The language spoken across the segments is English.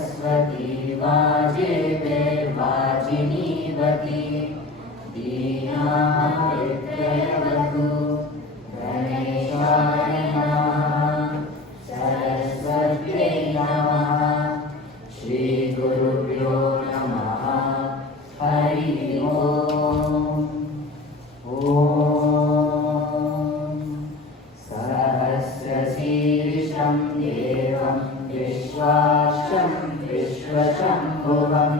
सरस्वती वाजिनीवती दीनामृत्यवतु गणेशाय नमः सरस्वत्यै नमः श्रीगुरुभ्यो नमः हरि ओम् सहस्रशीर्षं देवं विश्वाक्षं विश्वशम्भुवं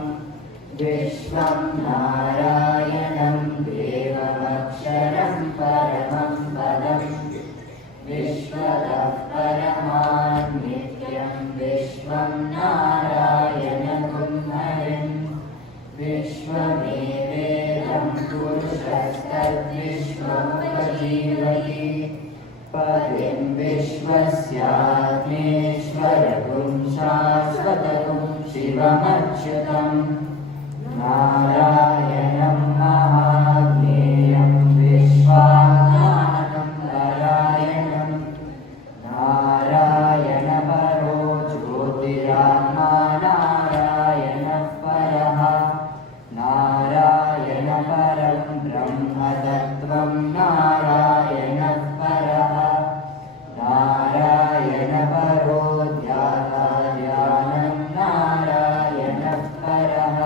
विश्वं नारायणं देवमक्षरं परमं पदं विश्वतः परमान्नित्यं विश्वं नारायणगुं हरिं विश्वमेवेदं पुरुषस्तद्विश्वमुपजीवति पतिं विश्वस्यात्मेश्वरगुं शाश्वतगुं शिवमच्युतं नारायणं महाज्ञेयं विश्वात्मानं नारायणं नारायणपरो ज्योतिरात्मा नारायणः परः नारायणपरं ब्रह्मतत्त्वं नारायणः परः नारायणपरो ध्यानं नारायणः परः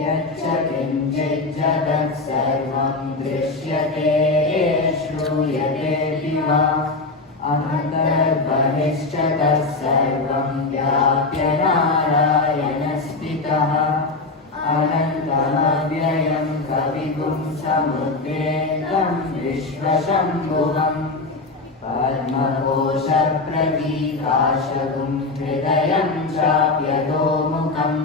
यच्च किञ्चित् जगत् सर्वं दृश्यते श्रूयते वा अन्तर्बहिश्च तत्सर्वं व्याप्य नारायणस्थितः अनन्तमव्ययं कविगुं समुद्रेतं विश्वशम्भुवं पद्मकोशप्रतीकाशगुं हृदयं चाप्यधोमुखम्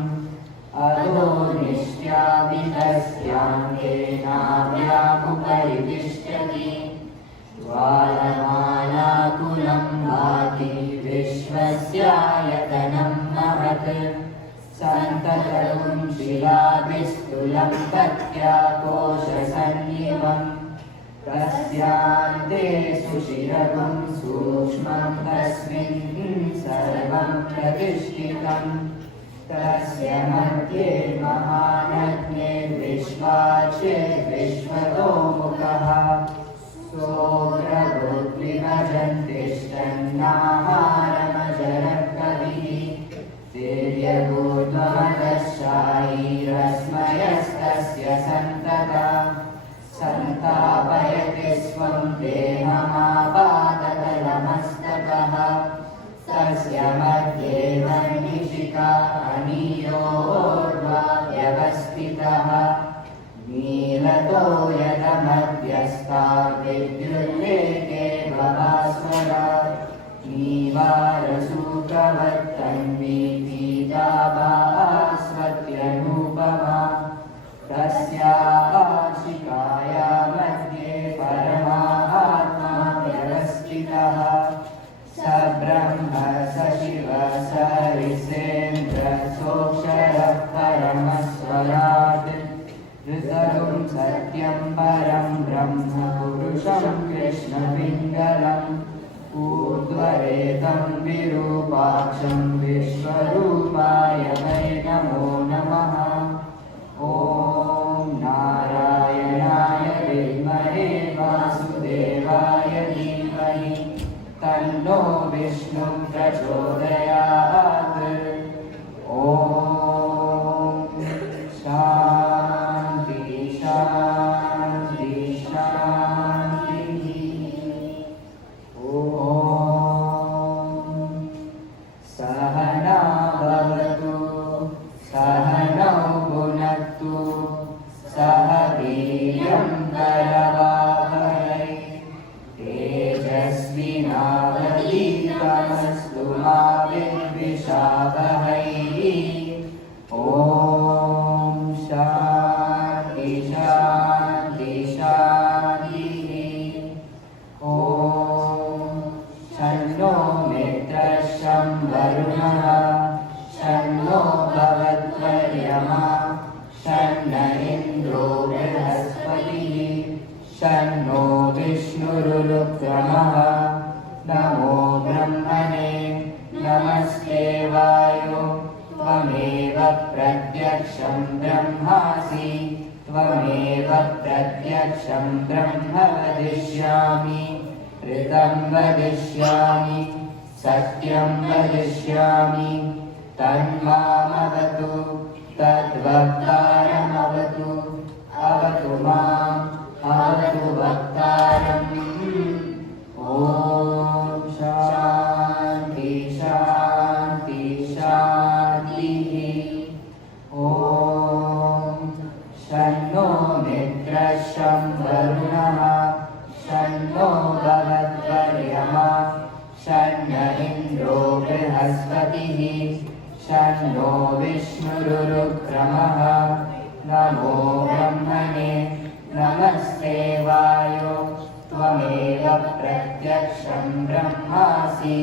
अधो निष्ट्याभितस्याङ्केनाव्यामुपरि तिष्ठति ज्वालमालाकुलं भाति विश्वस्यायतनं महत् सन्ततं शिलाभिस्तुलं तत्याकोशसन्निभं तस्यान्ते सुशिरगुं सूक्ष्मं तस्मिन् सर्वं प्रतिष्ठितम् तस्य मध्ये महानग्ने विश्वाचे विश्वतोमुखः सोऽग्रभूद्विभजन्तिष्ठन्नाहारमजरत्कविः तिर्यगूर्ध्वमदशायीरस्मयस्तस्य सन्तता सन्तापयति स्वं देहमापादतलमस्तकः तस्य मध्ये वह्निशिखा अनीयोर्वा व्यवस्थितः नीलतो यदमध्यस्था विद्युल्लेखे भवास्वरा नीवारसूकवत्तन्वी पीताभास्वत्यनूपमा तस्याः शिखाया मध्ये परमात्मा व्यवस्थितः स ब्रह्म स शिव स हरिसेन्द्र सोऽक्षरः परमस्वराट् ऋतगुं सत्यं परं ब्रह्म पुरुषं कृष्णपिङ्गलम् ऊर्ध्वरेतं विरूपाक्षं विश्वरूपाय वै नमो नमः ॐ नारायणाय विद्महे वासुदेवाय धीमहि तन्नो विष्णुः प्रचोदयात् ॐ शान्ति शान्ति शान्तिः ॐ सहना भवतु सहनौ भुनक्तु सह वीर्यं करवावहै तेजस्विनावधीतमस्तु मा विद्विषावहै ॐ शान्ति शान्ति शान्तिः ॐ शन्नो मित्रः शं वरुणः शन्नो भवत्वर्यमा शन्न इन्द्रो बृहस्पतिः शन्नो विष्णुरुक्रमः नमो ब्रह्मणे नमस्ते वायो त्वमेव प्रत्यक्षं ब्रह्मासि त्वमेव प्रत्यक्षं ब्रह्म वदिष्यामि ऋतं वदिष्यामि सत्यं वदिष्यामि तन्मामवतु तद्वक्तारमवतु अवतु माम् अवतु वक्तारम् ॐ शान्ति शान्ति शान्तिः ॐ शन्नो मित्रः शं वरुणः शन्नो भवद्वर्यमा शन्न इन्द्रो बृहस्पतिः शन्नो विष्णुरुक्रमः नमो ब्रह्मणे नमस्ते वायो त्वमेव प्रत्यक्षं ब्रह्मासि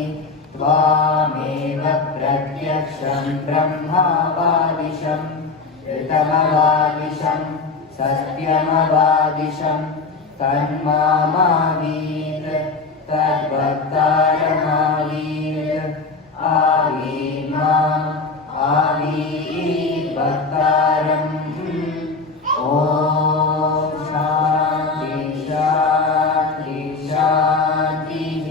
त्वामेव प्रत्यक्षं ब्रह्मावादिशं ऋतमवादिशं सत्यमवादिशं तन्मामावीत् तद्वक्तारमावीत् आवीमाम् आवीत् वक्तारम् ॐ शान्ति शान्ति शान्तिः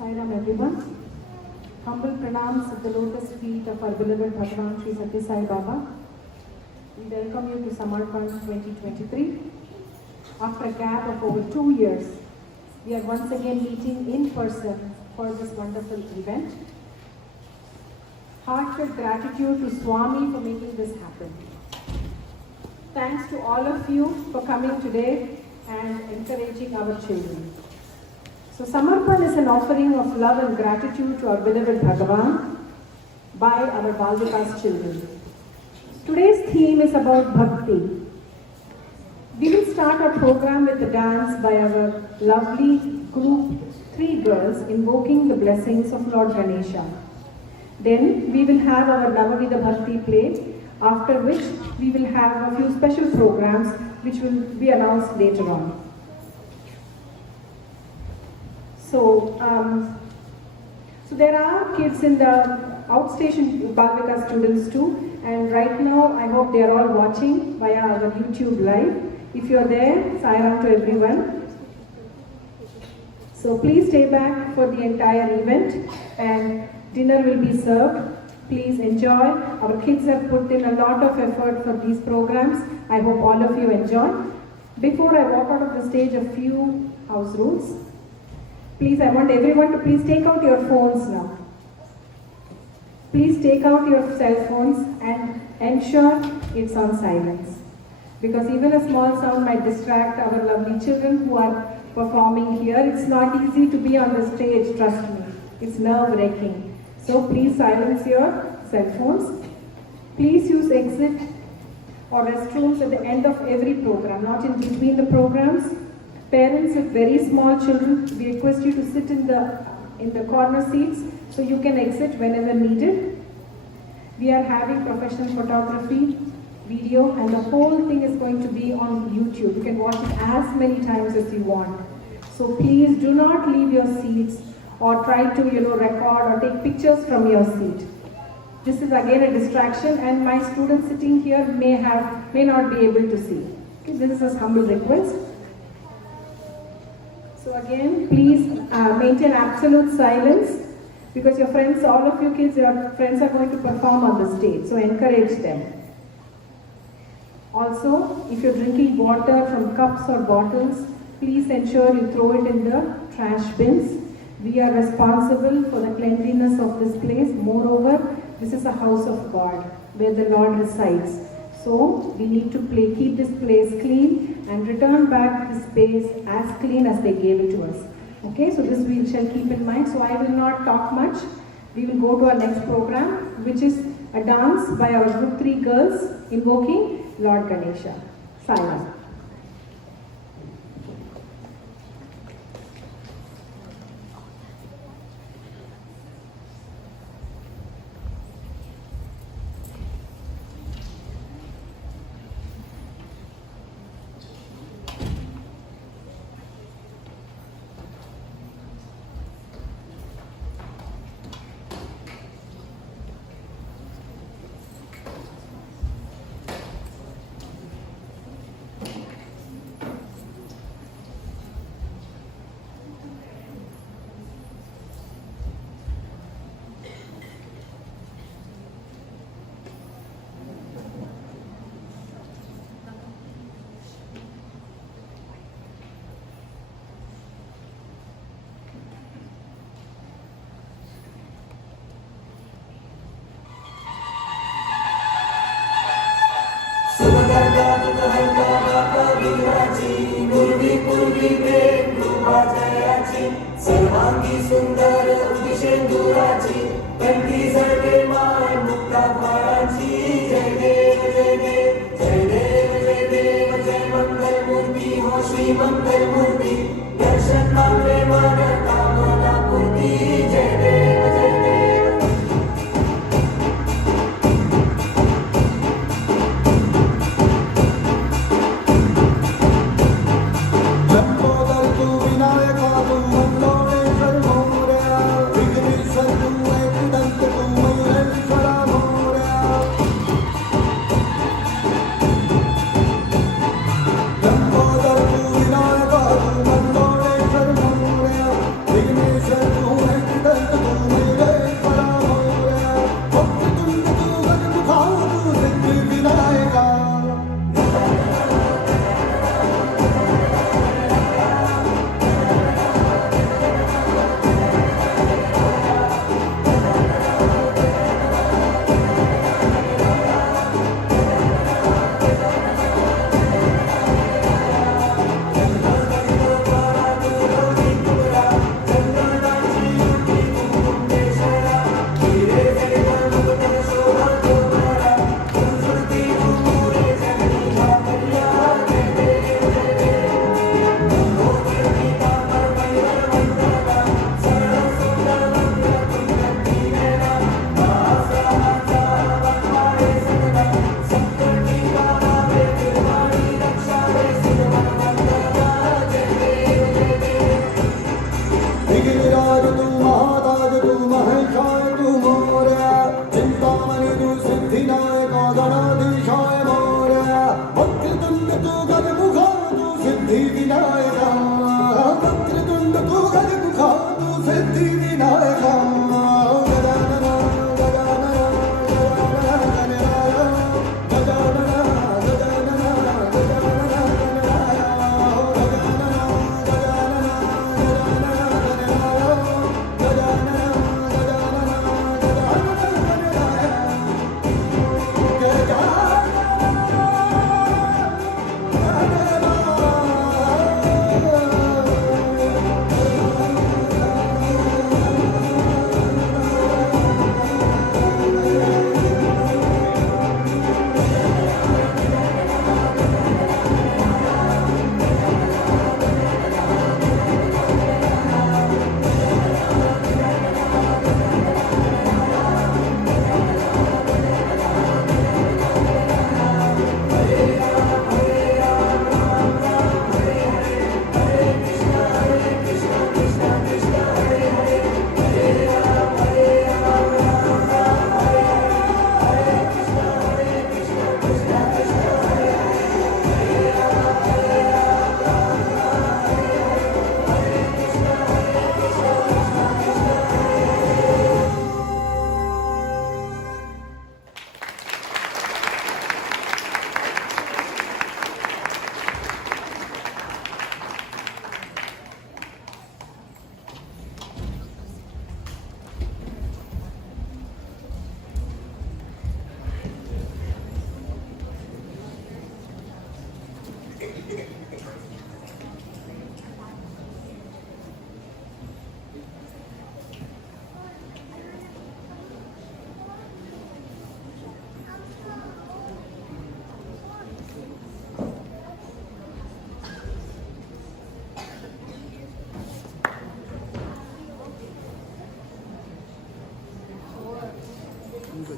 Sairam everyone. Humble pranams at the lotus feet of our beloved Bhagavan Sri Satya Sai Baba. We welcome you to Samarpan 2023. After a gap of over 2 years, we are once again meeting in person for this wonderful event. Heartfelt gratitude to Swami for making this happen. Thanks to all of you for coming today and encouraging our children. So Samarpan is an offering of love and gratitude to our beloved Bhagavan by our Balvikas children. Today's theme is about Bhakti. We will start our program with a dance by our lovely group, 3 girls, invoking the blessings of Lord Ganesha. Then we will have our Navavida Bhakti play, after which we will have a few special programs which will be announced later on. So there are kids in the outstation Balvika students too, and right now I hope they are all watching via our YouTube live. If you are there, Sairam to everyone. So please stay back for the entire event and dinner will be served. Please enjoy. Our kids have put in a lot of effort for these programs. I hope all of you enjoy. Before I walk out of the stage, a few house rules. Please, I want everyone to please take out your phones now. Please take out your cell phones and ensure it's on silence. Because even a small sound might distract our lovely children who are performing here. It's not easy to be on the stage, trust me. It's nerve-wracking. So please silence your cell phones. Please use exit or restrooms at the end of every program, not in between the programs. Parents with very small children, we request you to sit in the corner seats so you can exit whenever needed. We are having professional photography, video, and the whole thing is going to be on YouTube. You can watch it as many times as you want. So please do not leave your seats or try to record or take pictures from your seat. This is again a distraction, and my students sitting here may not be able to see. Okay, this is a humble request. So again, please maintain absolute silence because your friends, all of you kids, your friends are going to perform on the stage. So encourage them. Also, if you're drinking water from cups or bottles, please ensure you throw it in the trash bins. We are responsible for the cleanliness of this this is a house of God where the Lord resides. So we need to keep this place clean and return back the space as clean as they gave it to us. Okay, so this we shall keep in mind. So I will not talk much. We will go to our next program, which is a dance by our group 3 girls invoking Lord Ganesha. Silence. सर्वांगी सुंदर उदिशेंदुराची कंठी Jalke my मुक्ता फळाची जय देव जय देव जय देव जय देव जय मंगल मूर्ती हो श्री मंगल मूर्ती दर्शन मागले माझ्या कामना पूर्ती जय देव जय देव लंबोदर तू विनायका तू मंगलोळेश्वर मोरया विघ्नेश्वर तू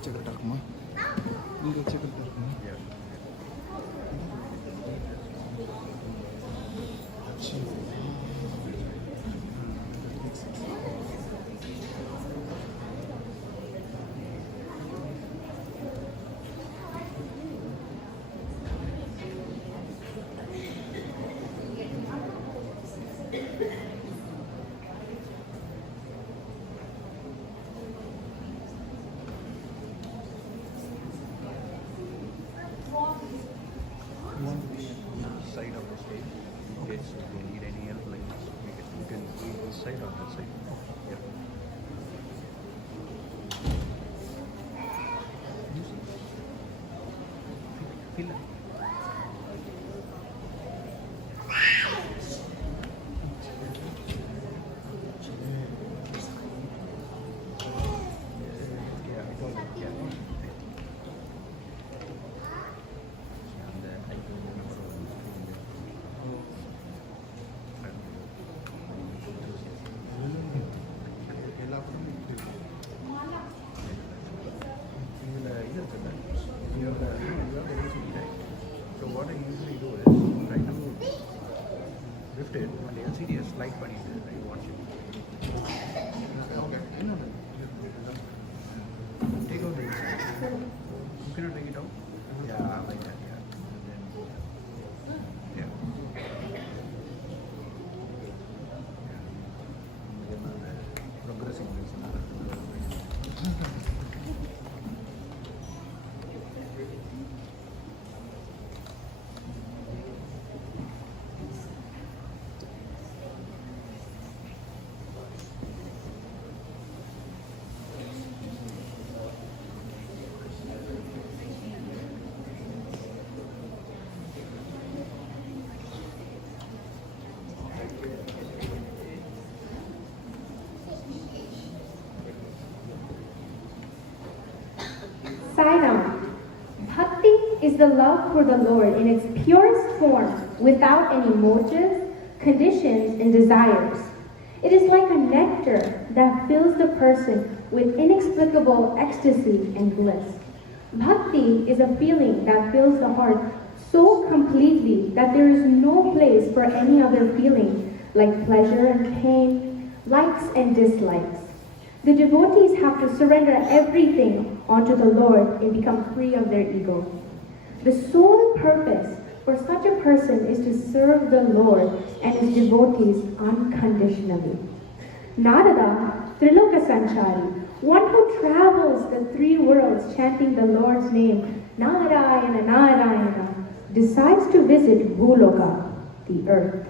வச்ச கரெக்டாக இருக்குமா? இங்கே வச்ச கரெக்டாக இருக்குமா? Side of the stage. Okay, so if you need any help like this, you can leave this side or that side. Yeah. Feel it. Yeah, I told you. Yeah. And I don't remember what was So what I usually do is try to lift it and the LCD is slide பண்ணிட்டு I watch it. Okay. No. Take out the inside. You cannot take it out? Yeah, like that, yeah. And then, yeah. Progressing. Sainam. Bhakti is the love for the Lord in its purest form, without any motives, conditions, and desires. It is like a nectar that fills the person with inexplicable ecstasy and bliss. Bhakti is a feeling that fills the heart so completely that there is no place for any other feeling, like pleasure and pain, likes and dislikes. The devotees have to surrender everything onto the Lord and become free of their ego. The sole purpose for such a person is to serve the Lord and his devotees unconditionally. Narada, Triloka Sanchari, one who travels the three worlds chanting the Lord's name, Narayana, Narayana, decides to visit Bhuloka, the earth.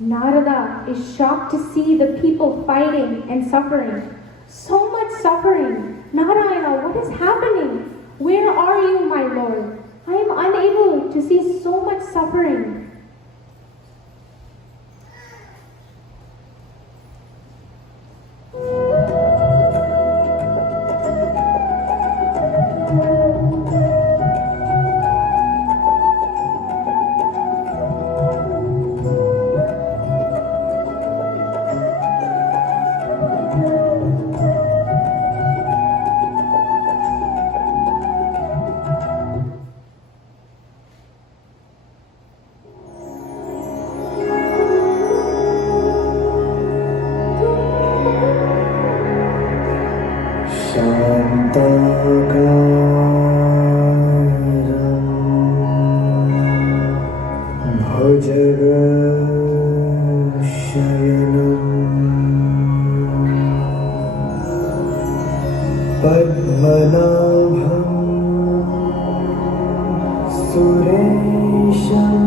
Narada is shocked to see the people fighting and suffering. So much suffering. Narayana, what is happening? Where are you, my Lord? I am unable to see so much suffering. पद्मनाभं सुरेशम्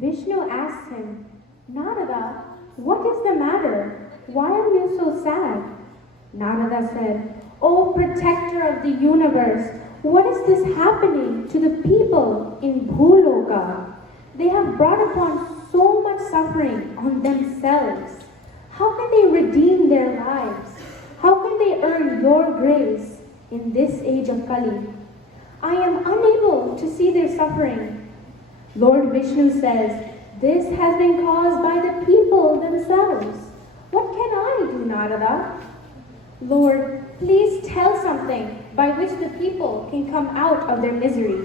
Vishnu asked him, Narada, what is the matter? Why are you so sad? Narada said, O protector of the universe, what is this happening to the people in Bhuloka? They have brought upon so much suffering on themselves. How can they redeem their lives? How can they earn your grace in this age of Kali? I am unable to see their suffering. Lord Vishnu says, this has been caused by the people themselves. What can I do, Narada? Lord, please tell something by which the people can come out of their misery.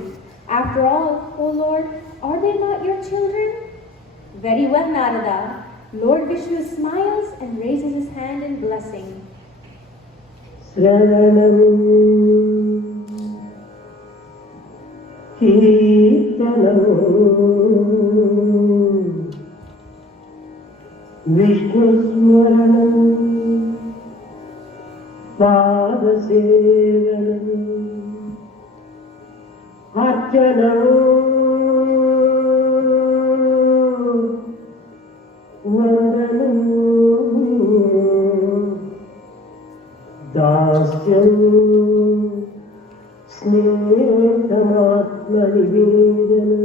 After all, O Lord, are they not your children? Very well, Narada. Lord Vishnu smiles and raises his hand in blessing. Sravanam Kirtanam Vishnu Smaranam Padasevanam Archanam Vandanam Dasyam Snehatamatmanivedanam.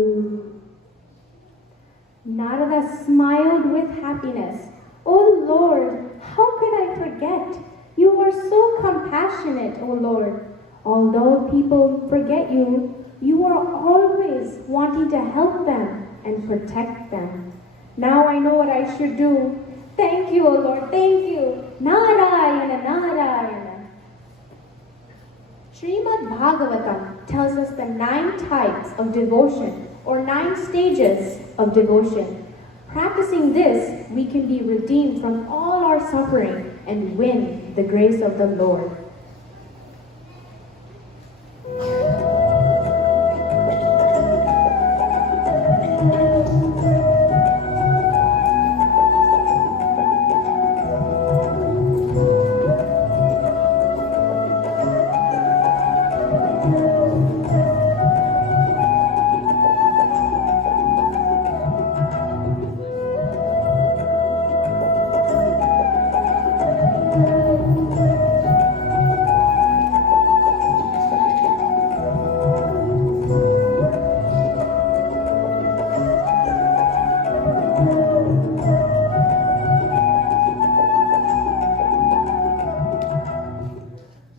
Narada smiled with happiness. O Lord, how could I forget? You are so compassionate, O Lord. Although people forget you, you are always wanting to help them and protect them. Now I know what I should do. Thank you, O Lord, thank you. Narayana, Narayana. Srimad Bhagavatam tells us the 9 types of devotion or 9 stages of devotion. Practicing this, we can be redeemed from all our suffering and win the grace of the Lord.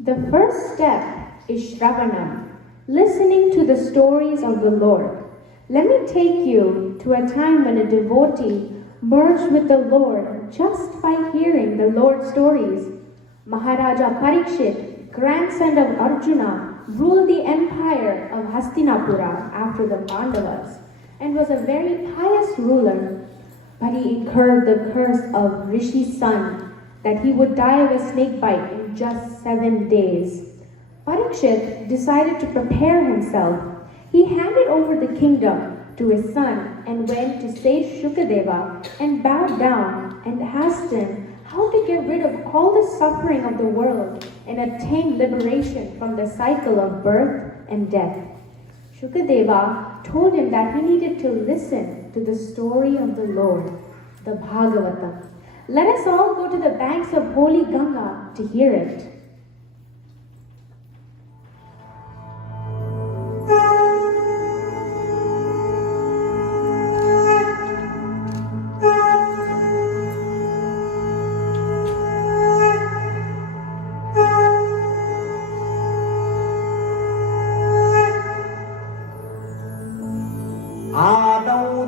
The first step is Shravanam, listening to the stories of the Lord. Let me take you to a time when a devotee merged with the Lord just by hearing the Lord's stories. Maharaja Parikshit, grandson of Arjuna, ruled the empire of Hastinapura after the Pandavas and was a very pious ruler. But he incurred the curse of Rishi's son that he would die of a snake bite in just 7 days. Parikshit decided to prepare himself. He handed over the kingdom to his son and went to sage Shukadeva and bowed down and asked him how to get rid of all the suffering of the world and attain liberation from the cycle of birth and death. Shukadeva told him that he needed to listen to the story of the Lord, the Bhagavatam. Let us all go to the banks of holy Ganga to hear it.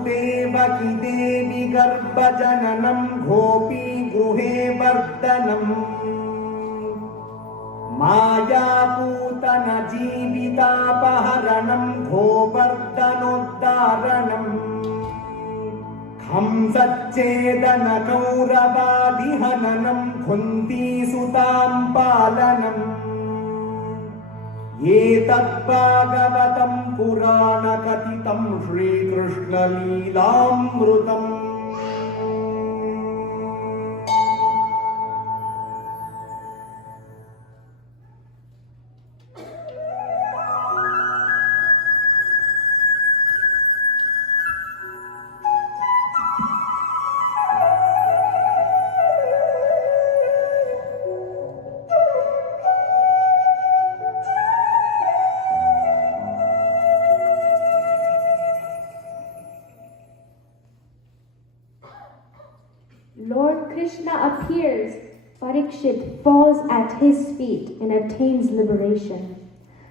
Devaki देवी गर्भजननं गोपी गृहे वर्धनम् मायापूतन जीवितापहरणं गोवर्धनोद्धारणम् हंसच्छेदन कौरवादिहननं कुन्तीसुतां पालनम् एतद्भागवतं पुराणकथितं श्रीकृष्णलीलामृतम् Lord Krishna appears, Parikshit falls at his feet and attains liberation.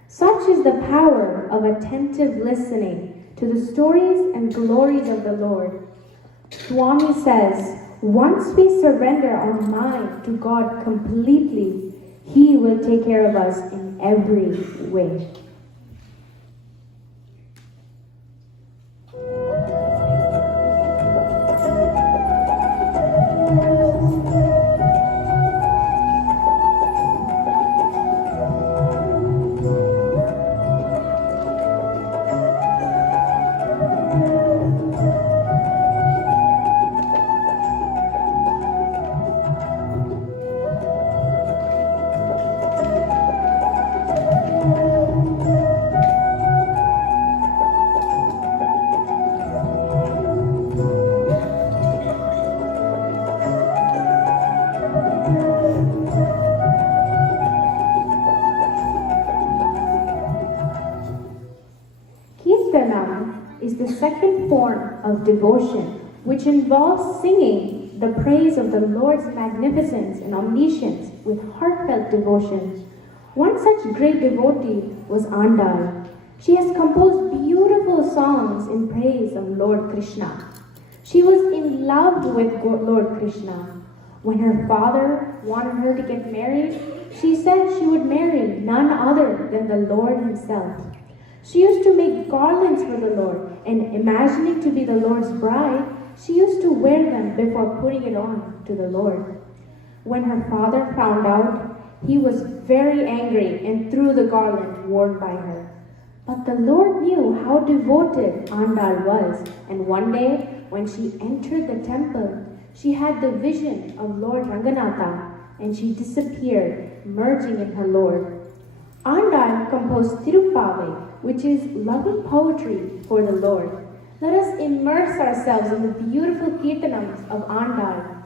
Such is the power of attentive listening to the stories and glories of the Lord. Swami says, once we surrender our mind to God completely, He will take care of us in every way. Is the second form of devotion, which involves singing the praise of the Lord's magnificence and omniscience with heartfelt devotion. One such great devotee was Andal. She has composed beautiful songs in praise of Lord Krishna. She was in love with Lord Krishna. When her father wanted her to get married, she said she would marry none other than the Lord himself. She used to make garlands for the Lord, and imagining to be the Lord's bride, she used to wear them before putting it on to the Lord. When her father found out, he was very angry and threw the garland worn by her. But the Lord knew how devoted Andal was, and one day, when she entered the temple, she had the vision of Lord Ranganatha, and she disappeared, merging in her Lord. Andal composed Tirupavai, which is loving poetry for the Lord. Let us immerse ourselves in the beautiful kirtanams of Andal.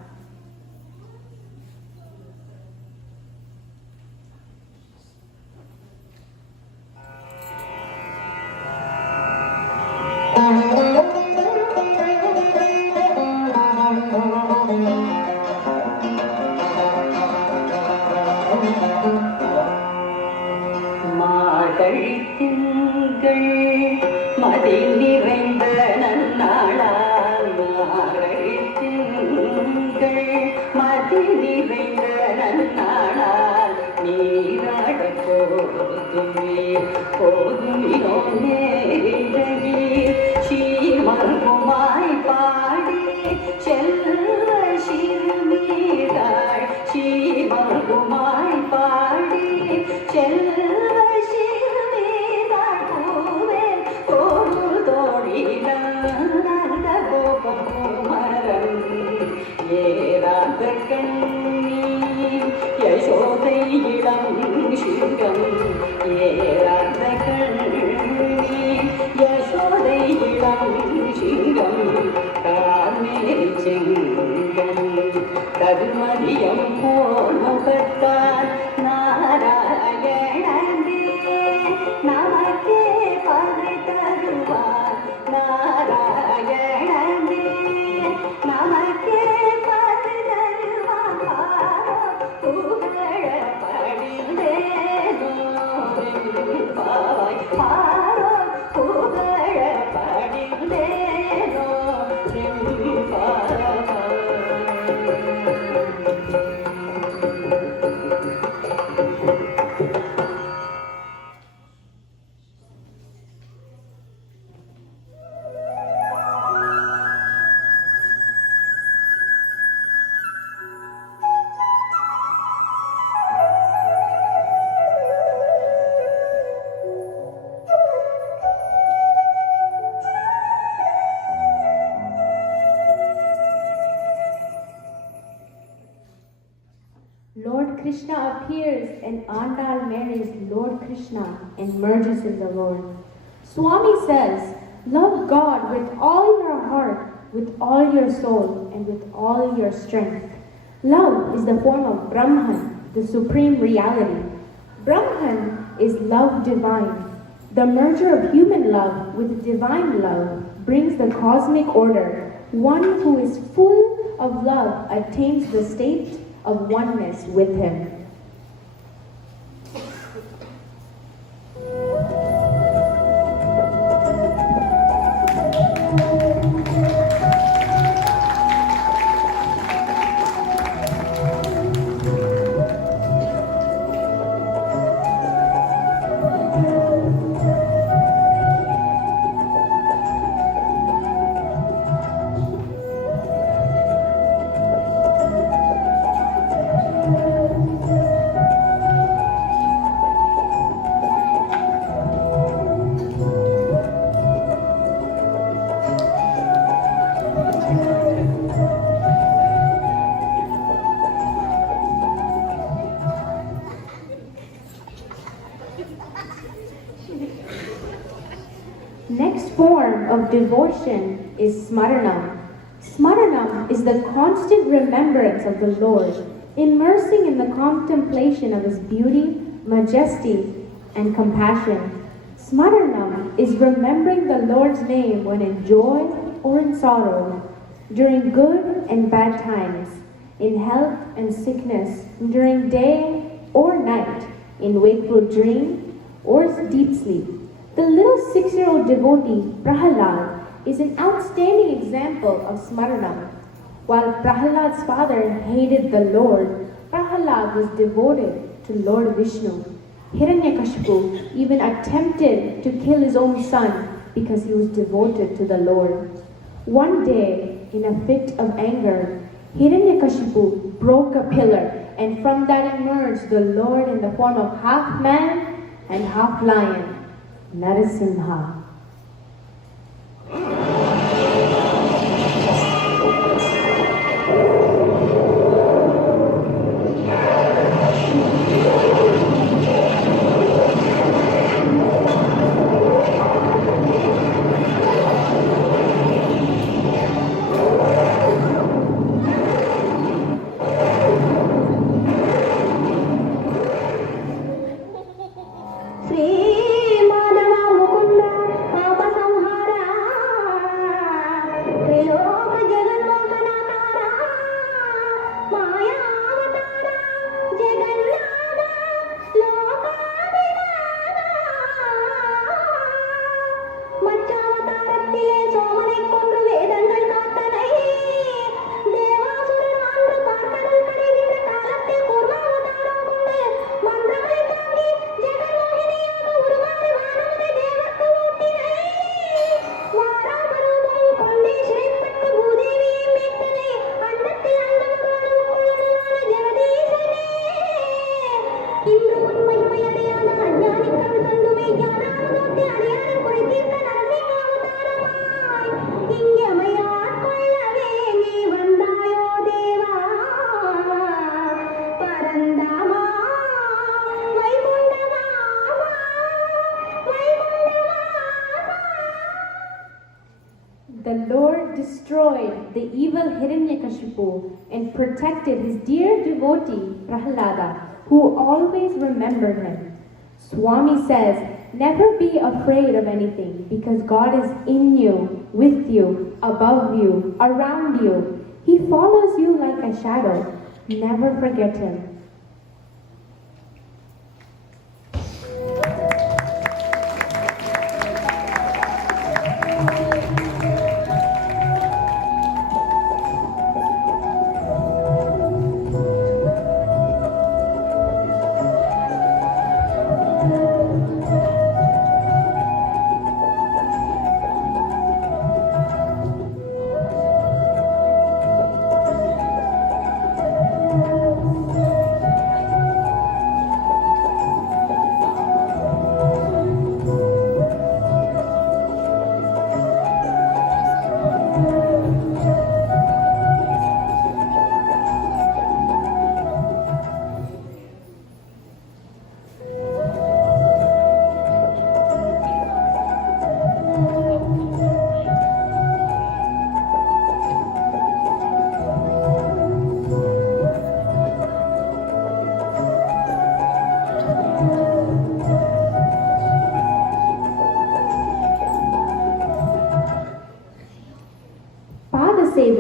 மதி நிறைந்த நன்னாளால் மாறழித்திங்கள் மதி நிறைந்த நன்னாளால் நீராட போதுமே போதுமினோ நேரிடவீர் சீர்மங்குமாய் பாடி செல்வ சிறுமீராள் சீர்மங்குமாய் பாடி செல்வ யசோதை இளம் சிங்கம் ஏறாத கண்ணி யசோதை இளம் சிங்கம் கார்மேல் செங்கல் கருமதியம் போல் முகத்தால் நாராயணனே நமக்கே பறை தருவார் நாராயணனே நமக்கே பறை தருவார் புகழ படிந்தேனோ பாய் பாரோ புகழ படிந்தேனோ பாய் Krishna appears and Andal marries Lord Krishna and merges in the Lord. Swami says, love God with all your heart, with all your soul, and with all your strength. Love is the form of Brahman, the supreme reality. Brahman is love divine. The merger of human love with divine love brings the cosmic order. One who is full of love attains the state of oneness with him. Next form of devotion is Smaranam. Smaranam is the constant remembrance of the Lord, immersing in the contemplation of His beauty, majesty, and compassion. Smaranam is remembering the Lord's name when in joy or in sorrow, during good and bad times, in health and sickness, during day or night, in wakeful dream or deep sleep. The little 6-year-old devotee, Prahalad, is an outstanding example of Smaranam. While Prahalad's father hated the Lord, Prahalad was devoted to Lord Vishnu. Hiranyakashipu even attempted to kill his own son because he was devoted to the Lord. One day, in a fit of anger, Hiranyakashipu broke a pillar, and from that emerged the Lord in the form of half man and half lion, Narasimha. The Lord destroyed the evil Hiranyakashipu and protected his dear devotee Prahalada, who always remembered him. Swami says, never be afraid of anything because God is in you, with you, above you, around you. He follows you like a shadow. Never forget him.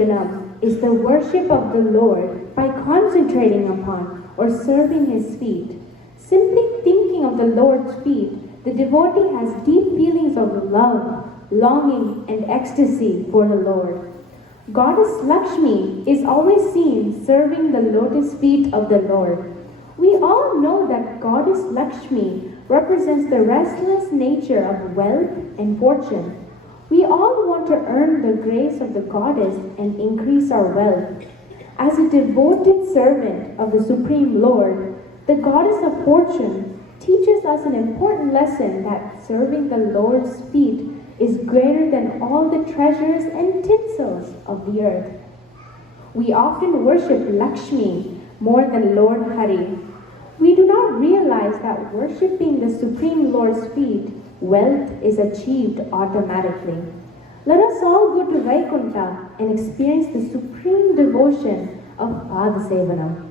Sevanam is the worship of the Lord by concentrating upon or serving his feet. Simply thinking of the Lord's feet, the devotee has deep feelings of love, longing, and ecstasy for the Lord. Goddess Lakshmi is always seen serving the lotus feet of the Lord. We all know that Goddess Lakshmi represents the restless nature of wealth and fortune. We all want to earn the grace of the goddess and increase our wealth. As a devoted servant of the Supreme Lord, the goddess of fortune teaches us an important lesson that serving the Lord's feet is greater than all the treasures and tinsels of the earth. We often worship Lakshmi more than Lord Hari. We do not realize that worshipping the Supreme Lord's feet, wealth is achieved automatically. Let us all go to Vaikuntha and experience the supreme devotion of Pada Sevanam.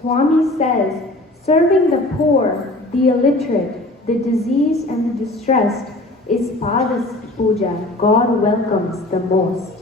Swami says, serving the poor, the illiterate, the diseased, and the distressed is Pada's puja God welcomes the most.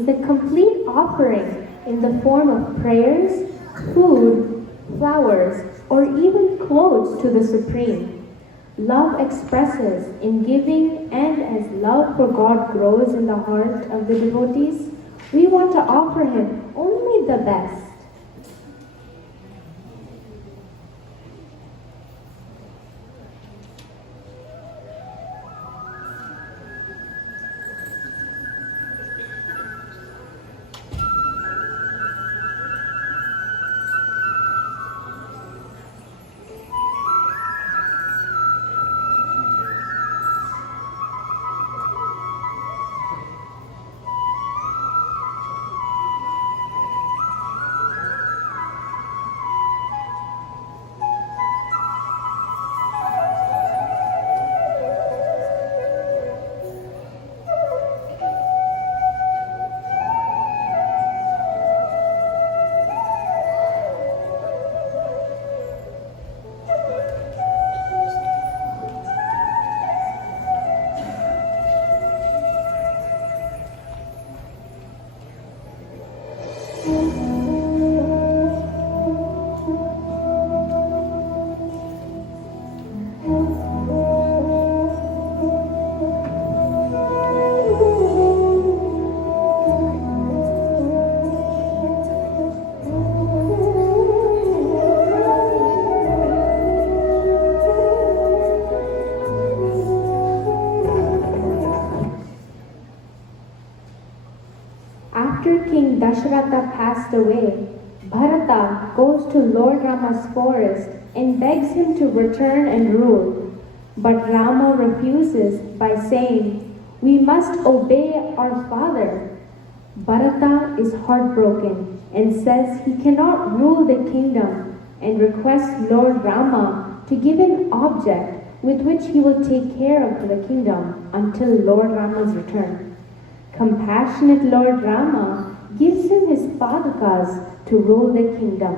is a complete offering in the form of prayers, food, flowers, or even clothes to the Supreme. Love expresses in giving, and as love for God grows in the heart of the devotees, we want to offer Him only the best. After King Dasharatha passed away, Bharata goes to Lord Rama's forest and begs him to return and rule. But Rama refuses by saying, "We must obey our father." Bharata is heartbroken and says he cannot rule the kingdom and requests Lord Rama to give an object with which he will take care of the kingdom until Lord Rama's return. Compassionate Lord Rama gives him his padukas to rule the kingdom.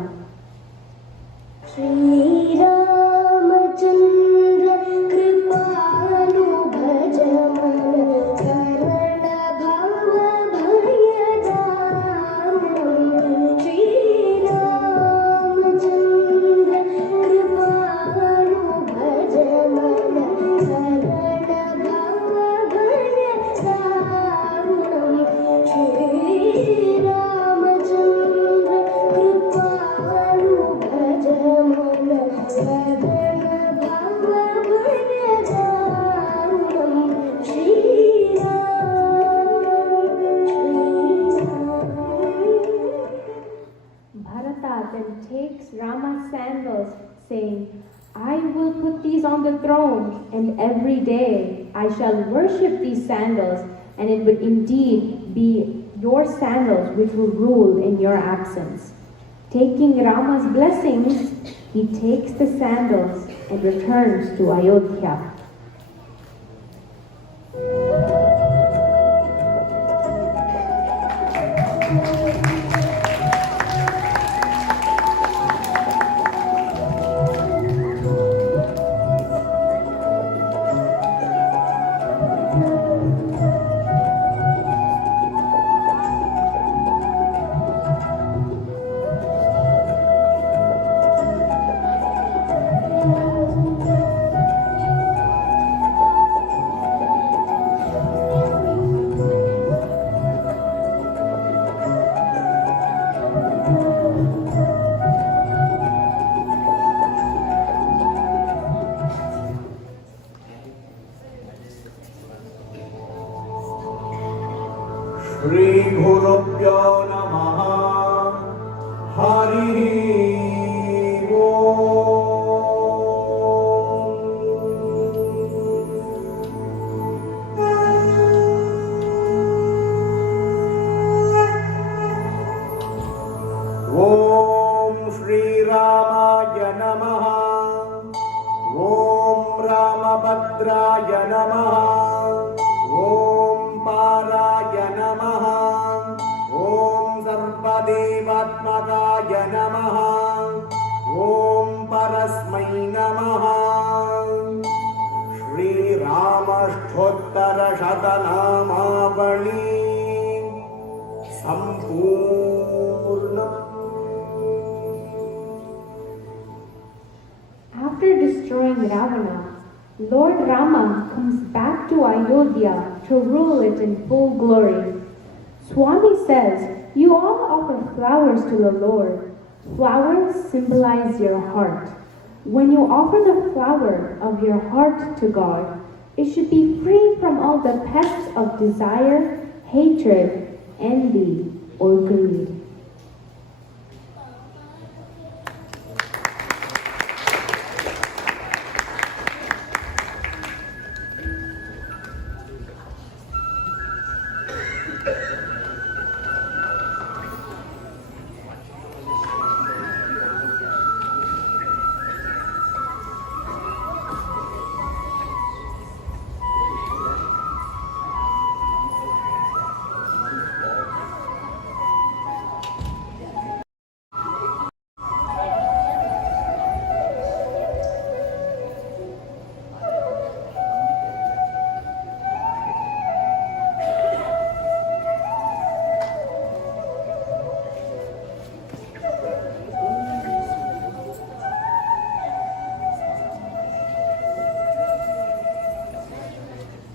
Shri Ramachandra Kripalu Bhajamana Karana Bhava Bhayadanam. Shri Ramachandra Kripalu Bhajamana Karana Bhava Bhayadanam. Shri Ramachandra Kripalu Bhajamana Karana Bhava Bhayadanam. Shri Bharata then takes Rama's sandals, saying, "I will put these on the throne, and every day I shall worship these sandals, and it would indeed be your sandals which will rule in your absence." Taking Rama's blessings, he takes the sandals and returns to Ayodhya. Shri गुरुभ्यो नमः हरि ओम श्री रामाय नमः ओम रामभद्राय नमः ओम पाराय नमः ओम सर्वदेवात्मकाय नमः ओम परस्मै नमः Shri रामष्टोत्तर शतनामावली destroying Ravana, Lord Rama comes back to Ayodhya to rule it in full glory. Swami says, you all offer flowers to the Lord. Flowers symbolize your heart. When you offer the flower of your heart to God, it should be free from all the pests of desire, hatred, envy, or greed.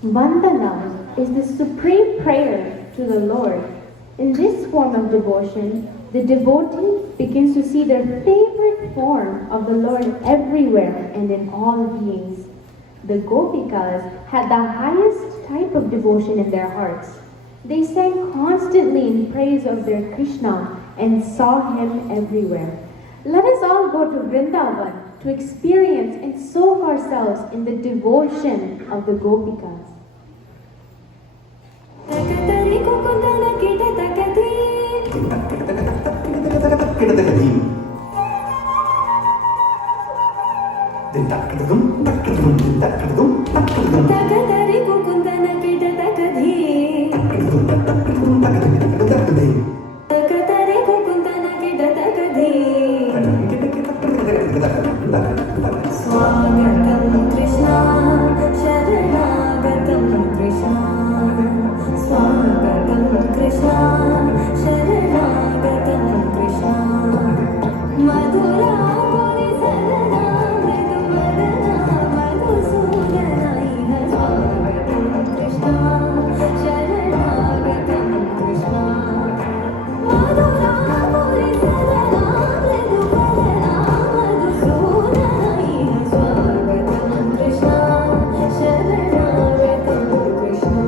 Vandana is the supreme prayer to the Lord. In this form of devotion, the devotee begins to see their favorite form of the Lord everywhere and in all beings. The Gopikas had the highest type of devotion in their hearts. They sang constantly in praise of their Krishna and saw him everywhere. Let us all go to Vrindavan to experience and soak ourselves in the devotion of the Gopikas. Swagatam Krishna, Sharanagatam Krishna. Swagatam Krishna, Sharanagatam Krishna. Madhura Puri Sarana, Mridu Madana, Madhusudana Iha. Swagatam Krishna, Sharanagatam Krishna. Madhura Puri Sarana, Mridu Madana, Madhusudana Iha. Swagatam Krishna, Sharanagatam Krishna.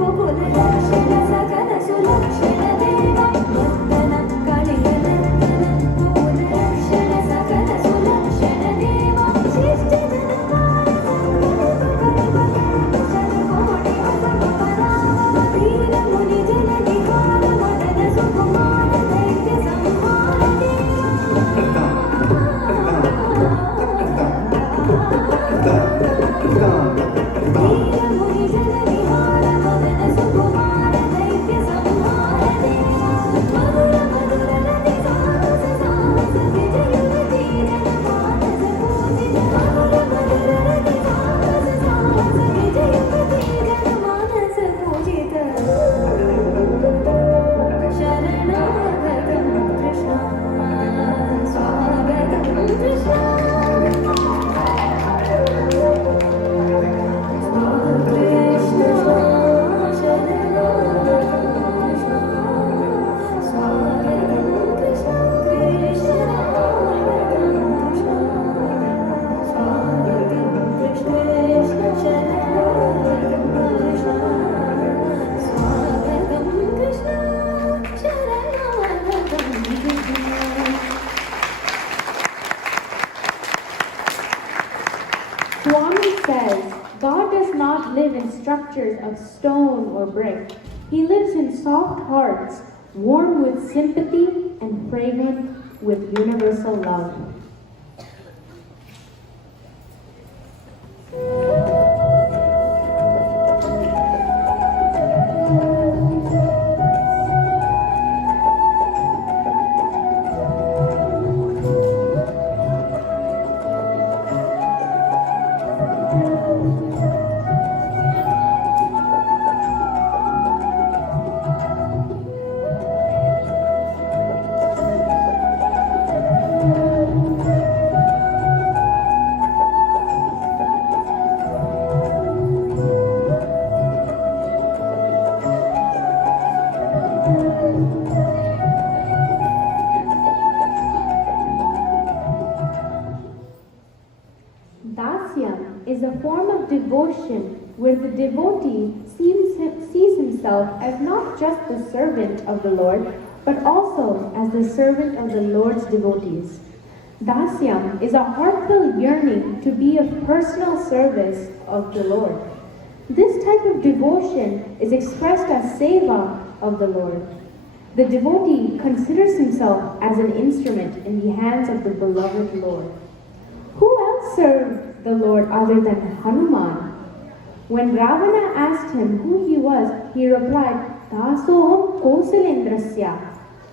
Gokulam Swami says, God does not live in structures of stone or brick. He lives in soft hearts, warm with sympathy and fragrant with universal love. Dasyam is a form of devotion where the devotee sees himself as not just the servant of the Lord, but also as the servant of the Lord's devotees. Dasyam is a heartfelt yearning to be of personal service of the Lord. This type of devotion is expressed as seva of the Lord. The devotee considers himself as an instrument in the hands of the beloved Lord. Who else served the Lord other than Hanuman? When Ravana asked him who he was, he replied, Dasoham Kausalendrasya,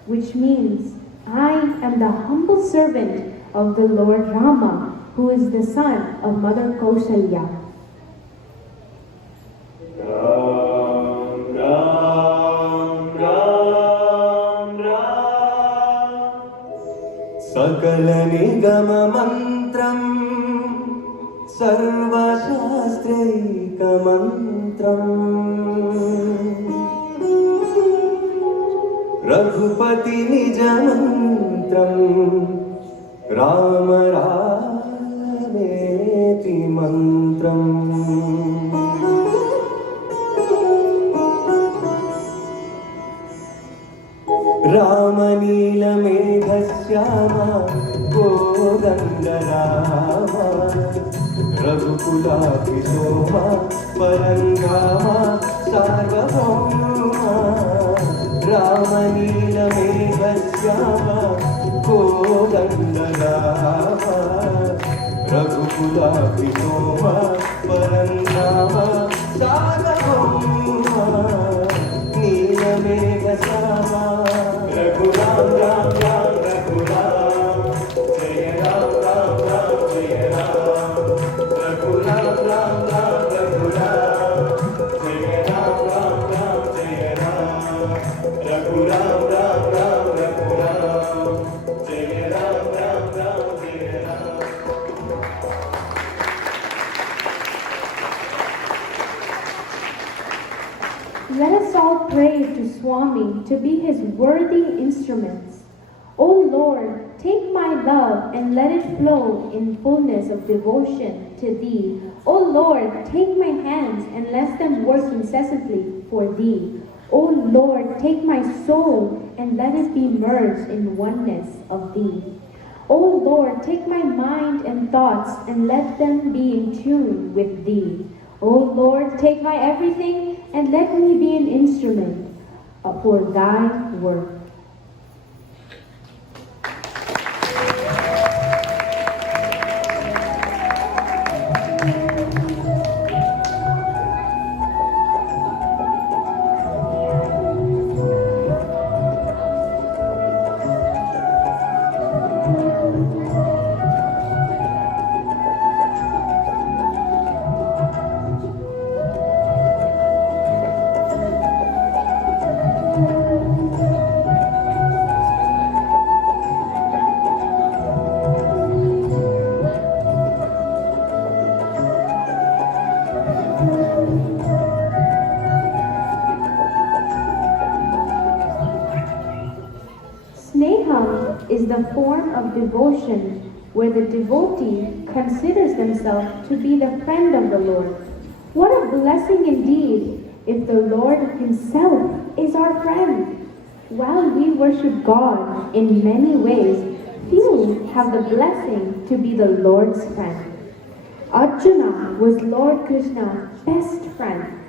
which means, I am the humble servant of the Lord Rama, who is the son of Mother Kausalya. Ram, Ram, Ram, Ram. Sakala nigama mantram सर्वशास्त्रैकमन्त्रम् Raghupati निजमन्त्रम् Ram रामेति मन्त्रम् रामनीलमेघश्यामा कोदण्डरामा रघुकुलाभिशोभा परङ्गामा सार्वभौमा रामनीलमेघश्यामा कोदण्डरामा रघुकुलाभिशोभा परङ्गामा सार्वभौमा नीलमेघश्यामा रघुराम राम राम रघुराम जय राम राम राम जय राम रघुराम राम राम रघुराम जय राम राम राम जय राम रघुराम राम राम रघुराम जय राम राम राम जय Ram. Let us all pray to Swami to be his worthy instruments. O Lord, take my love and let it flow in fullness of devotion to Thee. O Lord, take my hands and let them work incessantly for Thee. O Lord, take my soul and let it be merged in oneness of Thee. O Lord, take my mind and thoughts and let them be in tune with Thee. O Lord, take my everything and let me be an instrument for Thy work. Is the form of devotion where the devotee considers themselves to be the friend of the Lord. What a blessing indeed if the Lord Himself is our friend. While we worship God in many ways, few have the blessing to be the Lord's friend. Arjuna was Lord Krishna's best friend.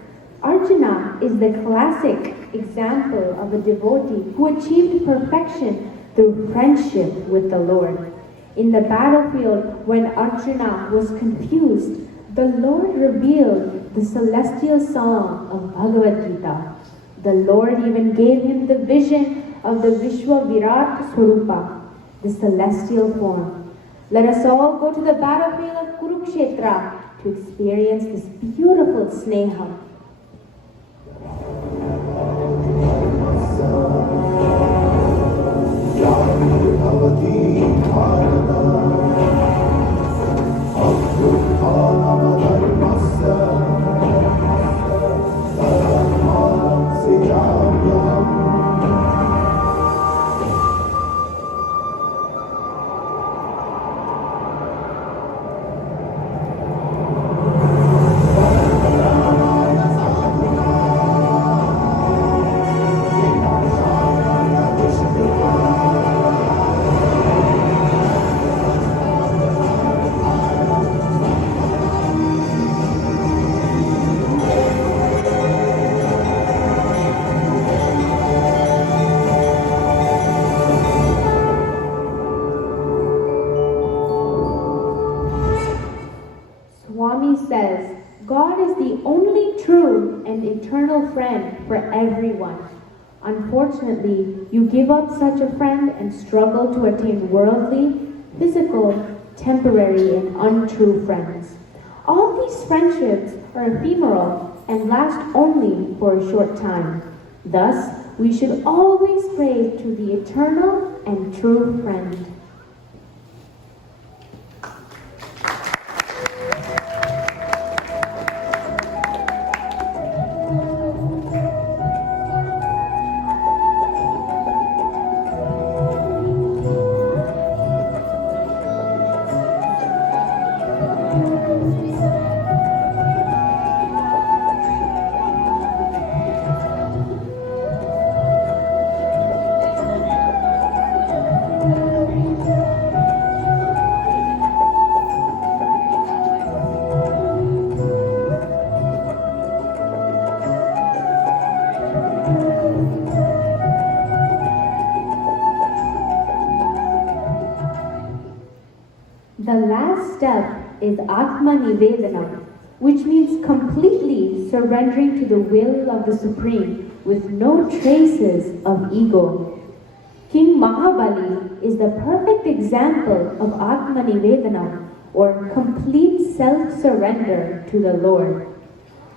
Arjuna is the classic example of a devotee who achieved perfection through friendship with the Lord. In the battlefield, when Arjuna was confused, the Lord revealed the celestial song of Bhagavad Gita. The Lord even gave him the vision of the Vishwa Virat Swarupa, the celestial form. Let us all go to the battlefield of Kurukshetra to experience this beautiful sneha. Swami says, God is the only true and eternal friend for everyone. Unfortunately, you give up such a friend and struggle to attain worldly, physical, temporary, and untrue friends. All these friendships are ephemeral and last only for a short time. Thus, we should always pray to the eternal and true friend. The last step is Atma Nivedana, which means completely surrendering to the will of the Supreme with no traces of ego. King Mahabali is the perfect example of Atma Nivedana, or complete self-surrender to the Lord.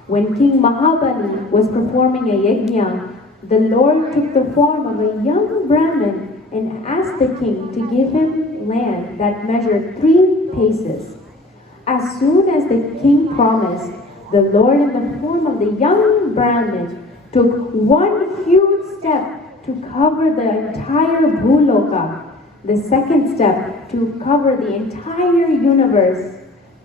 When King Mahabali was performing a yajna, the Lord took the form of a young Brahmin and asked the king to give him land that measured 3 paces. As soon as the king promised, the Lord in the form of the young Brahmin took one huge step to cover the entire Bhuloka, the second step to cover the entire universe.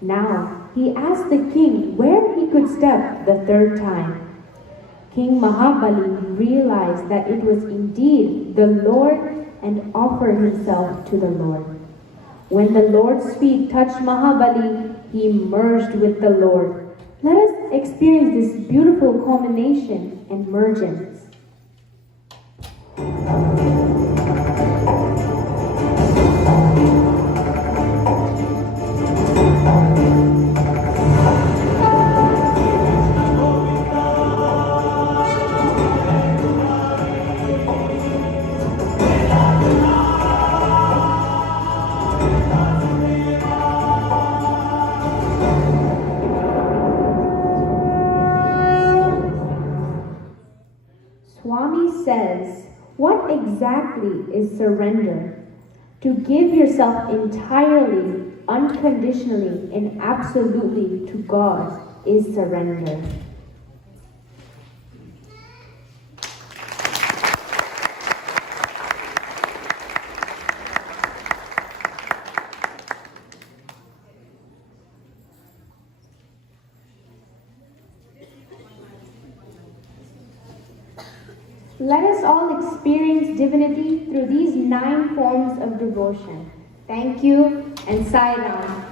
Now, he asked the king where he could step the 3rd time. King Mahabali realized that it was indeed the Lord and offered himself to the Lord. When the Lord's feet touched Mahabali, he merged with the Lord. Let us experience this beautiful culmination and mergence. Swami says, what exactly is surrender? To give yourself entirely, unconditionally, and absolutely to God is surrender. Let us all experience divinity through these 9 forms of devotion. Thank you and Sai Ram.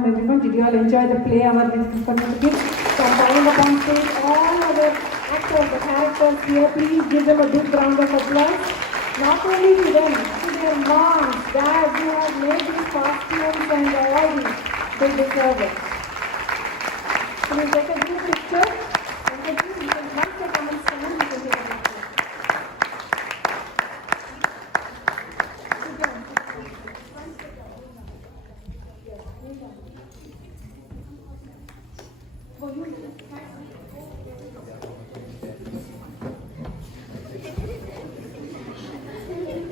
Namaskaram everyone. Did you all enjoy the play our kids? So I'm calling upon stage all other actors, the characters here. Please give them a big round of applause. Not only to them, to their moms, dads who have made these costumes and all these. They deserve it. So we'll take a group picture. And please, you can once they come and stand, you can take a picture.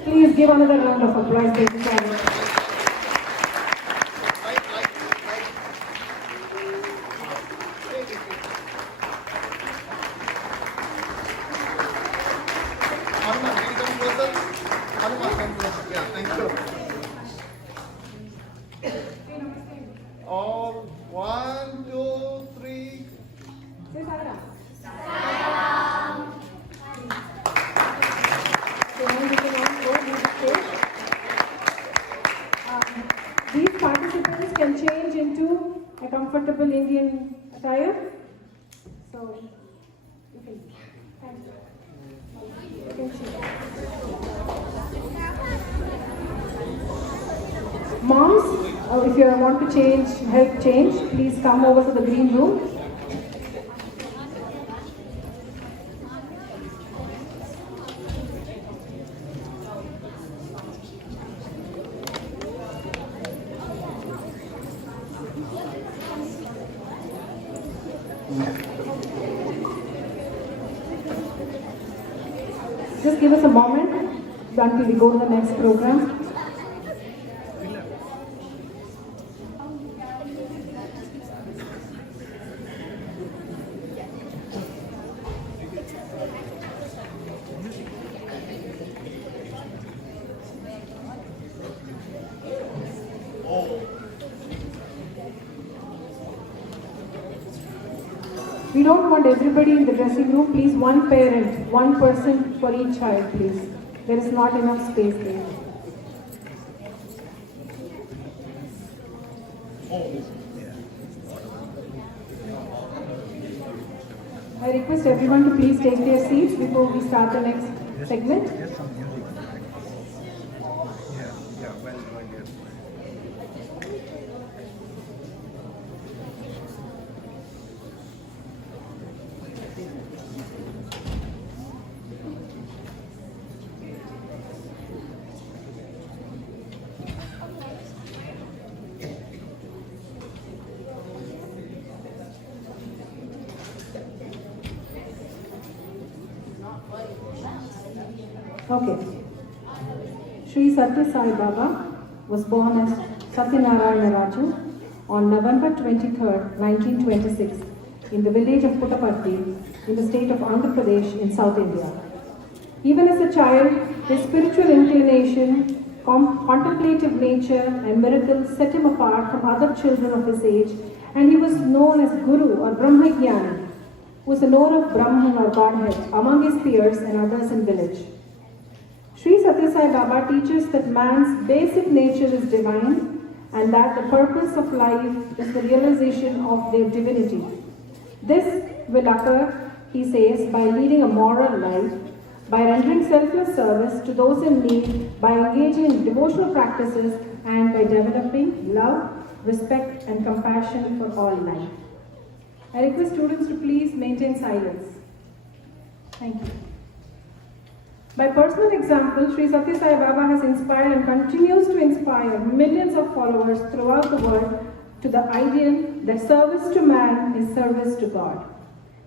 Please give another round of applause to the challenge. Hanuman, can you come closer? Hanuman, come closer. Yeah, thank you. All 1, 2, 3. Say Saram. These participants can change into a comfortable Indian attire. So, you can. Thank you. You can choose. Moms, if you want to change, help change, please come over to the green room. Just give us a moment until we go to the next program. We don't want everybody in the dressing room. Please, one parent, one person for each child, please. There is not enough space there. I request everyone to please take their seats before we start the next segment. Just some music. Yeah, well, yes. Okay. Sri Satya Sai Baba was born as Satyanarayana Raju on November 23rd, 1926 in the village of Puttaparthi in the state of Andhra Pradesh in South India. Even as a child, his spiritual inclination, contemplative nature and miracles set him apart from other children of his age, and he was known as Guru or Brahmagyani, who was the knower of Brahman or Godhead among his peers and others in village. Sri Satya Sai Baba teaches that man's basic nature is divine and that the purpose of life is the realization of their divinity. This will occur, he says, by leading a moral life, by rendering selfless service to those in need, by engaging in devotional practices, and by developing love, respect, and compassion for all life. I request students to please maintain silence. Thank you. By personal example, Sri Satya Sai Baba has inspired and continues to inspire millions of followers throughout the world to the ideal that service to man is service to God.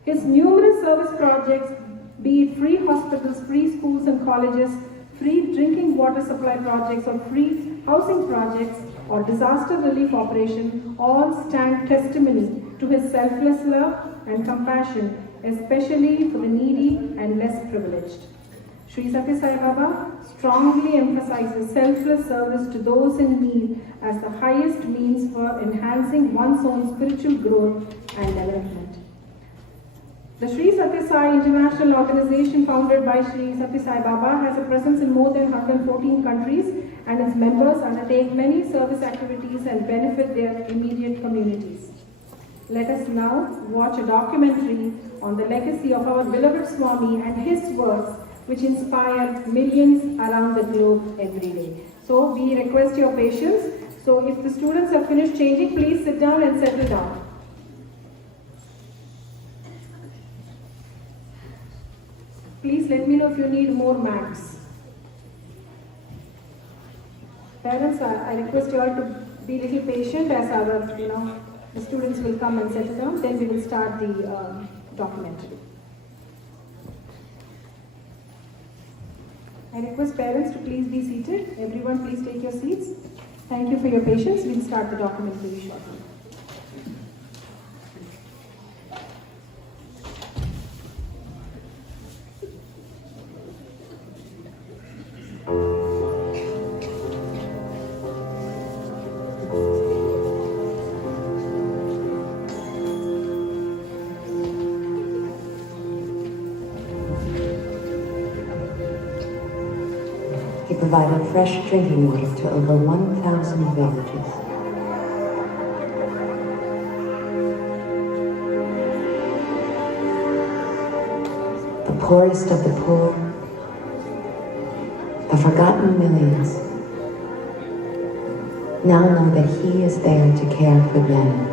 His numerous service projects, be it free hospitals, free schools and colleges, free drinking water supply projects or free housing projects or disaster relief operation, all stand testimony to his selfless love and compassion, especially for the needy and less privileged. Sri Satya Sai Baba strongly emphasizes selfless service to those in need as the highest means for enhancing one's own spiritual growth and development. The Sri Satya Sai International Organization, founded by Sri Satya Sai Baba, has a presence in more than 114 countries and its members undertake many service activities and benefit their immediate communities. Let us now watch a documentary on the legacy of our beloved Swami and his works, which inspire millions around the globe every day. So we request your patience. So if the students have finished changing, please sit down and settle down. Please let me know if you need more mats. Parents, I request you all to be a little patient as our, the students will come and settle down. Then we will start the documentary. I request parents to please be seated. Everyone, please take your seats. Thank you for your patience. We'll start the documentary shortly. He provided fresh drinking water to over 1,000 villages. The poorest of the poor, the forgotten millions, now know that he is there to care for them.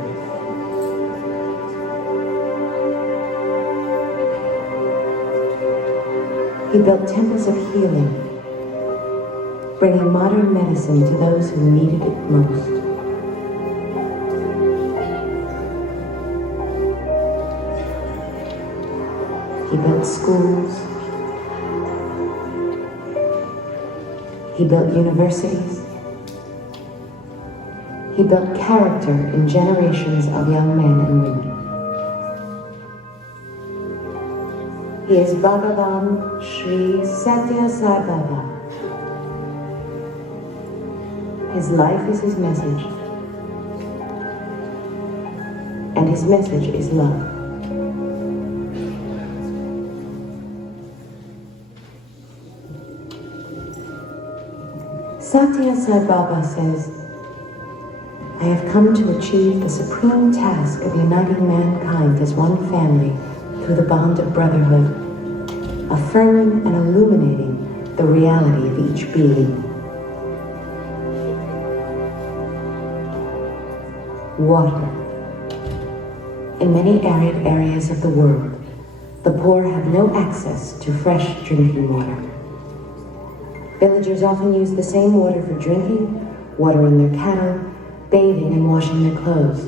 He built temples of healing, bringing modern medicine to those who needed it most. He built schools. He built universities. He built character in generations of young men and women. He is Bhagavan Sri Satya Sai Baba. His life is his message, and his message is love. Satya Sai Baba says, I have come to achieve the supreme task of uniting mankind as one family through the bond of brotherhood, affirming and illuminating the reality of each being. Water. In many arid areas of the world, the poor have no access to fresh drinking water. Villagers often use the same water for drinking, watering their cattle, bathing, and washing their clothes.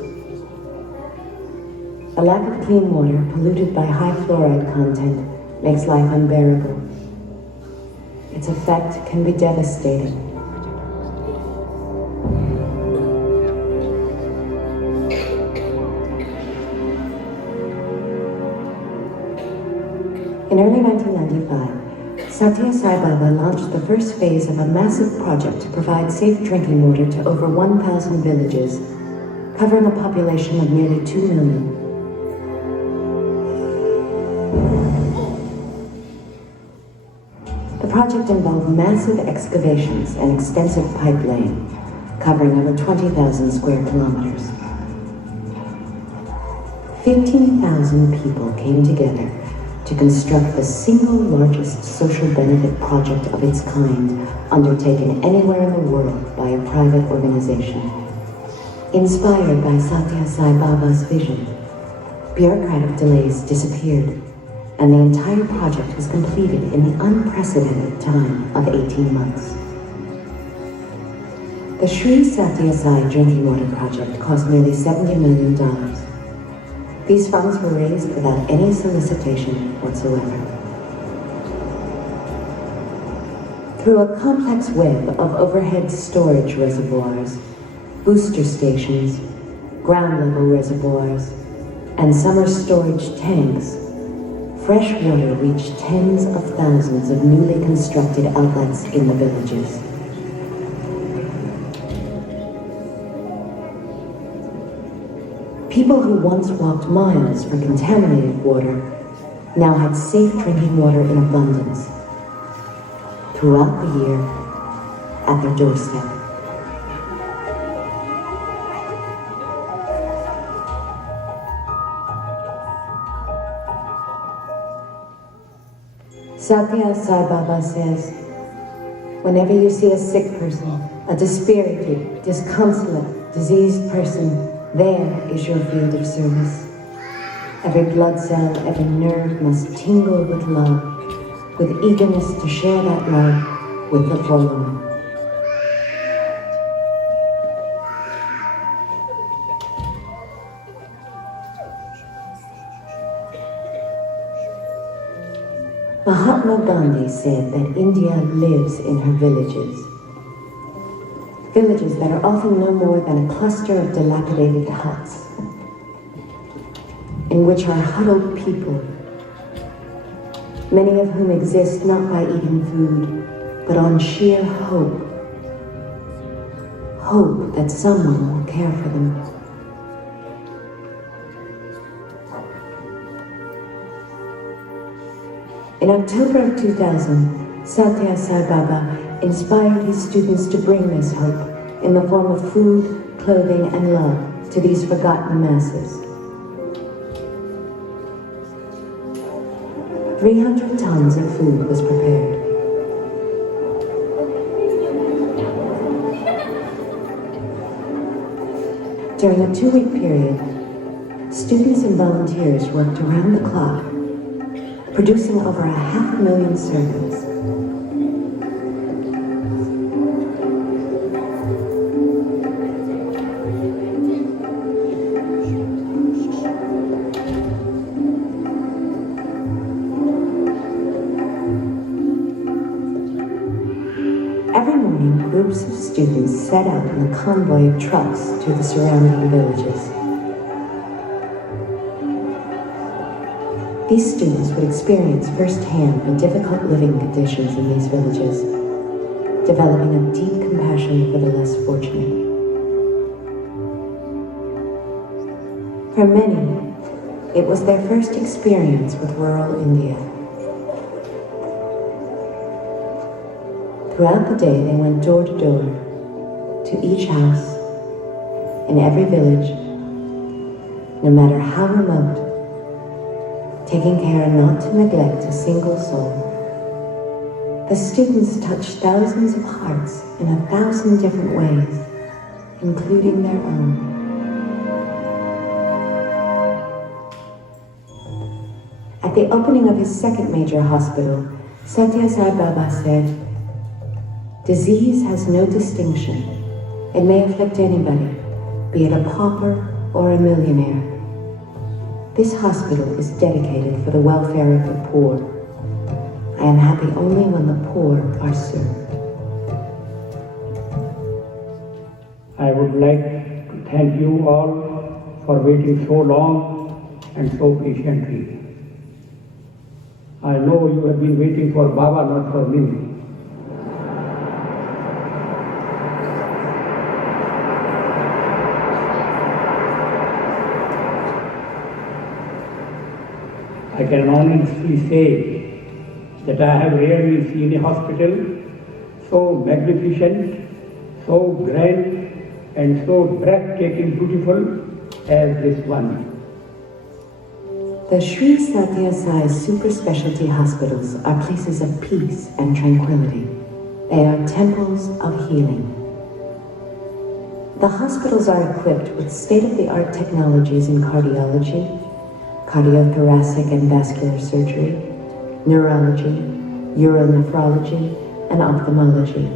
A lack of clean water, polluted by high fluoride content, makes life unbearable. Its effect can be devastating. In early 1995, Satya Sai Baba launched the first phase of a massive project to provide safe drinking water to over 1,000 villages, covering a population of nearly 2 million. The project involved massive excavations and extensive pipe laying, covering over 20,000 square kilometers. 15,000 people came together to construct the single largest social benefit project of its kind undertaken anywhere in the world by a private organization. Inspired by Satya Sai Baba's vision, bureaucratic delays disappeared, and the entire project was completed in the unprecedented time of 18 months. The Sri Satya Sai Drinking Water Project cost nearly $70 million. These funds were raised without any solicitation whatsoever. Through a complex web of overhead storage reservoirs, booster stations, ground-level reservoirs, and summer storage tanks, fresh water reached tens of thousands of newly constructed outlets in the villages. People who once walked miles for contaminated water now had safe drinking water in abundance. Throughout the year, at their doorstep. Satya Sai Baba says, whenever you see a sick person, a dispirited, disconsolate, diseased person, there is your field of service. Every blood cell, every nerve must tingle with love, with eagerness to share that love with the fallen. Mahatma Gandhi said that India lives in her villages. Villages that are often no more than a cluster of dilapidated huts, in which are huddled people, many of whom exist not by eating food, but on sheer hope. Hope that someone will care for them. In October of 2000, Satya Sai Baba inspired his students to bring this hope in the form of food, clothing, and love to these forgotten masses. 300 tons of food was prepared. During a 2-week period, students and volunteers worked around the clock, producing over 500,000 servings. Every morning, groups of students set out in a convoy of trucks to the surrounding villages. These students would experience firsthand the difficult living conditions in these villages, developing a deep compassion for the less fortunate. For many, it was their first experience with rural India. Throughout the day, they went door to door, to each house, in every village, no matter how remote, taking care not to neglect a single soul. The students touched thousands of hearts in 1,000 different ways, including their own. At the opening of his second major hospital, Satya Sai Baba said, "Disease has no distinction. It may afflict anybody, be it a pauper or a millionaire. This hospital is dedicated for the welfare of the poor. I am happy only when the poor are served." I would like to thank you all for waiting so long and so patiently. I know you have been waiting for Baba, not for me. I can honestly say that I have rarely seen a hospital so magnificent, so grand, and so breathtaking beautiful as this one. The Sri Satya Sai super specialty hospitals are places of peace and tranquility. They are temples of healing. The hospitals are equipped with state-of-the-art technologies in cardiology, cardiothoracic and vascular surgery, neurology, uronephrology, and ophthalmology.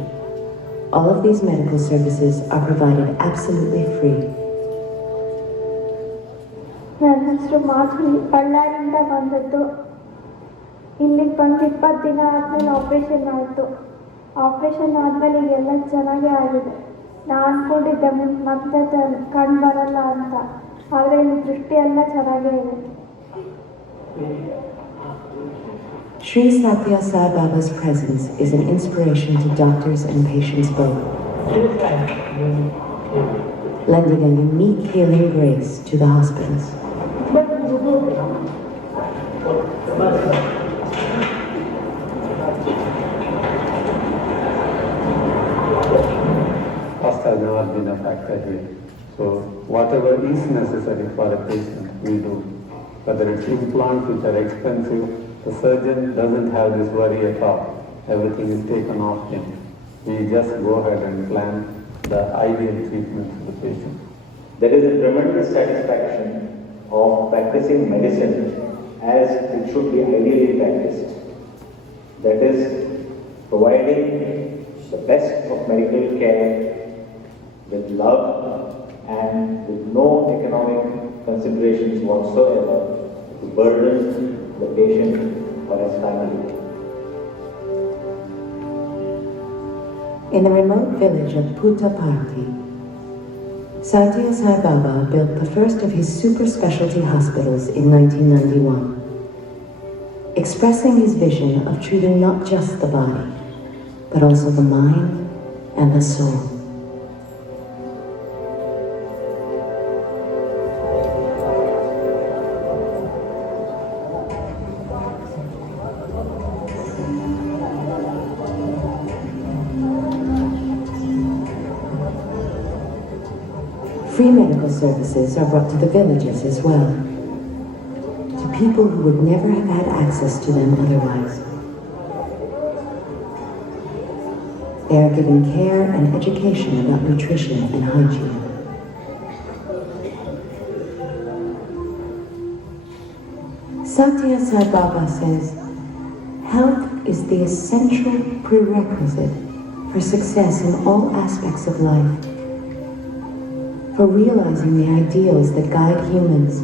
All of these medical services are provided absolutely free. ನನ್ನ ಹೆಸರು ಮಾಧುರಿ, ಬಳ್ಳಾರಿಯಿಂದ ಬಂದದ್ದು. ಇಲ್ಲಿಗೆ ಬಂದು 20 ದಿನ ಆದಮೇಲೆ operation ಆಯಿತು. Operation ಆದಮೇಲೆ ಈಗೆಲ್ಲ ಚೆನ್ನಾಗೇ ಆಗಿದೆ. ನಾನು ಅಂದ್ಕೊಂಡಿದ್ದೆ ಮತ್ತೆ ಕಣ್ಣು ಬರಲ್ಲ ಅಂತ, ಆದರೆ ಇಲ್ಲಿ ದೃಷ್ಟಿ ಎಲ್ಲ ಚೆನ್ನಾಗೇ ಇದೆ. Sri Satya Sai Baba's presence is an inspiration to doctors and patients both, lending a unique healing grace to the hospitals. never been a factor here. So whatever is necessary for a patient, we do. Whether it's implants which are expensive, the surgeon doesn't have this worry at all. Everything is taken off him. We just go ahead and plan the ideal treatment for the patient. There is a tremendous satisfaction of practicing medicine as it should be ideally practiced. That is, providing the best of medical care with love and with no economic considerations whatsoever to burden the patient or his family. In the remote village of Puttaparthi, Satya Sai Baba built the first of his super specialty hospitals in 1991, expressing his vision of treating not just the body, but also the mind and the soul. Free medical services are brought to the villages as well, to people who would never have had access to them otherwise. They are given care and education about nutrition and hygiene. Satya Sai Baba says, health is the essential prerequisite for success in all aspects of life, for realizing the ideals that guide humans.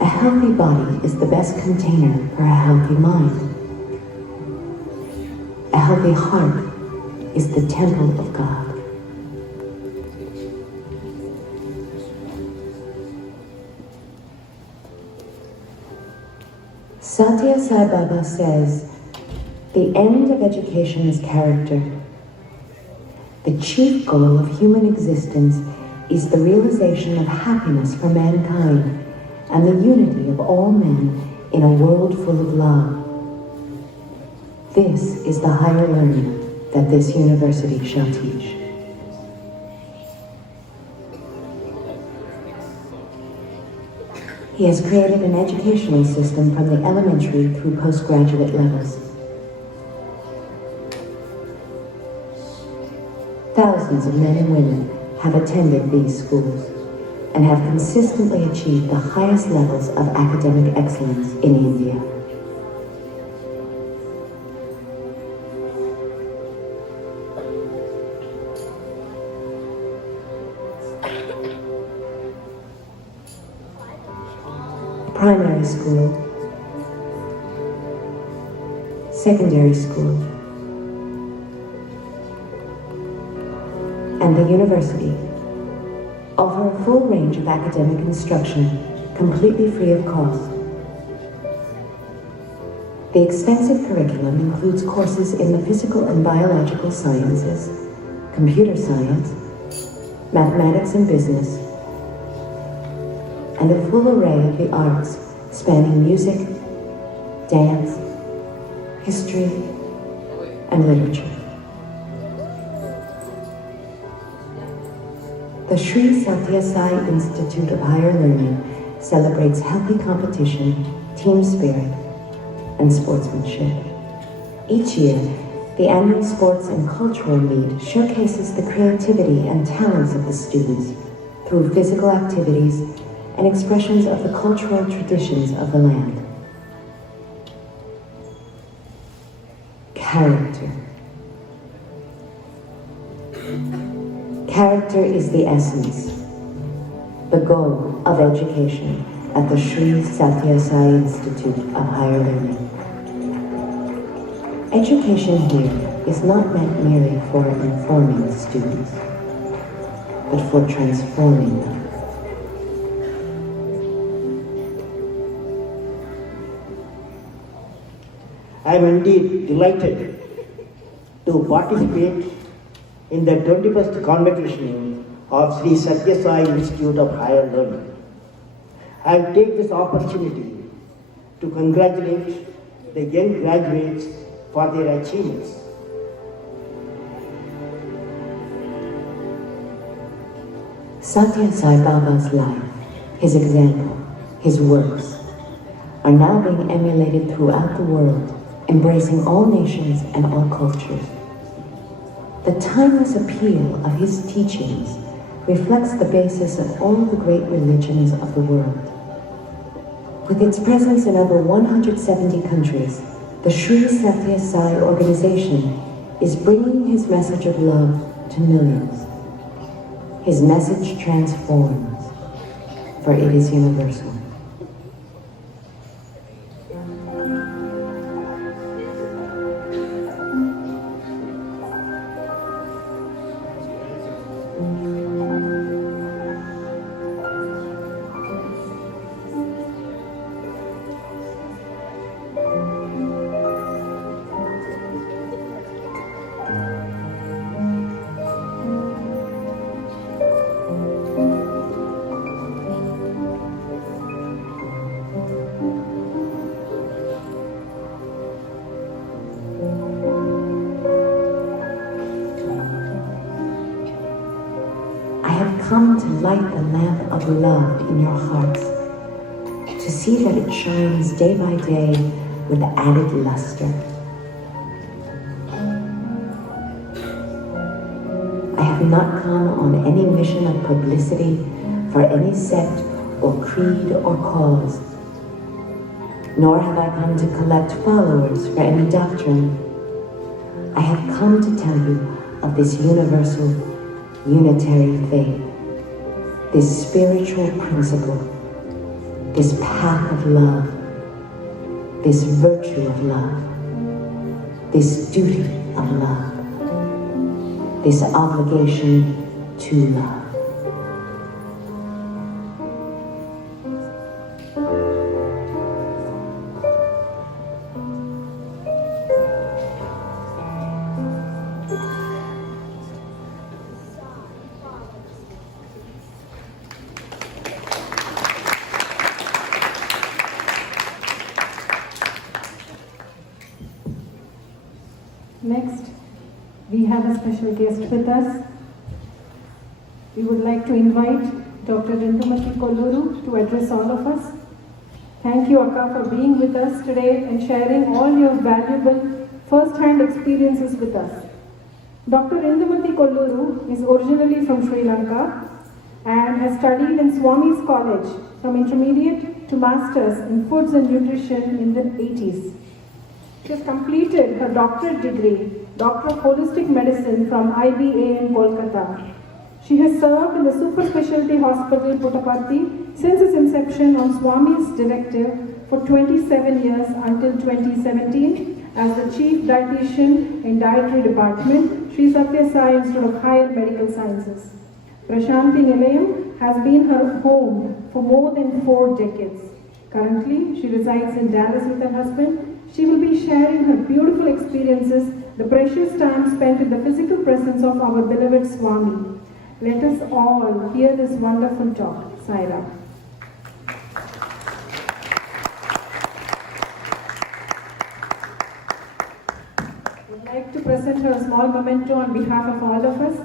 A healthy body is the best container for a healthy mind. A healthy heart is the temple of God. Satya Sai Baba says, the end of education is character. The chief goal of human existence is the realization of happiness for mankind and the unity of all men in a world full of love. This is the higher learning that this university shall teach. He has created an educational system from the elementary through postgraduate levels. Thousands of men and women have attended these schools and have consistently achieved the highest levels of academic excellence in India. Primary school, secondary school, and the university offer a full range of academic instruction completely free of cost. The extensive curriculum includes courses in the physical and biological sciences, computer science, mathematics and business, and a full array of the arts spanning music, dance, history, and literature. The Sri Satya Sai Institute of Higher Learning celebrates healthy competition, team spirit, and sportsmanship. Each year, the annual sports and cultural meet showcases the creativity and talents of the students through physical activities and expressions of the cultural traditions of the land. Character. Character is the essence, the goal of education at the Sri Satya Sai Institute of Higher Learning. Education here is not meant merely for informing the students, but for transforming them. I am indeed delighted to participate in the 21st convocation of Sri Satya Sai Institute of Higher Learning. I will take this opportunity to congratulate the young graduates for their achievements. Satya Sai Baba's life, his example, his works, are now being emulated throughout the world, embracing all nations and all cultures. The timeless appeal of his teachings reflects the basis of all the great religions of the world. With its presence in over 170 countries, the Sri Satya Sai organization is bringing his message of love to millions. His message transforms, for it is universal. Come to light the lamp of love in your hearts, to see that it shines day by day with added luster. I have not come on any mission of publicity for any sect or creed or cause, nor have I come to collect followers for any doctrine. I have come to tell you of this universal, unitary faith, this spiritual principle, this path of love, this virtue of love, this duty of love, this obligation to love. Next, we have a special guest with us. We would like to invite Dr. Indumati Kolluru to address all of us. Thank you, Akka, for being with us today and sharing all your valuable first-hand experiences with us. Dr. Indumati Kolluru is originally from Sri Lanka and has studied in Swami's College from intermediate to masters in foods and nutrition in the 80s. She has completed her doctorate degree, Doctor of Holistic Medicine from IBA in Kolkata. She has served in the Super Specialty Hospital Puttaparthi since its inception on Swami's directive for 27 years until 2017 as the Chief Dietitian in Dietary Department, Sri Satya Sai Institute of Higher Medical Sciences. Prashanti Nilayam has been her home for more than 4 decades. Currently, she resides in Dallas with her husband. She will be sharing her beautiful experiences, the precious time spent in the physical presence of our beloved Swami. Let us all hear this wonderful talk. Saira. I would like to present her a small memento on behalf of all of us.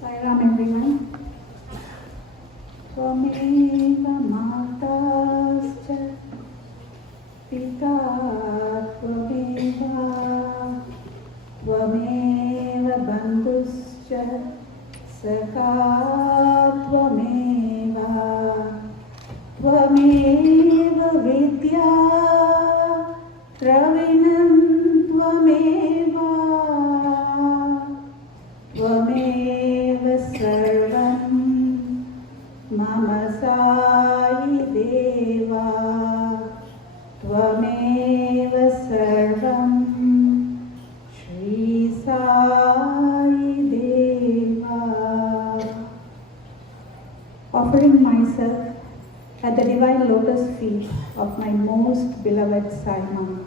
Sairam everyone. Tvameva matascha pita tvameva tvameva bandhuscha sakha tvameva tvameva vidya pravinam tvameva tvameva sarvam mama sai deva tvameva sarvam Shri Sai Deva. Offering myself at the divine lotus feet of my most beloved Sai Mama.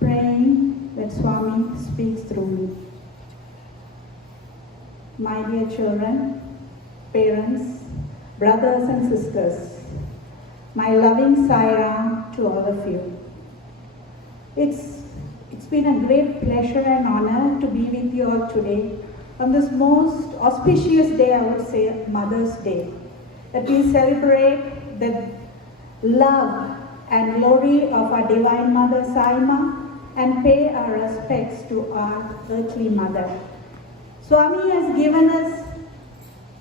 praying that Swami speaks through me. My dear children, parents, brothers and sisters, my loving Sai Ram to all of you. It's been a great pleasure and honor to be with you all today on this most auspicious day, I would say, Mother's Day, that we celebrate the love and glory of our Divine Mother Saima and pay our respects to our earthly mother. Swami has given us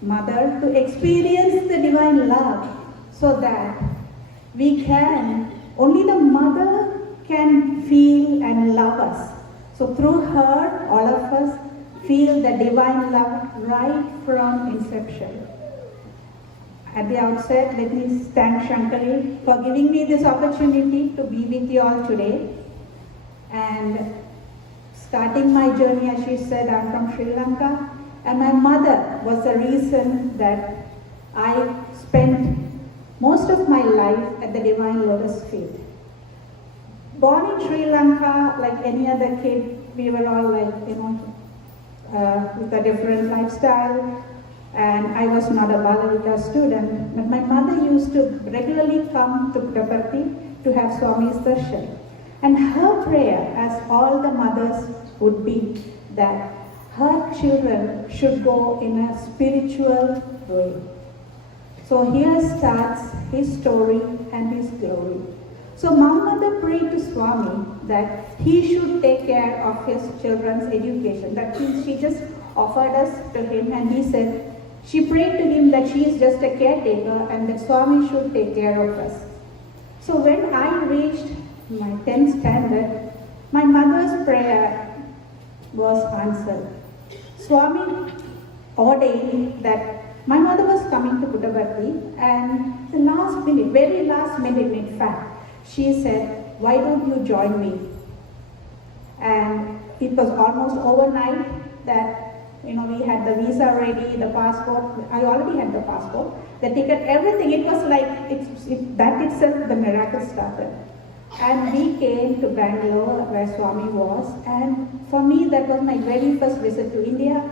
Mother to experience the divine love so that we can, only the Mother can feel and love us. So through her, all of us feel the divine love right from inception. At the outset, let me thank Shankari for giving me this opportunity to be with you all today. And starting my journey, as she said, I'm from Sri Lanka, and my mother was the reason that I spent most of my life at the Divine Lotus feet. Born in Sri Lanka, like any other kid, we were all like, with a different lifestyle. And I was not a Balavika student, but my mother used to regularly come to Puttaparthi to have Swami's darshan. And her prayer, as all the mothers would be, that her children should go in a spiritual way. So here starts his story and his glory. So my mother prayed to Swami that he should take care of his children's education. That means she just offered us to him, and he said, she prayed to him that she is just a caretaker and that Swami should take care of us. So when I reached my 10th standard, my mother's prayer was answered. Swami ordained that my mother was coming to Puttaparthi, and the last minute, very last minute in fact, she said, why don't you join me? And it was almost overnight that, we had the visa ready, the passport. I already had the passport, the ticket, everything. It was like, that itself, the miracle started. And we came to Bangalore, where Swami was. And for me, that was my very first visit to India.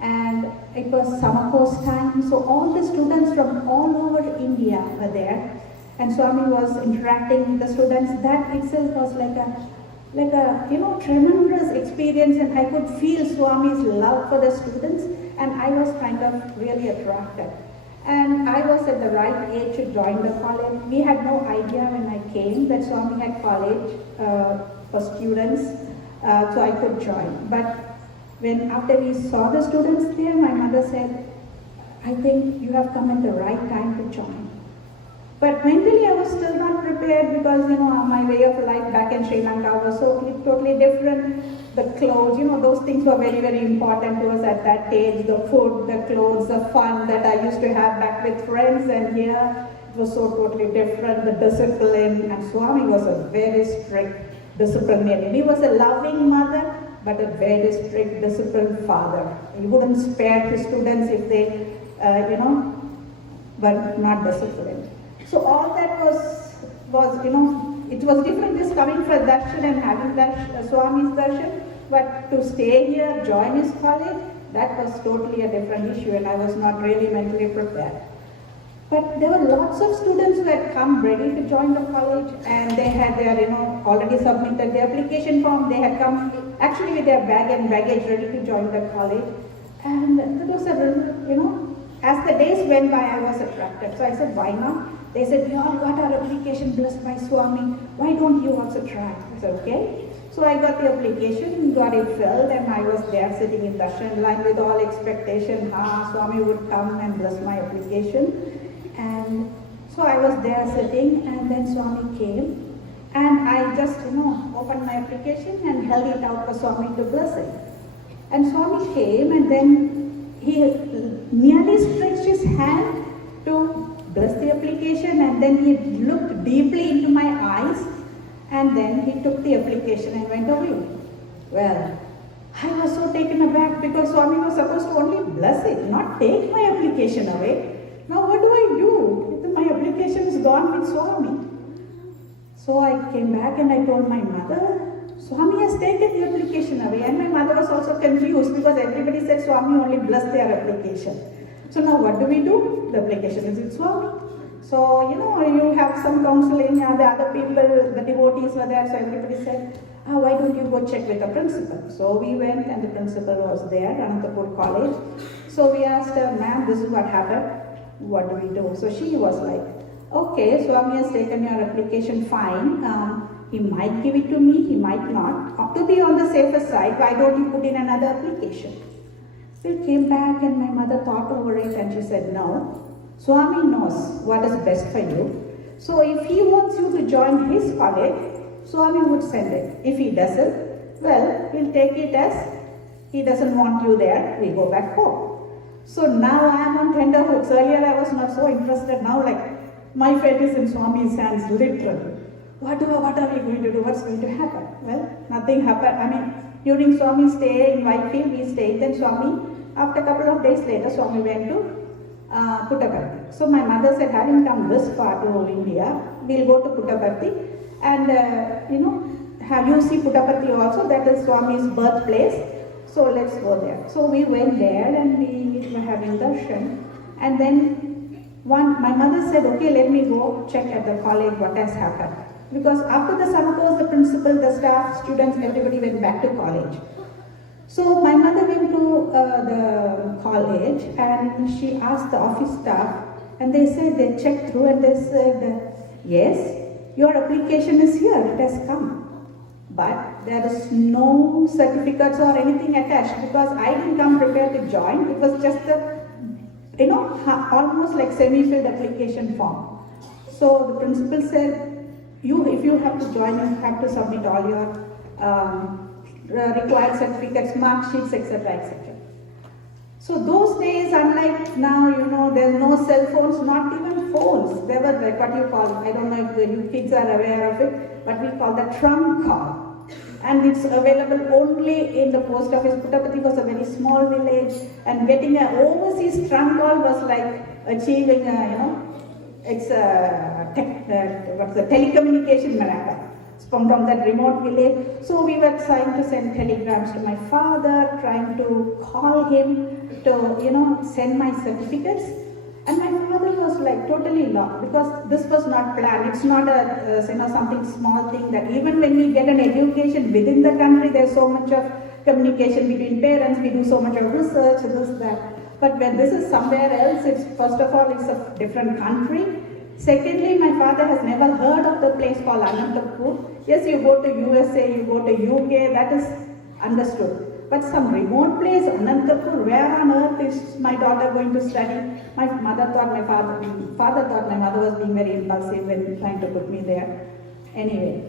And it was summer course time. So all the students from all over India were there. And Swami was interacting with the students. That itself was like a tremendous experience, and I could feel Swami's love for the students, and I was kind of really attracted. And I was at the right age to join the college. We had no idea when I came that Swami had college for students, so I could join. But after we saw the students there, my mother said, I think you have come at the right time to join. But mentally I was still not prepared because, my way of life back in Sri Lanka was so totally different. The clothes, those things were very, very important to us at that age. The food, the clothes, the fun that I used to have back with friends, and here it was so totally different. The discipline, and Swami was a very strict disciplinarian. He was a loving mother, but a very strict, disciplined father. He wouldn't spare his students if they, were not disciplined. So all that was it was different just coming for darshan and having Swami's darshan, but to stay here, join his college, that was totally a different issue, and I was not really mentally prepared. But there were lots of students who had come ready to join the college, and they had their, already submitted their application form. They had come actually with their bag and baggage ready to join the college. And it was as the days went by, I was attracted. So I said, why not? They said, we all got our application blessed by Swami. Why don't you also try? I said, okay. So I got the application, got it filled, and I was there sitting in darshan line with all expectation. Swami would come and bless my application. And so I was there sitting, and then Swami came. And I just, opened my application and held it out for Swami to bless it. And Swami came, and then he nearly stretched his hand to bless the application, and then he looked deeply into my eyes, and then he took the application and went away. Well, I was so taken aback because Swami was supposed to only bless it, not take my application away. Now what do I do? My application is gone with Swami. So I came back and I told my mother, Swami has taken the application away. And my mother was also confused because everybody said Swami only blessed their application. So now what do we do? The application is with Swami. So, you have some counseling, the other people, the devotees were there, so everybody said, why don't you go check with the principal? So we went and the principal was there, Anantapur College. So we asked her, ma'am, this is what happened. What do we do? So she was like, okay, Swami has taken your application, fine. He might give it to me, he might not. To be on the safer side, why don't you put in another application? We came back and my mother thought over it and she said, no, Swami knows what is best for you. So if he wants you to join his college, Swami would send it. If he doesn't, well, we'll take it as he doesn't want you there, we go back home. So now I am on tender hooks. Earlier I was not so interested. Now my fate is in Swami's hands, literally. What are we going to do? What's going to happen? Well, nothing happened. During Swami's stay in Whitefield, we stayed. Then Swami, after a couple of days later, Swami went to Puttaparthi. So my mother said, having come this far to India, we'll go to Puttaparthi. And, have you see Puttaparthi also? That is Swami's birthplace. So let's go there. So we went there and we were having darshan. And then my mother said, okay, let me go check at the college what has happened. Because after the summer course, the principal, the staff, students, everybody went back to college. So my mother went to the college and she asked the office staff and they said, they checked through and they said, yes, your application is here, it has come. But there is no certificates or anything attached because I didn't come prepared to join. It was just a, almost like semi-filled application form. So the principal said, if you have to join, you have to submit all your required certificates, mark sheets, etc., etc. So those days, unlike now, there's no cell phones, not even phones. There were what you call, I don't know if you kids are aware of it, but we call the trunk call. And it's available only in the post office. Puttaparthi was a very small village, and getting an overseas trunk call was like achieving it's a telecommunication miracle from that remote village. So we were trying to send telegrams to my father, trying to call him to, send my certificates. And my father was like totally lost because this was not planned. It's not a, something small thing that even when we get an education within the country, there's so much of communication between parents, we do so much of research, this, that. But when this is somewhere else, it's first of all, it's a different country. Secondly, my father has never heard of the place called Anantapur. Yes, you go to USA, you go to UK, that is understood. But some remote place, Anantapur, where on earth is my daughter going to study? My father thought my mother was being very impulsive when trying to put me there. Anyway,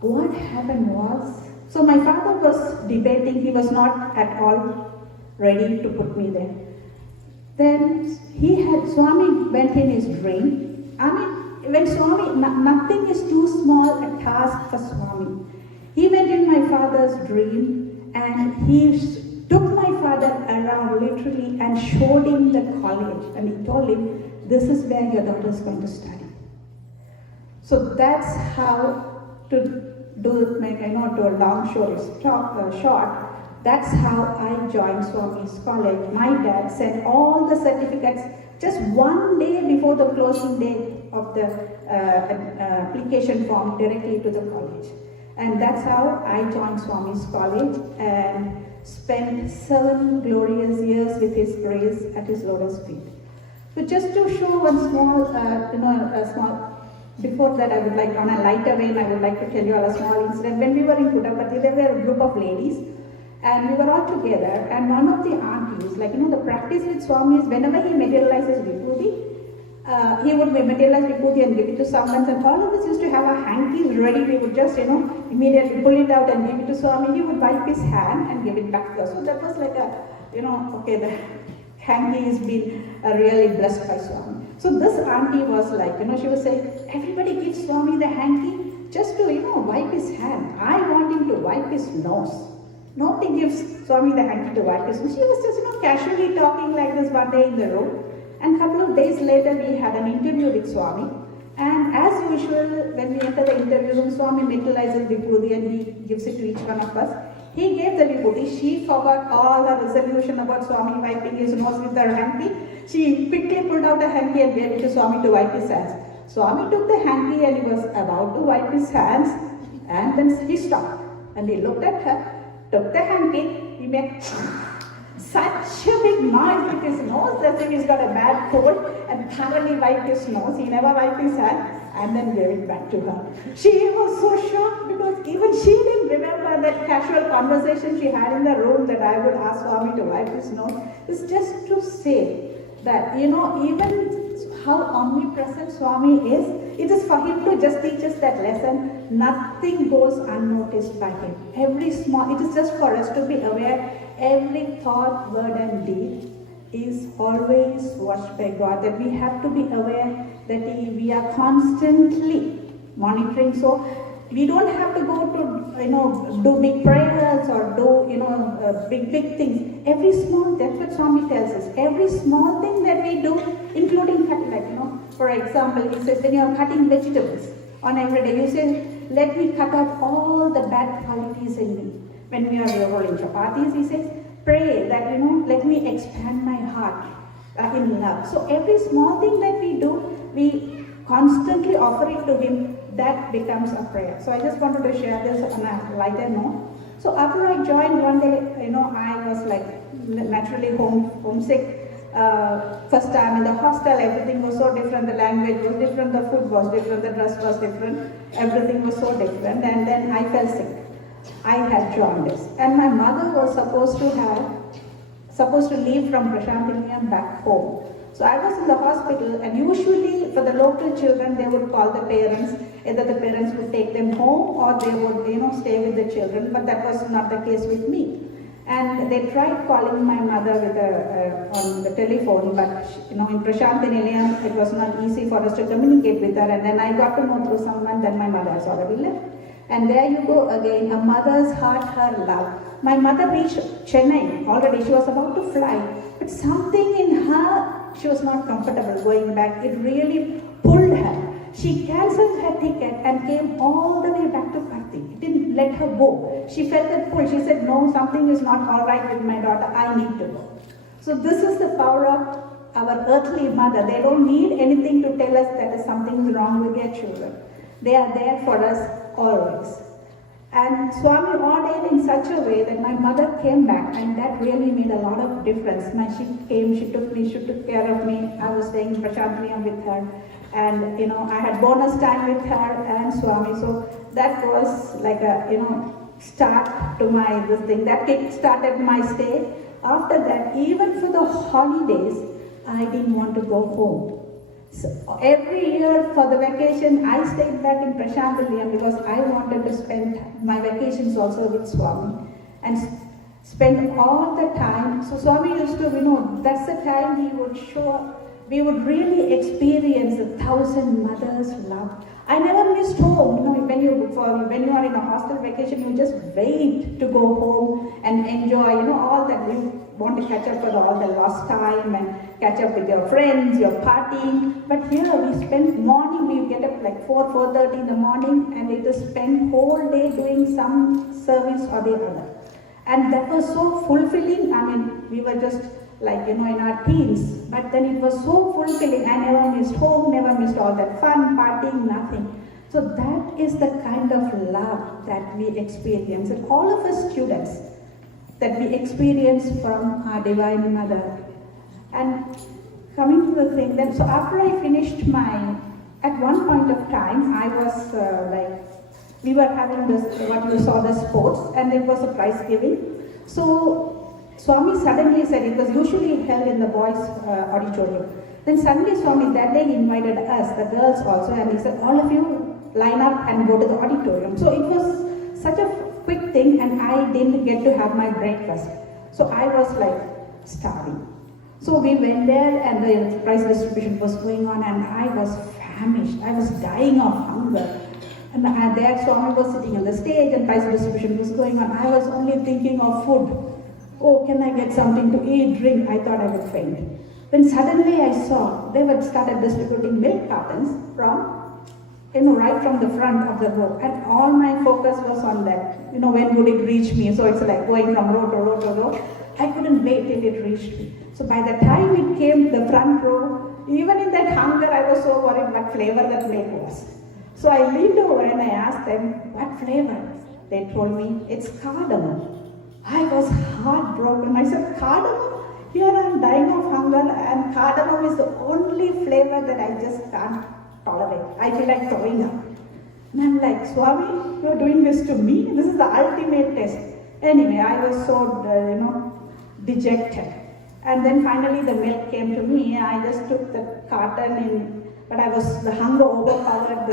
what happened was, so my father was debating, he was not at all ready to put me there. Then Swami went in his dream. When Swami, nothing is too small a task for Swami. He went in my father's dream and he took my father around literally and showed him the college. And he told him, this is where your daughter is going to study. So that's how, to a long story short, that's how I joined Swami's college. My dad sent all the certificates just one day before the closing date of the application form directly to the college. And that's how I joined Swami's college and spent 7 glorious years with his grace at his lotus feet. So just to show one small, before that I would like, on a lighter vein, I would like to tell you all a small incident. When we were in Puttaparthi, there were a group of ladies and we were all together, and one of the aunties, the practice with Swami is whenever he materializes Vibhuti, he would materialize Vibhuti and give it to someone, and all of us used to have our hankies ready. We would just, immediately pull it out and give it to Swami. He would wipe his hand and give it back to us. So that was like okay, the hanky has been really blessed by Swami. So this auntie was like, she was saying, everybody gives Swami the hanky just to, wipe his hand. I want him to wipe his nose. Nobody gives Swami the hanky to wipe his nose. She was just, casually talking like this one day in the room. And a couple of days later, we had an interview with Swami. And as usual, when we enter the interview room, Swami materializes Vibhuti and he gives it to each one of us. He gave the Vibhuti. She forgot all her resolution about Swami wiping his nose with her hanky. She quickly pulled out a hanky and gave it to Swami to wipe his hands. Swami took the hanky and he was about to wipe his hands, and then he stopped and he looked at her, took the hanky, he made such a big noise with his nose as if he's got a bad cold, and thoroughly wiped his nose. He never wiped his hand and then gave it back to her. She was so shocked because even she didn't remember that casual conversation she had in the room that I would ask Swami to wipe his nose. It's just to say that, even how omnipresent Swami is, it is for him to just teach us that lesson. Nothing goes unnoticed by him. It is just for us to be aware. Every thought, word and deed is always watched by God, that we have to be aware that we are constantly monitoring. So we don't have to go to, do big prayers or do, big things. Every small, that's what Swami tells us. Every small thing that we do, including cutting, for example, he says, when you are cutting vegetables on every day, you say, let me cut out all the bad qualities in me. When we are rolling chapatis, he says, pray that, let me expand my heart in love. So every small thing that we do, we constantly offer it to him. That becomes a prayer. So I just wanted to share this on a lighter note. So after I joined one day, I was like naturally homesick. First time in the hostel, everything was so different. The language was different, the food was different, the dress was different. Everything was so different. And then I fell sick. I had jaundice, and my mother was supposed to leave from Prashantilayam back home. So I was in the hospital, and usually for the local children, they would call the parents. Either the parents would take them home or they would, stay with the children. But that was not the case with me. And they tried calling my mother on the telephone, but in Prashantilayam, it was not easy for us to communicate with her. And then I got to know through someone that my mother has already left. And there you go again, a mother's heart, her love. My mother reached Chennai already. She was about to fly, but something in her, she was not comfortable going back. It really pulled her. She cancelled her ticket and came all the way back to Karthi. It didn't let her go. She felt that pull. She said, no, something is not all right with my daughter. I need to go. So this is the power of our earthly mother. They don't need anything to tell us that something is wrong with their children. They are there for us always. And Swami ordained in such a way that my mother came back, and that really made a lot of difference. She came, she took me, she took care of me. I was staying in Prashantilayam with her, and I had bonus time with her and Swami. So that was like a start to this thing. That started my stay. After that, even for the holidays, I didn't want to go home. So every year for the vacation, I stayed back in Prashantilayam because I wanted to spend my vacations also with Swami and spend all the time. So Swami used to, that's the time he would show, we would really experience 1,000 mothers' love. I never missed home. When you are in a hostel vacation, you just wait to go home and enjoy, all that. You want to catch up with all the lost time and catch up with your friends, your partying. But here we spend morning, we get up like 4:30 in the morning, and it is spent whole day doing some service or the other. And that was so fulfilling. We were just like, in our teens, but then it was so fulfilling. I never missed home, never missed all that fun, partying, nothing. So that is the kind of love that we experience, and all of us students, that we experience from our Divine Mother. And coming to the thing, then, so after I finished at one point of time, I was we were having this, what you saw, the sports, and it was a prize giving. So Swami suddenly said, it was usually held in the boys' auditorium. Then suddenly Swami that day invited us, the girls also, and he said, all of you line up and go to the auditorium. So it was such a quick thing, and I didn't get to have my breakfast. So I was like starving. So we went there, and the prize distribution was going on, and I was famished. I was dying of hunger. And there Swami was sitting on the stage, and prize distribution was going on. I was only thinking of food. Oh, can I get something to eat, drink? I thought I would faint. Then suddenly I saw they had started distributing milk cartons from right from the front of the row. And all my focus was on that. When would it reach me? So it's like going from row to row to row. I couldn't wait till it reached me. So by the time it came the front row, even in that hunger, I was so worried what flavor that milk was. So I leaned over and I asked them, what flavor? They told me, it's cardamom. I was heartbroken. I said, cardamom? Here I'm dying of hunger and cardamom is the only flavor that I just can't tolerate. I feel like throwing up. And I'm like, Swami, you're doing this to me? This is the ultimate test. Anyway, I was so, dejected. And then finally the milk came to me. I just took the carton in, but the hunger overpowered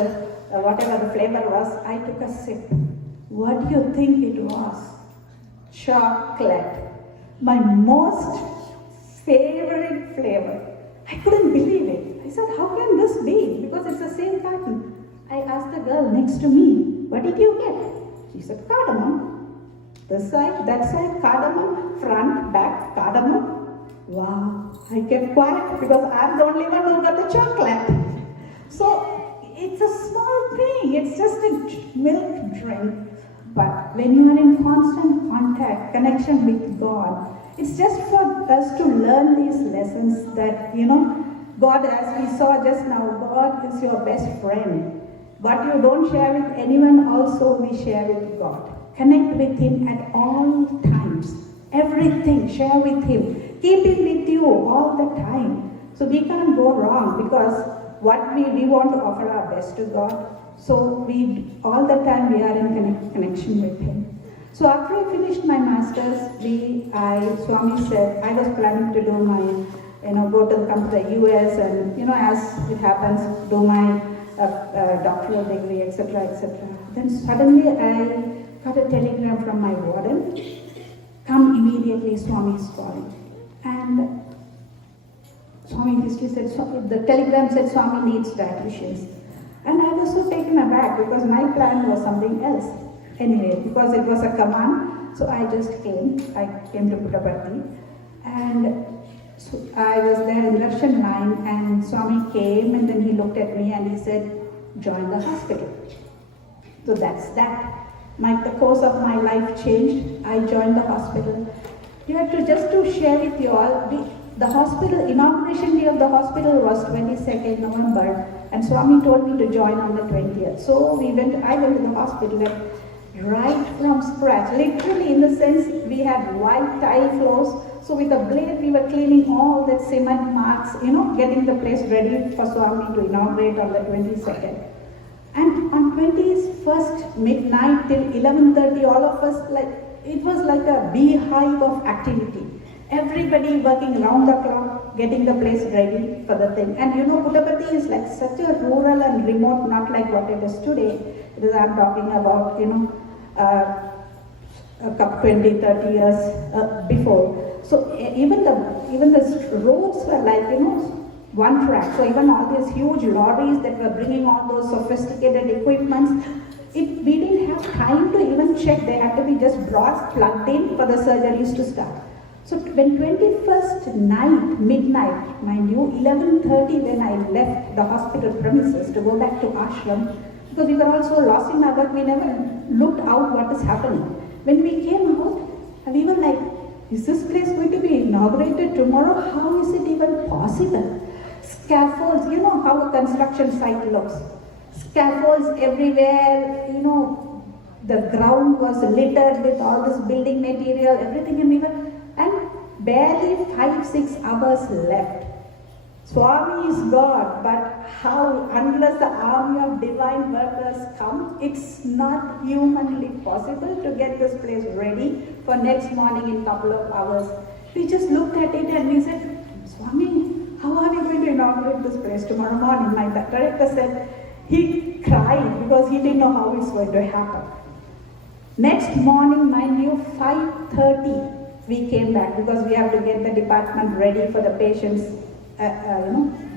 whatever the flavor was. I took a sip. What do you think it was? Chocolate. My most favorite flavor. I couldn't believe it. I said, how can this be? Because it's the same carton. I asked the girl next to me, what did you get? She said, cardamom. This side, that side, cardamom, front, back, cardamom. Wow, I kept quiet because I'm the only one who got the chocolate. So it's a small thing, it's just a milk drink. But when you are in constant connection with God, it's just for us to learn these lessons that, God, as we saw just now, God is your best friend. What you don't share with anyone, also we share with God. Connect with Him at all times. Everything, share with Him. Keep Him with you all the time. So we can't go wrong because what we want to offer our best to God. So all the time we are in connection with Him. So after I finished my master's, Swami said, I was planning to do my, come to the US and, as it happens, do my doctoral degree, etc., etc. Then suddenly I got a telegram from my warden, come immediately, Swami is calling. And Swami history said, the telegram said Swami needs dietitians. And I was so taken aback because my plan was something else. Anyway, because it was a command, so I just came. I came to Puttaparthi. And so I was there in Darshan line and Swami came and then he looked at me and he said, join the hospital. So that's that. The course of my life changed. I joined the hospital. Just to share with you all, the hospital, inauguration day of the hospital was 22nd November and Swami told me to join on the 20th. So I went to the hospital and right from scratch, literally in the sense we had white tile floors. So with a blade we were cleaning all that cement marks, getting the place ready for Swami to inaugurate on the 22nd. And on 21st midnight till 11:30, all of us, it was like a beehive of activity. Everybody working round the clock, getting the place ready for the thing. And Puttaparthi is like such a rural and remote, not like what it is today. Because I'm talking about, a couple 20, 30 years before. So even the roads were like, one track. So even all these huge lorries that were bringing all those sophisticated equipments, we didn't have time to even check. They had to be just brought, plugged in for the surgeries to start. So when 21st night, midnight, mind you, 11:30 when I left the hospital premises to go back to ashram, because we were also lost in our work, we never looked out what is happening. When we came out, we were like, is this place going to be inaugurated tomorrow? How is it even possible? Scaffolds, how a construction site looks. Scaffolds everywhere, the ground was littered with all this building material, everything, and barely 5-6 hours left. Swami is God, but how, unless the army of divine workers come, it's not humanly possible to get this place ready for next morning in a couple of hours. We just looked at it and we said, Swami, how are we going to inaugurate this place tomorrow morning? My director said, he cried because he didn't know how it's going to happen. Next morning, mind you, 5:30, we came back because we have to get the department ready for the patients,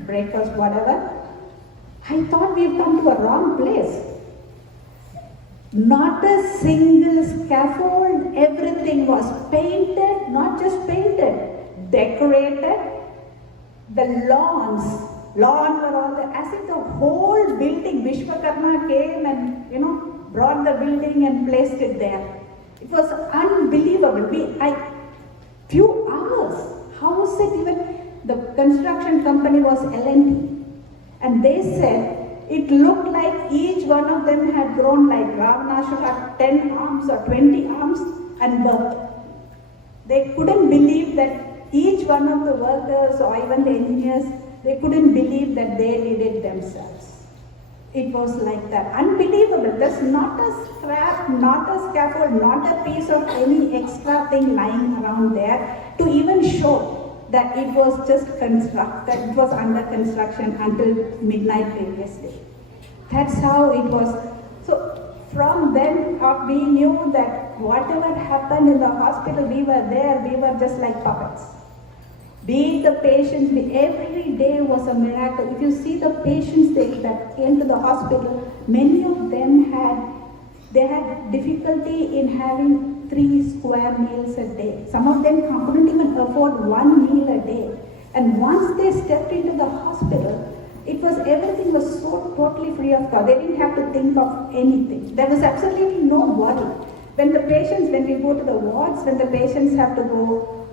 breakfast, whatever. I thought we've come to a wrong place. Not a single scaffold, everything was painted, not just painted, decorated. The lawns, lawn were all there, as if the whole building, Vishwakarma came and, brought the building and placed it there. It was unbelievable. Few hours, how was it even, the construction company was L&T, and they said, it looked like each one of them had grown like Ravana should have 10 arms or 20 arms and birth. They couldn't believe that each one of the workers or even the engineers, they couldn't believe that they did it themselves. It was like that. Unbelievable. There's not a scrap, not a scaffold, not a piece of any extra thing lying around there to even show that it was just that it was under construction until midnight previous day. That's how it was. So from then on, we knew that whatever happened in the hospital, we were there, we were just like puppets. Be it the patients, every day was a miracle. If you see the patients that came to the hospital, many of them had difficulty in having 3 square meals a day. Some of them couldn't even afford 1 meal a day. And once they stepped into the hospital, everything was so totally free of cost. They didn't have to think of anything. There was absolutely no worry. When we go to the wards, when the patients have to go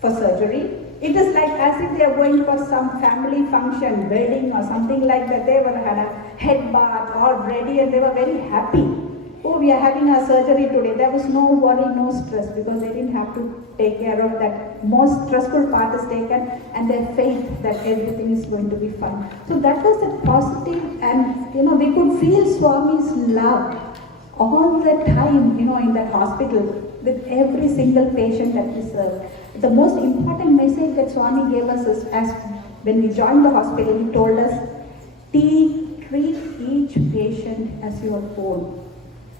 for surgery, it is like as if they are going for some family function, wedding or something like that. They had a head bath all ready and they were very happy. Oh, we are having our surgery today. There was no worry, no stress, because they didn't have to take care of that. Most stressful part is taken, and their faith that everything is going to be fine. So that was a positive, and we could feel Swami's love all the time, in that hospital with every single patient that we served. The most important message that Swami gave us is, as when we joined the hospital, he told us, treat each patient as your own.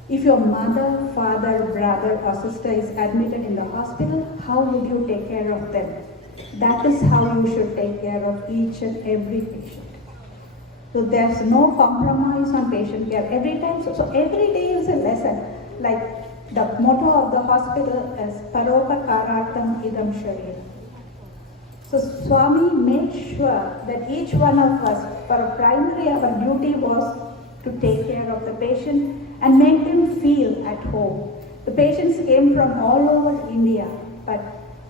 If your mother, father, brother or sister is admitted in the hospital, how would you take care of them? That is how you should take care of each and every patient. So there's no compromise on patient care every time. So every day is a lesson. Like the motto of the hospital is Paropakarartam Idam Sharir. So Swami made sure that each one of us, for primary our duty was to take care of the patient and make them feel at home. The patients came from all over India, but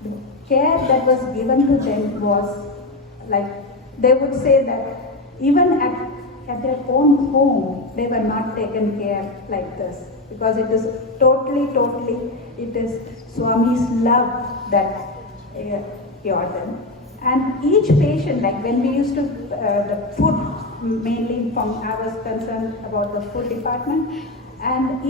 the care that was given to them was like, they would say that even at their own home, they were not taken care like this, because it is totally, it is Swami's love that cured them. And each patient, like when we used to, the food, mainly I was concerned about the food department, and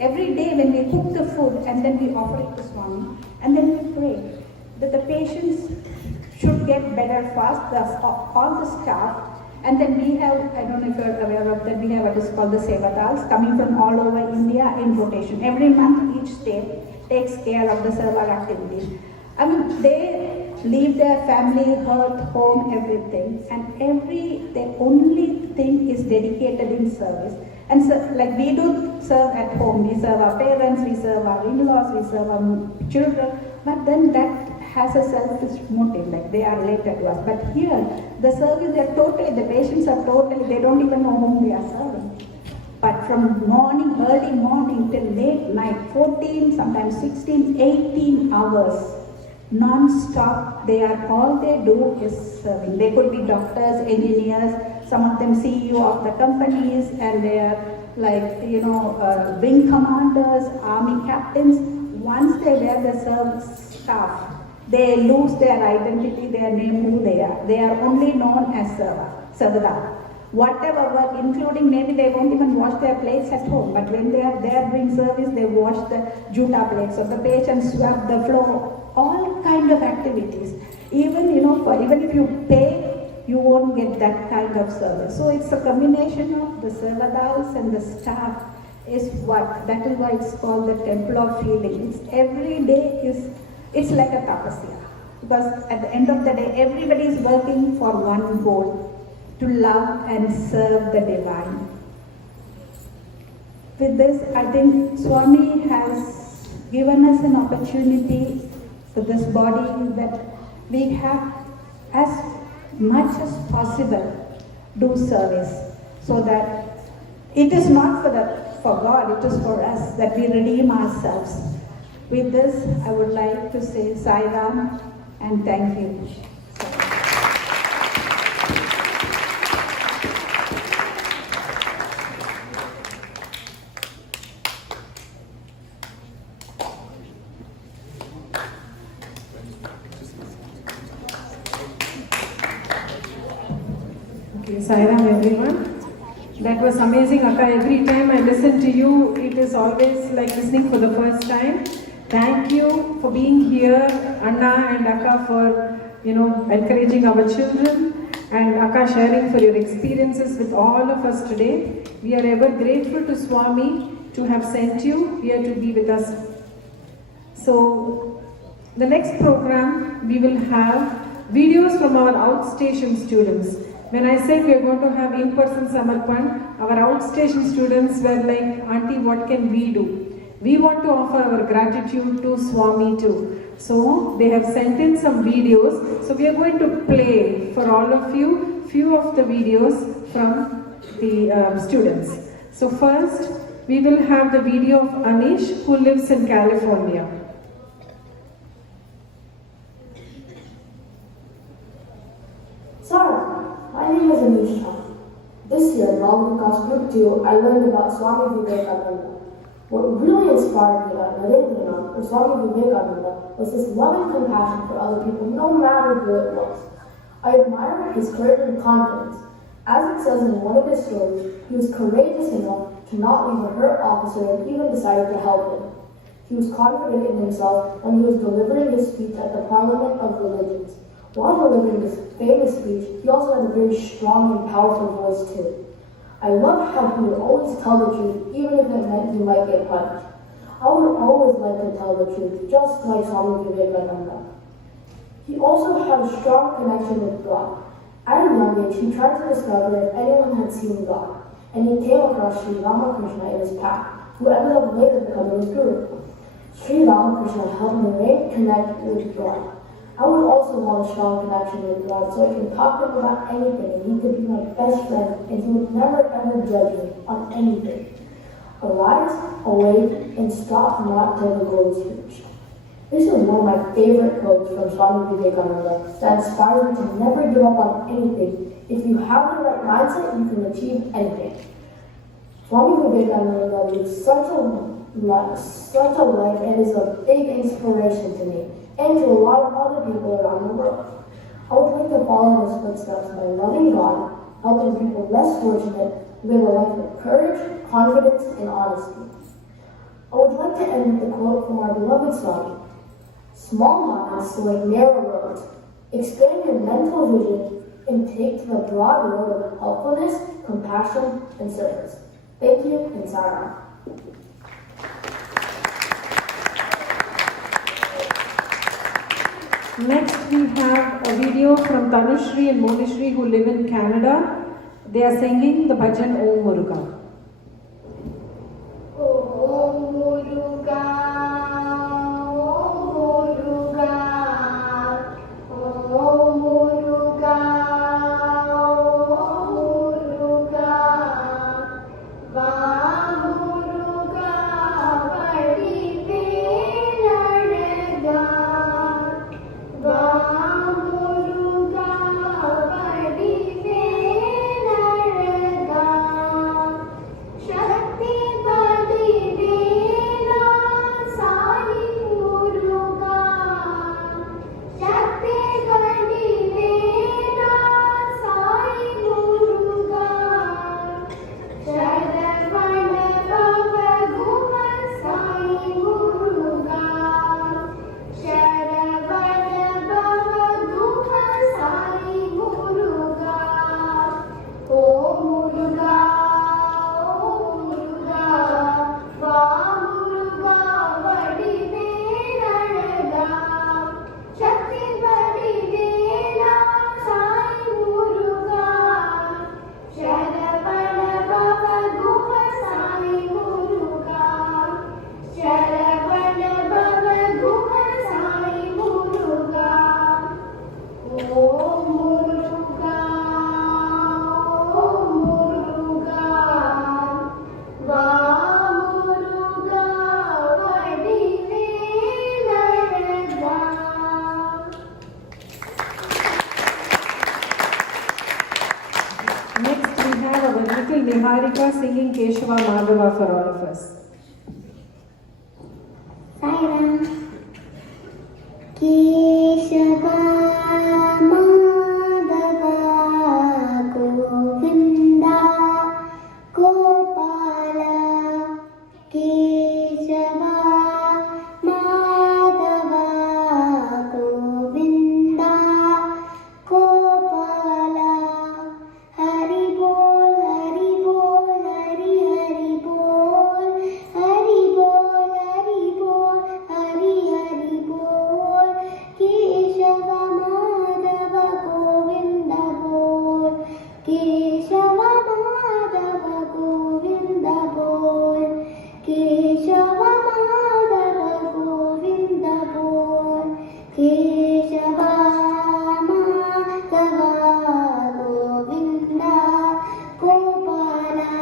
every day when we cook the food and then we offer it to Swami, and then we pray that the patients should get better fast, all the staff, and then we have, I don't know if you're aware of that, we have what is called the Sevadals coming from all over India in rotation. Every month each state takes care of the server activities. I mean, they leave their family, hearth, home, everything, and their only thing is dedicated in service. And so, like we do serve at home, we serve our parents, we serve our in-laws, we serve our children, but then that has a selfish motive, like they are related to us. But here, the service, the patients are totally, they don't even know whom they are serving. But from early morning till late night, 14, sometimes 16, 18 hours, non-stop, all they do is serving. They could be doctors, engineers, some of them CEO of the companies, and they are like, wing commanders, army captains. Once they wear the service staff, they lose their identity, their name, who they are. They are only known as Sarvada. Whatever work, including maybe they won't even wash their plates at home, but when they are there doing service, they wash the juta plates of the patients, swab the floor, all kind of activities. Even, even if you pay, you won't get that kind of service. So it's a combination of the Sarvadals and the staff that is why it's called the temple of healing. It's every day it's like a tapasya. Because at the end of the day, everybody is working for one goal, to love and serve the divine. With this, I think Swami has given us an opportunity for this body that we have, as much as possible do service, so that it is not for God, it is for us, that we redeem ourselves. With this, I would like to say Sai Ram and thank you. Okay, Sai Ram everyone. That was amazing, Akka. Every time I listen to you, it is always like listening for the first time. Thank you for being here, Anna and Akka, for encouraging our children, and Akka sharing for your experiences with all of us today. We are ever grateful to Swami to have sent you here to be with us. So, the next program we will have videos from our outstation students. When I said we are going to have in-person Samarpan, our outstation students were like, Auntie, what can we do? We want to offer our gratitude to Swami too. So they have sent in some videos. So we are going to play for all of you few of the videos from the students. So first, we will have the video of Anish, who lives in California. Sir, my name is Anish. This year, in All Group 2, I learned about Swami Vivekananda. What really inspired me about Narendra or Swami Vivekananda was his love and compassion for other people, no matter who it was. I admire his courage and confidence. As it says in one of his stories, he was courageous enough to not leave a hurt officer and even decided to help him. He was confident in himself when he was delivering his speech at the Parliament of Religions. While delivering this famous speech, he also had a very strong and powerful voice too. I love how he would always tell the truth, even if it meant he might get punished. I would always like to tell the truth, just like Swami Vivekananda. He also had a strong connection with God. At a young age, he tried to discover if anyone had seen God, and he came across Sri Ramakrishna in his path, who ended up later becoming his guru. Sri Ramakrishna helped me reconnect with God. I would also want a strong connection with God so I can talk to him about anything and he could be my best friend and he would never ever judge me on anything. Arise, awake, and stop not till the goal is reached. This is one of my favorite quotes from Swami Vivekananda that inspires me to never give up on anything. If you have the right mindset, you can achieve anything. Swami Vivekananda lived such a life and is a big inspiration to me and to a lot of other people around the world. I would like to follow in his footsteps by loving God, helping people less fortunate, live a life with courage, confidence, and honesty. I would like to end with a quote from our beloved Swami. Small minds select narrow roads. Expand your mental vision and take to the broad road of helpfulness, compassion, and service. Thank you, and Sarah. Next, we have a video from Tanushri and Monishri, who live in Canada. They are singing the bhajan Om Muruga. Om Muruga, Om Muruga, Om Muruga, Om Muruga, Va Muruga, Padi Penadaga, Va Muruga, Padi Penadaga, Shakti Padi Penadaga. have our little Niharika singing Keshava Madhava for all of us. Sairam. Keshava Madhava Govinda Gopala Keshava Madhava Govinda Gopala Hari Bol Hari Bol Hari Hari Bol Hari Bol Hari Bol Hari Hari Bol Keshava Madhava Govinda Bol Keshava Madhava Govinda Bol Keshava Madhava Govinda Bol Keshava Madhava Govinda Gopala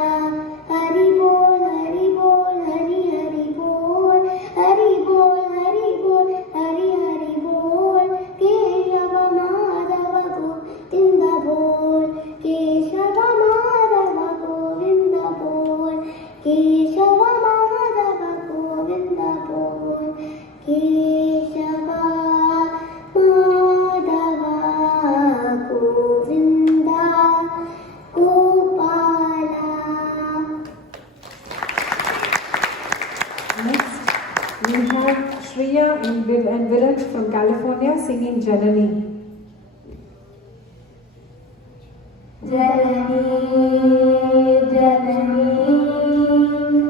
Hari Bol Hari Bol Hari Hari Bol Hari Bol Hari Bol Hari Hari Bol Keshava Madhava Govinda Bol Keshava Madhava Govinda Bol Keshava Madhava Govinda Bol Keshava Madhava Govinda Gopala. Next, we have Shreya and Virat from California singing Janani. Janani, Janani,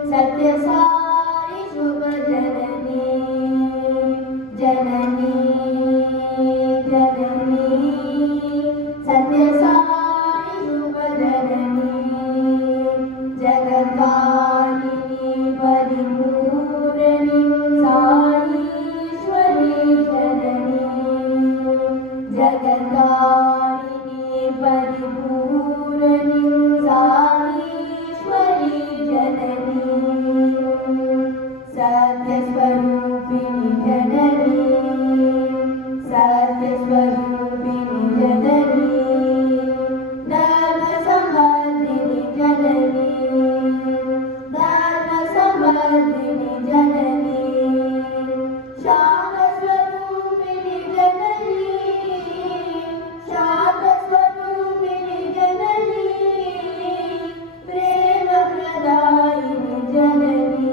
Satya Sai Shubha Janani, Janani, Janani, Satya Sai Shubha Janani, Jagatkalini Paripurani Saishwari Janani, Jagatkalini Paripurani Saishwari Janani, Satyaswarupini Janani, Satyaswarupini Janani, Dharma Samvardhini Janani, Dharma Samvardhini Janani, Shama Swarupini Janani, Shama Swarupini Janani, Prema Pradayini Janani,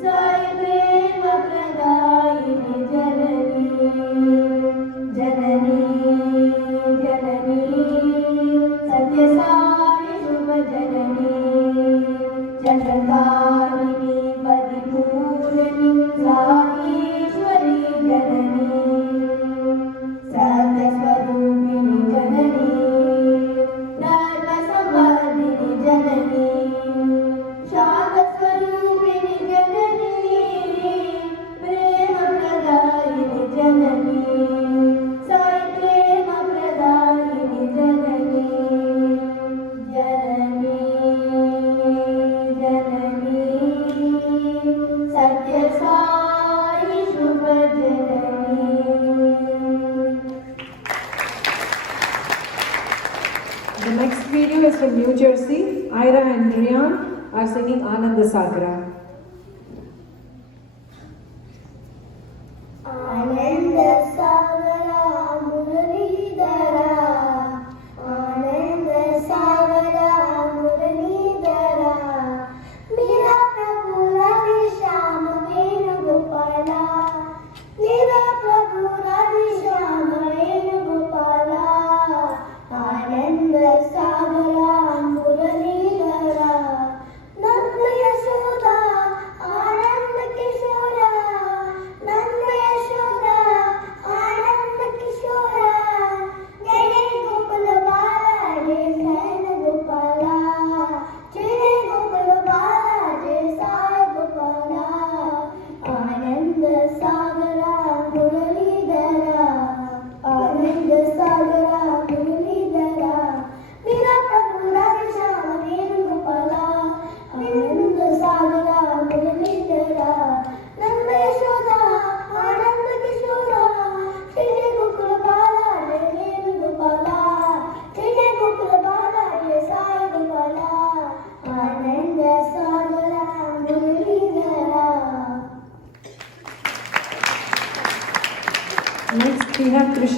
Sai Prema Pradayini Janani, Janani, Janani, Satya Sai Shubha Janani, Jagatkalini Paripurani Saishwari Janani, Satyaswarupini Janani, Dharma Samvardhini Janani, Shakaswarupini Janani, Prema Pradayini Janani, Sai Prema Pradayini Janani, Janani, Janani, Satya Sai Shubha Janani. The next video is from New Jersey. Ira and Rian are singing Ananda Sagra. Ananda Sagara Muralidhara, Ananda Sagara Muralidhara, Mera Prabhu Radhe Shyam Venugopala, Mera Prabhu Radhe Shyam Venugopala, Ananda Sagara Muralidhara, Nanda Yashoda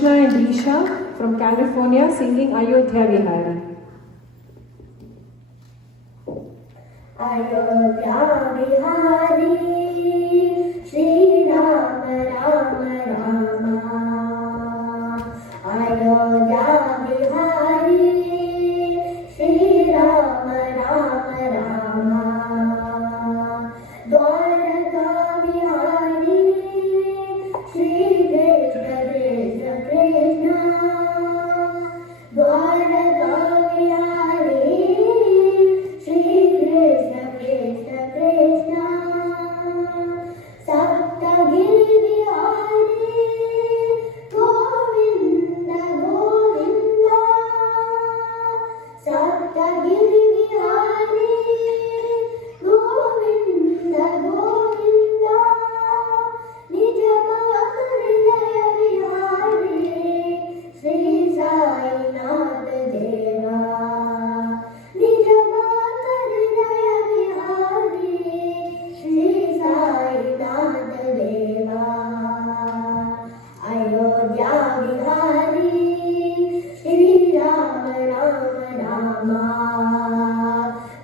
Krishna and Isha from California singing Ayodhya Vihari. Ayodhya Vihari, Shri Rama Rama Rama. Ayodhya Vihari, Shri Rama Rama Rama. Dwaraka Vihari, Shri Krishna Krishna Krishna. Dwaraka Vihari, Shri Krishna Krishna Krishna. Saptagiri Vihari, Govinda Govinda. Saptagiri Vihari, Govinda Govinda. Nijamata Hridaya Vihari, Sri Sai Nath Deva. Nijamata Hridaya Vihari, Sri Sai Nath Deva. Ayodhya Vihari, Shri Rama Rama Rama.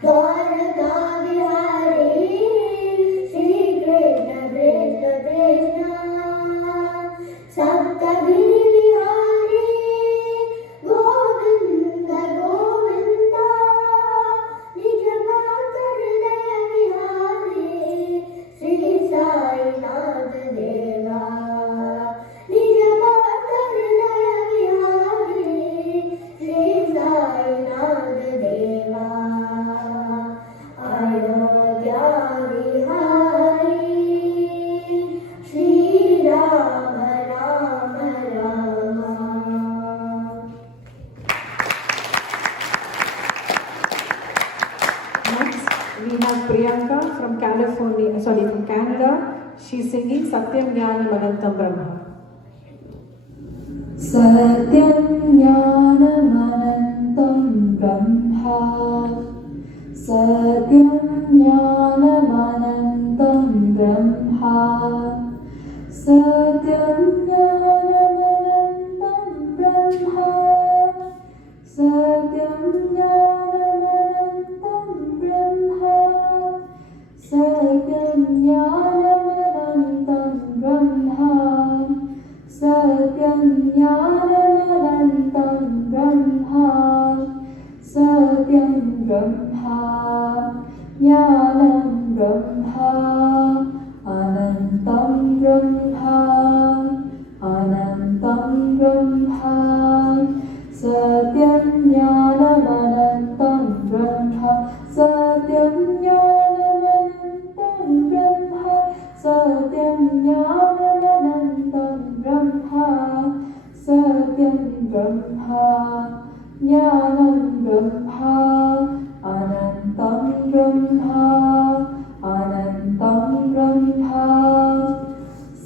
Dwaraka Vihari, Shri Krishna Krishna Krishna. Saptagiri Vihari, Govinda Govinda. Nijamata Hridaya Vihari, Sri Sai Nath Deva. Nijamata Hridaya Vihari, Sri Sai Nath Deva. Ayodhya Vihari, Shri Rama Rama Rama. Next, we have Priyanka from from Canada. She's singing Satyam Jnanam Anantam Brahma. Satyam Jnanam Anantam Brahma. Satyam Jnanam Anantam Brahma. Satyam Jnanam Anantam Brahma. Satyam Jnanam Anantam Brahma. Satyam Jnanam Anantam Brahma. Satyam Jnanam Anantam Brahma. Satyam Brahma. Jnanam Brahma. Anantam Brahma. Anantam Brahma. Satyam Jnanam Anantam Brahma. Satyam Jnanam Anantam Brahma. Satyam Jnanam Anantam Brahma. Satyam Brahma. Jnanam Brahma. Anantam Brahma. Anantam Brahma.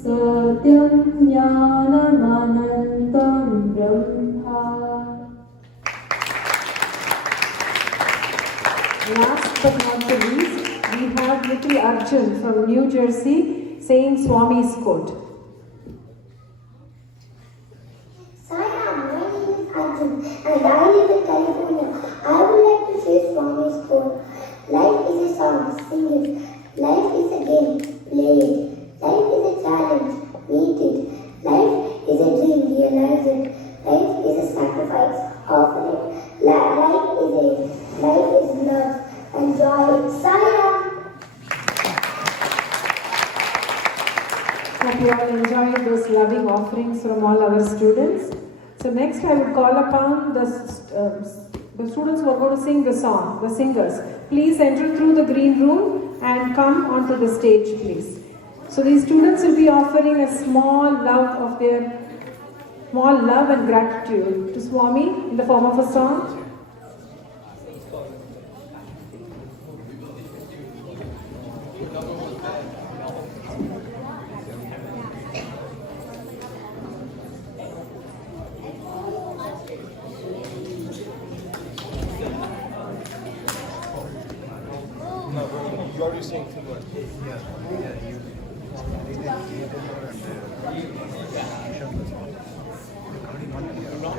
Satyam Jnanam Anantam Brahma. Last but not the least, we have little Arjun from New Jersey saying Swami's quote. Sayonara, my name is Arjun and I live in California. I would like to say Swami's quote. Life is a song, sing it. Life is a game, play it. Life is a challenge, meet it. Life is a dream, realize it. Life is a sacrifice, offer it. Life is a, life is love, enjoy it. Sayonara. Hope you all enjoyed those loving offerings from all our students. So next I would call upon the students who are going to sing the song, the singers. Please enter through the green room and come onto the stage, please. So these students will be offering a small love and gratitude to Swami in the form of a song. You already sang too much. Yeah, you did more and they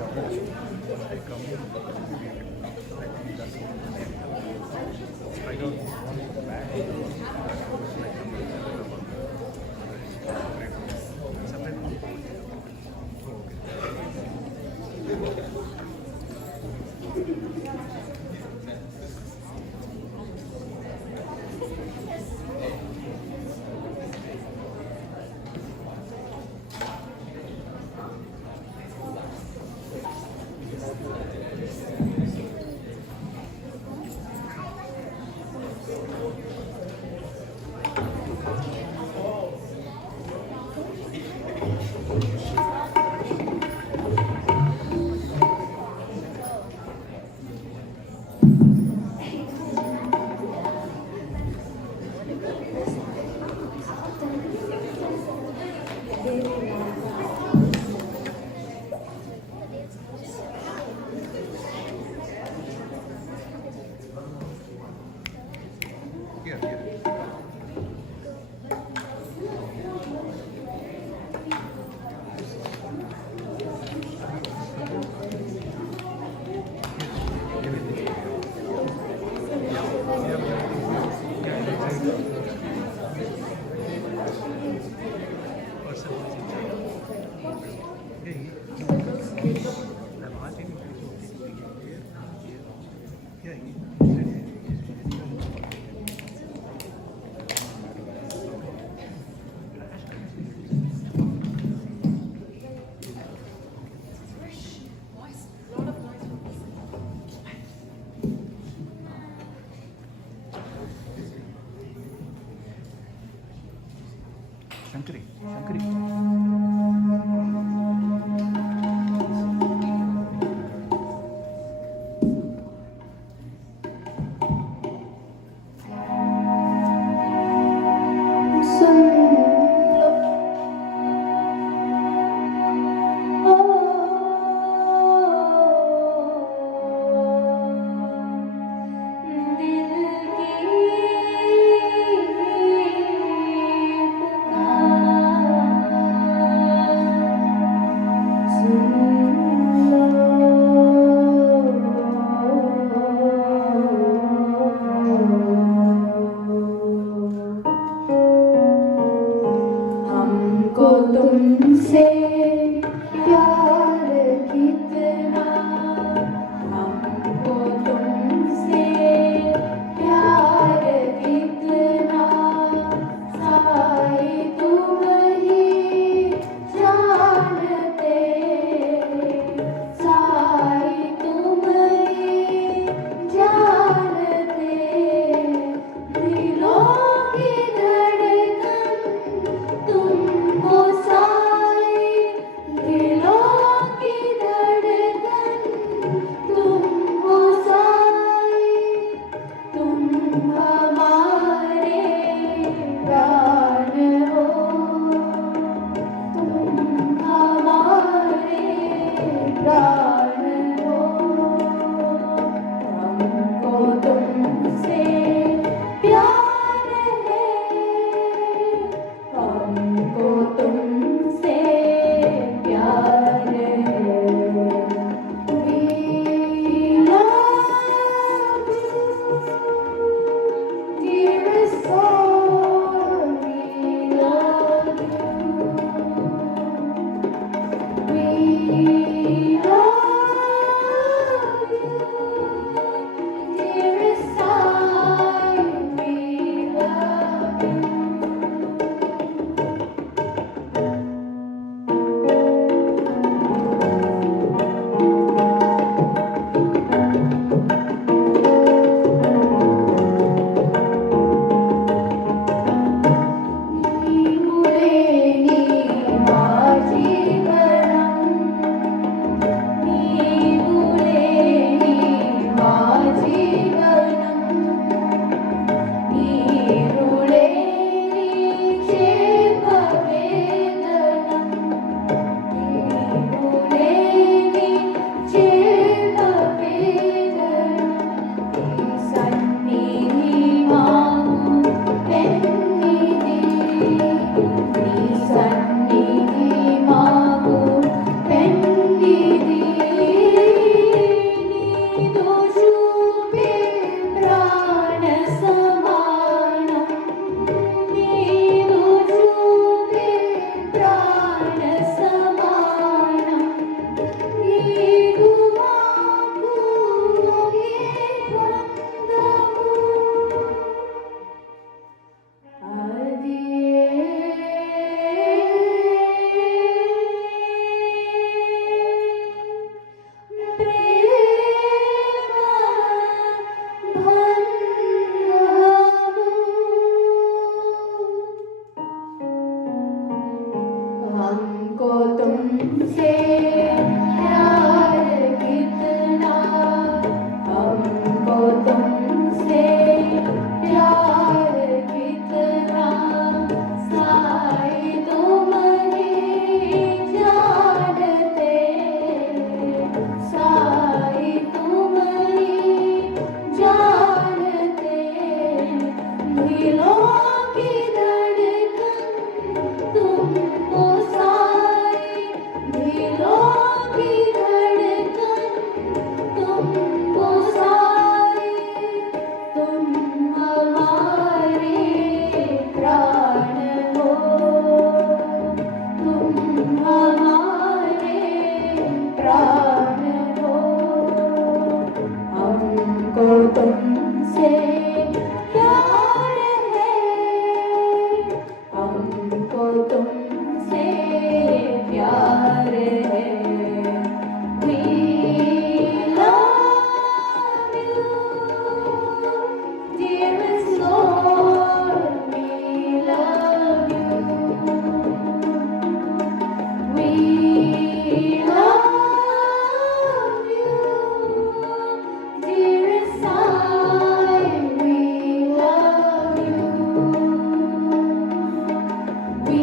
come in, I think that's I don't want to go back. Shankari. पुकार तुमसे प्यार है, हमको तुमसे प्यार है। We love you, dearest Lord, we love you. We love you, dearest I, we love you. We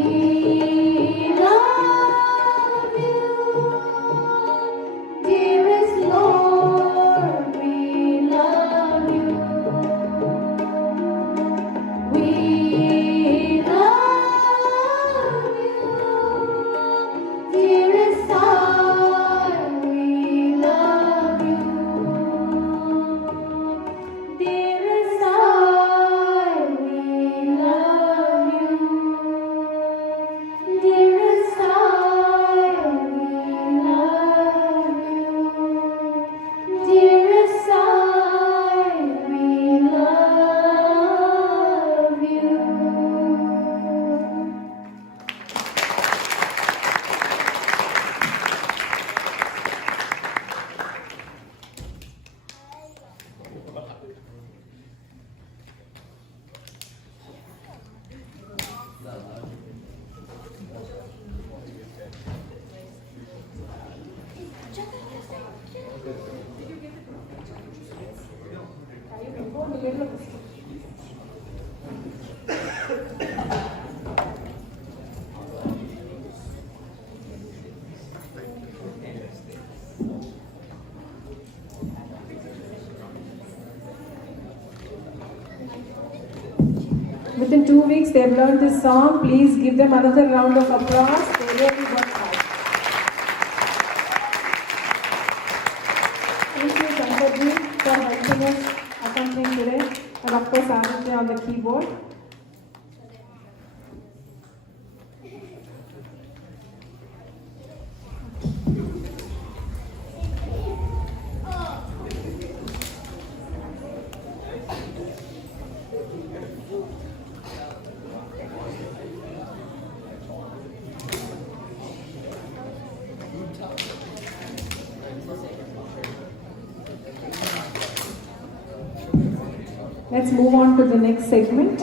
love you, dearest Lord, we love you. We love you, dearest I, we love you. Dearest I, we love you. Dearest I, we love you. Dearest I, we love you. Within 2 weeks, they've learned this song. Please give them another round of applause. They really worked hard. Thank you, Shankarji, for helping us accompanying today. And of course, Anandji on the keyboard. Let's move on to the next segment.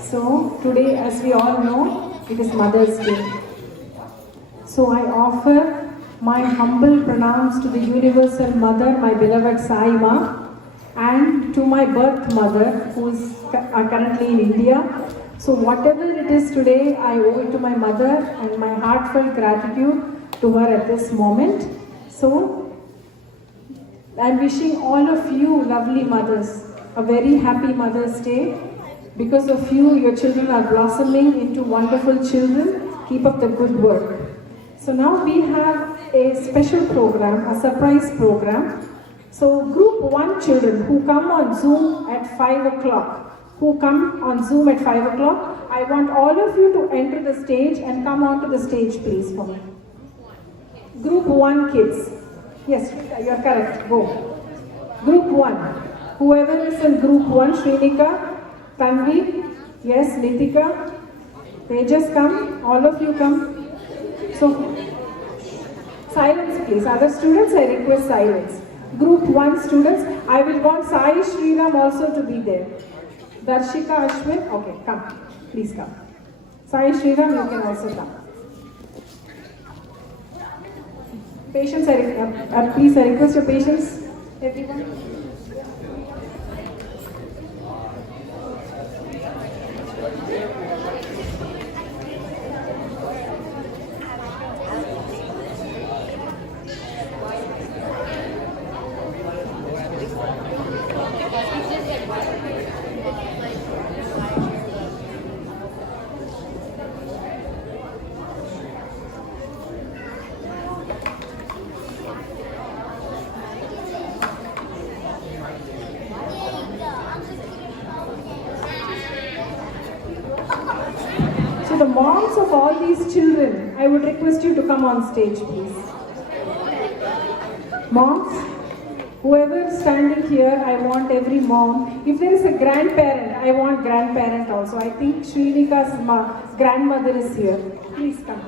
So today, as we all know, it is Mother's Day. So I offer my humble pranams to the Universal Mother, my beloved Sai Ma, and to my birth mother, who is currently in India. So whatever it is today, I owe it to my mother and my heartfelt gratitude to her at this moment. So I'm wishing all of you lovely mothers a very happy Mother's Day. Because of you, your children are blossoming into wonderful children. Keep up the good work. So now we have a special program, a surprise program. So group 1 children who come on Zoom at 5 o'clock, I want all of you to enter the stage and come onto the stage, please, for me. Group 1 kids. Yes, you're correct. Go. Group 1. Whoever is in group 1, Shrinika, Tanvi, yes, Nitika, they just come, all of you come. So, silence please. Other students, I request silence. Group 1 students, I will want Sai Sriram also to be there. Darshika Ashwin, okay, come, please come. Sai Sriram, you can also come. Patience, please, I request your patience, everyone. The moms of all these children, I would request you to come on stage, please. Moms, Whoever is standing here, I want every mom. If there is a grandparent, I want grandparent also. I think Srinika's grandmother is here. Please come.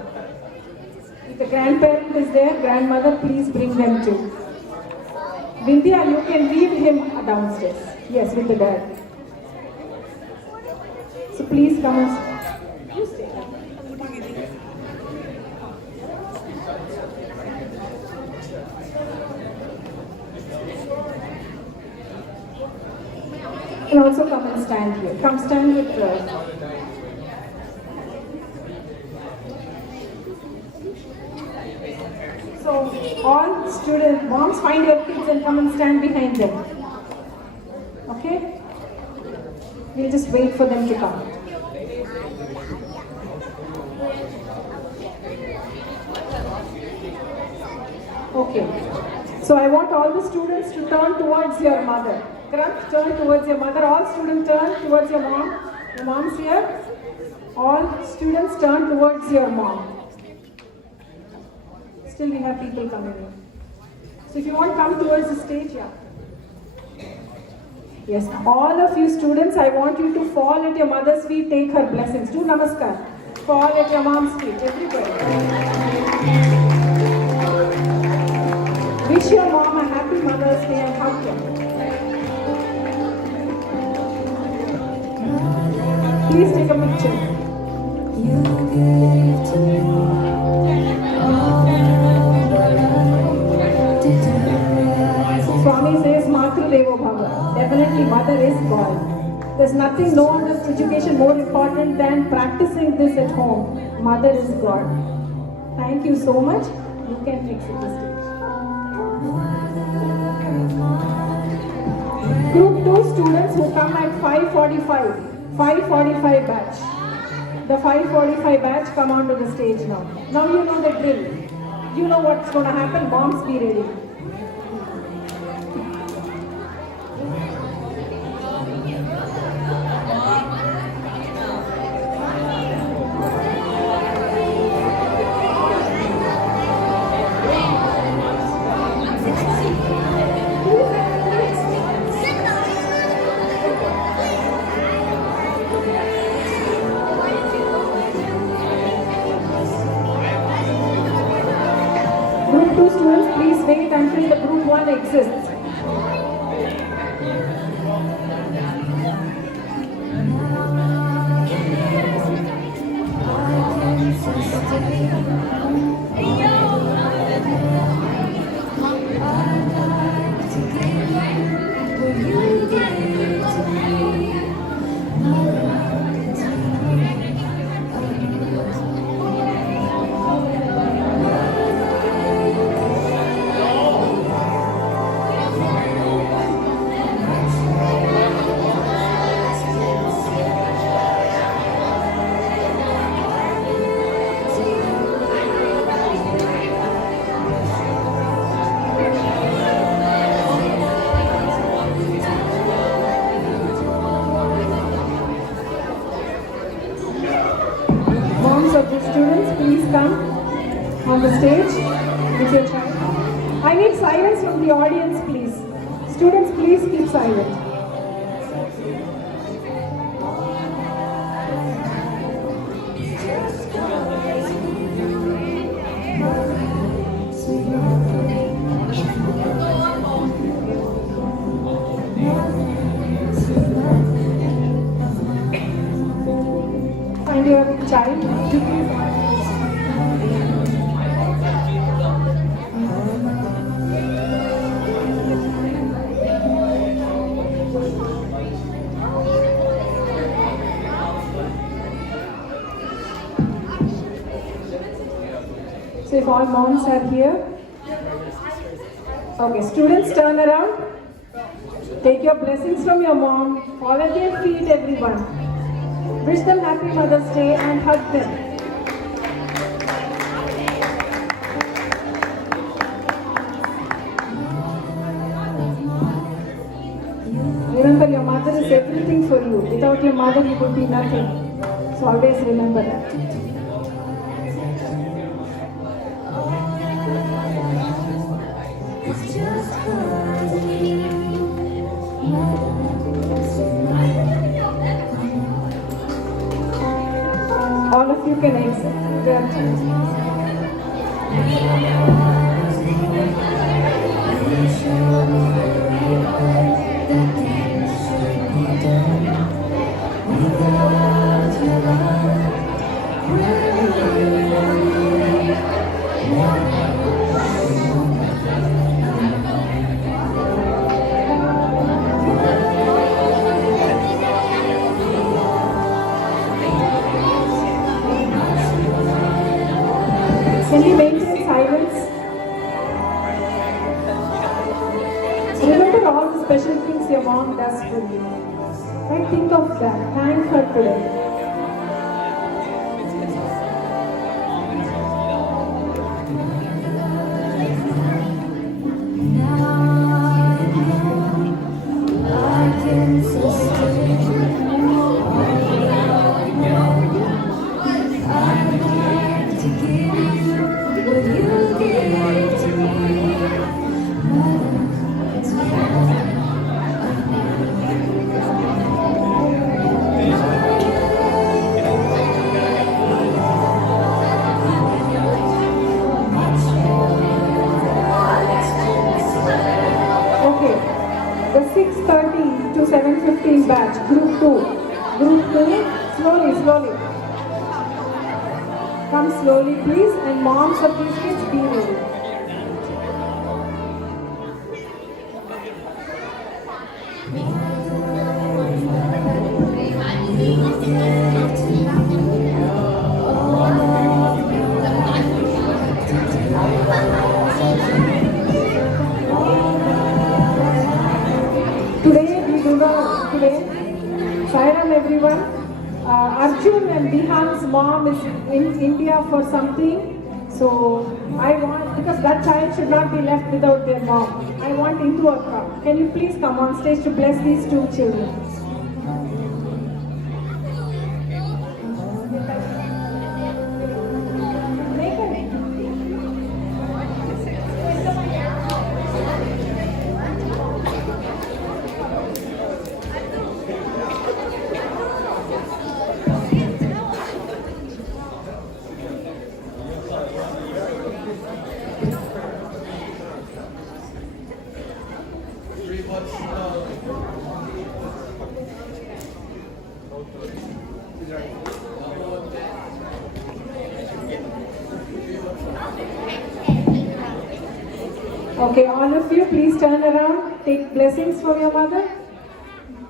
If the grandparent is there, grandmother, please bring them too. Vindhya, you can leave him downstairs. Yes, with the dad. So please come and you stay. You can also come and stand here. Come stand with So all students, moms, find your kids and come and stand behind them. Okay? We'll just wait for them to come. Okay. So I want all the students to turn towards your mother. Grant, turn towards your mother. All students turn towards your mom. Your mom's here. All students turn towards your mom. Still we have people coming in. So if you want to come towards the stage, yeah. Yes, all of you students, I want you to fall at your mother's feet, take her blessings. Do namaskar. Fall at your mom's feet, everybody. Wish your mom a happy Mother's Day and hug her. Please take a picture. You gave to me Swami says Matru Devo Bhava. Definitely mother is God. There's nothing, no other education more important than practicing this at home. Mother is God. Thank you so much. You can exit the stage. Group 2 students who come at 5:45. 5:45 batch. The 5:45 batch come onto the stage now. Now you know the drill. You know what's going to happen. Moms, be ready. Group 2 students, please wait until the group 1 exists. Moms of the students, please come on the stage with your child. I need silence from the audience, please. Students, please keep silent. Find your child. So if all moms are here. Okay, students turn around. Take your blessings from your mom. Fall at their feet, everyone. Wish them happy Mother's Day and hug them. Remember, your mother is everything for you. Without your mother, you would be nothing. So always remember that. It's just All of you can exit. Can you maintain silence? Remember all the special things your mom does for you. Right? Think of that. Thank her today. Okay, the 6:30 to 7:15 batch, group 2. Group 2, slowly. Come slowly please, and moms of these kids be ready. Today, Sairam everyone. Arjun and Bihan's mom is in India for something. So I want, because that child should not be left without their mom. I want Indu Akka. Can you please come on stage to bless these two children? Okay, all of you, please turn around, take blessings from your mother.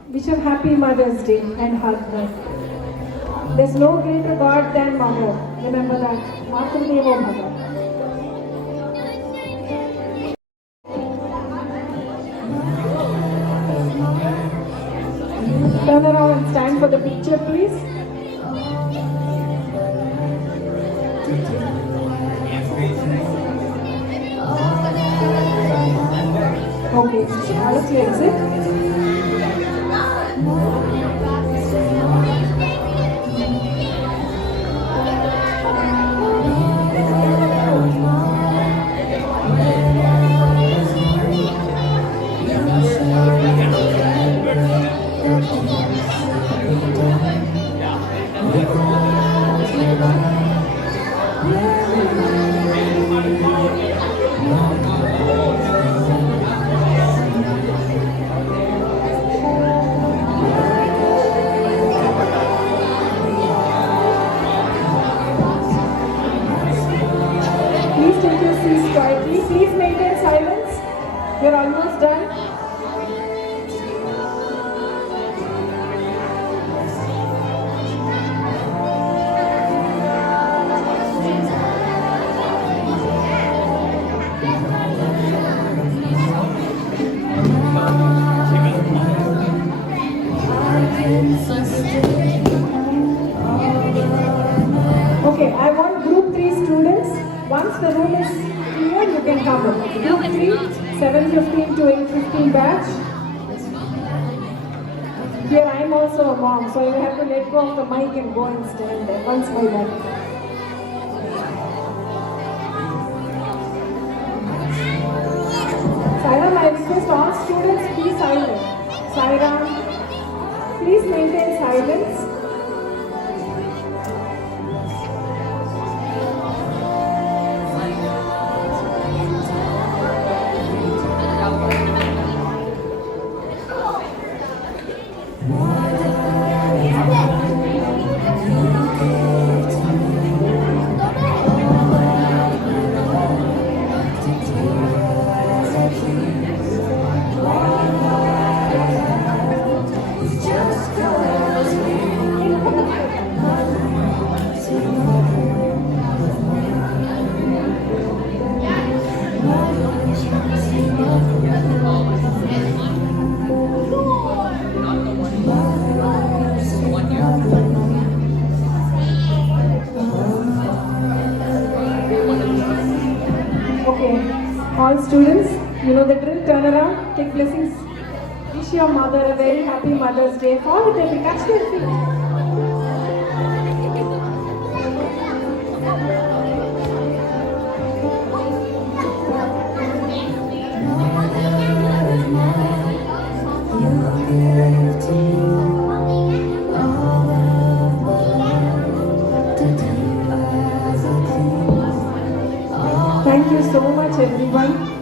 Wish her happy Mother's Day and hug her. There's no greater God than mother. Remember that. Matrudevo Bhava. Turn around and stand for the picture, please. Okay, now let's exit. Please take your seats quietly. Please maintain silence. We're almost done. Okay, I want group 3 students. Once the room is clear, you can come up. Group 3, 7:15 to 8:15 batch. Here I am also a mom, so you have to let go of the mic and go and stand there once by one. Saira, I request all students be silent. silence. Okay, all students, you know the drill, turn around, take blessings. Wish your mother a very happy Mother's Day. Fall with them, catch their feet. Thank you so much, everyone.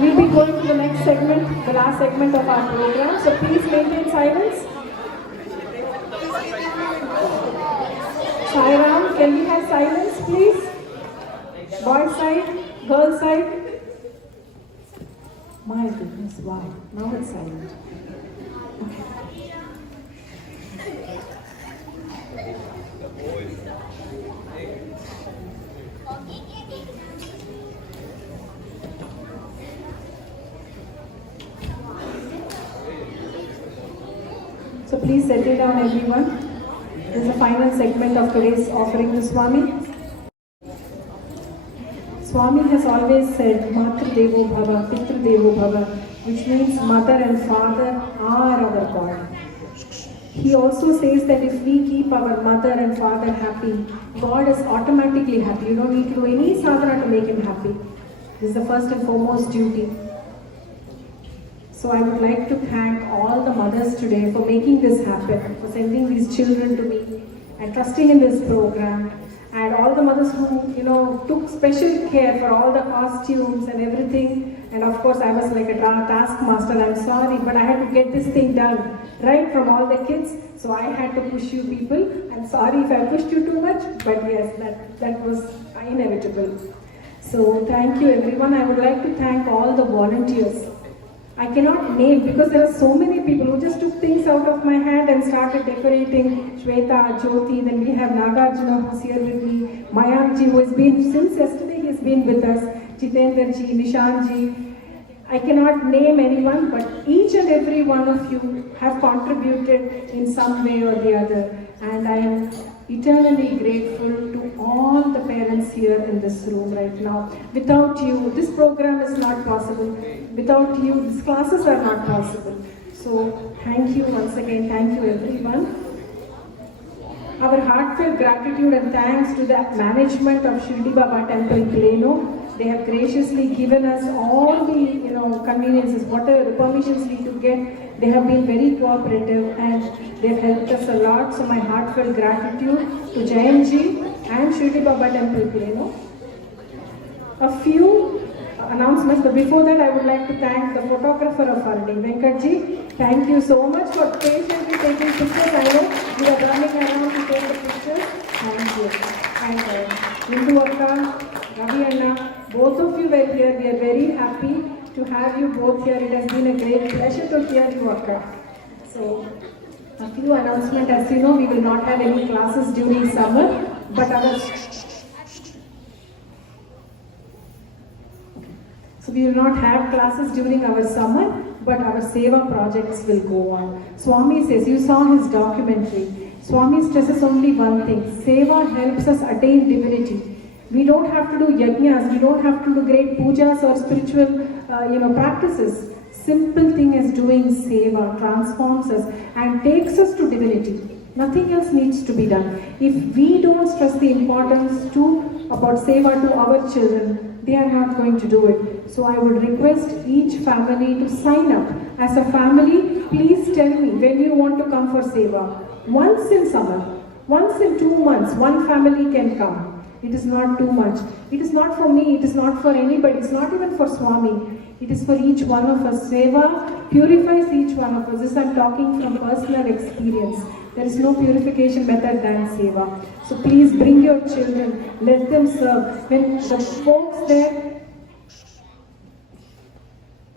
We'll be going to the next segment, the last segment of our program. So please maintain silence. Sairam, can we have silence, please? Boy side, girl side. My goodness, why? Now it's silent. So please settle down, everyone. This is the final segment of today's offering to Swami. Swami has always said, Matru Devo Bhava, Pitru Devo Bhava, which means mother and father are our God. He also says that if we keep our mother and father happy, God is automatically happy. You don't need to do any sadhana to make him happy. This is the first and foremost duty. So I would like to thank all the mothers today for making this happen, for sending these children to me and trusting in this program, and all the mothers who, took special care for all the costumes and everything. And of course, I was like a taskmaster. I'm sorry, but I had to get this thing done right from all the kids. So I had to push you people. I'm sorry if I pushed you too much, but yes, that was inevitable. So thank you, everyone. I would like to thank all the volunteers. I cannot name because there are so many people who just took things out of my hand and started decorating. Shweta, Jyoti, then we have Nagarjuna who's here with me, Mayankji who has been, since yesterday he has been with us, Jitendraji, Nishanji. I cannot name anyone, but each and every one of you have contributed in some way or the other. And I am eternally grateful to all the parents here in this room right now. Without you, this program is not possible. Without you, these classes are not possible. So thank you once again. Thank you, everyone. Our heartfelt gratitude and thanks to the management of Shirdi Baba Temple Plano. They have graciously given us all the conveniences, whatever the permissions we could get. They have been very cooperative and they've helped us a lot. So my heartfelt gratitude to Jayanji and Shirdi Baba Temple Plano. A few announcements. But before that, I would like to thank the photographer of our day, Venkatji. Thank you so much for patiently taking pictures. I know you are running around to take the pictures. Thank you. And Indu Akka, Ravi Anna, both of you were here. We are very happy to have you both here. It has been a great pleasure to hear you, Akka. So, a few announcements. As you know, we will not have any classes during summer, but we will not have classes during our summer, but our Seva projects will go on. Swami says, you saw his documentary. Swami stresses only one thing: Seva helps us attain divinity. We don't have to do yajnas, we don't have to do great pujas or spiritual practices. Simple thing is doing Seva transforms us and takes us to divinity. Nothing else needs to be done. If we don't stress the importance about Seva to our children, they are not going to do it. So I would request each family to sign up. As a family, please tell me when you want to come for Seva. Once in summer, once in 2 months, one family can come. It is not too much. It is not for me, it is not for anybody, it's not even for Swami. It is for each one of us. Seva purifies each one of us. This I'm talking from personal experience. There is no purification method than Seva. So please bring your children, let them serve. When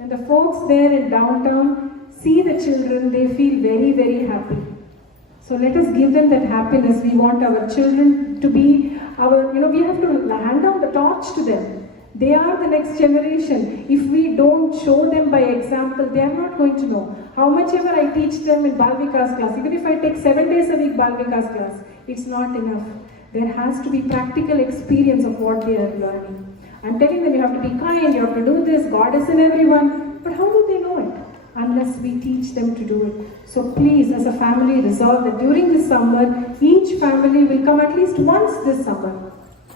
the folks there in downtown see the children, they feel very, very happy. So let us give them that happiness. We want our children to be we have to hand down the torch to them. They are the next generation. If we don't show them by example, they are not going to know. How much ever I teach them in Bal Vikas class, even if I take 7 days a week Bal Vikas class, it's not enough. There has to be practical experience of what they are learning. I'm telling them you have to be kind, you have to do this, God is in everyone. But how do they know it? Unless we teach them to do it. So please, as a family, resolve that during this summer, each family will come at least once this summer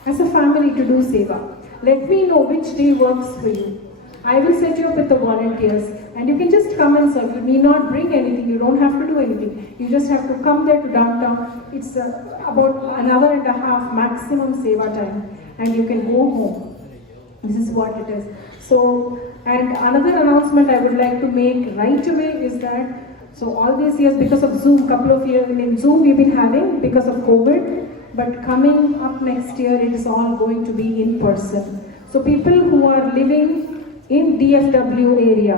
as a family to do Seva. Let me know which day works for you. I will set you up with the volunteers and you can just come and serve. You need not bring anything, you don't have to do anything. You just have to come there to downtown. It's about an hour and a half maximum Seva time and you can go home. This is what it is. So, and another announcement I would like to make right away is that, so all these years because of Zoom, couple of years in Zoom we've been having because of COVID, but coming up next year it is all going to be in person. So people who are living in DFW area,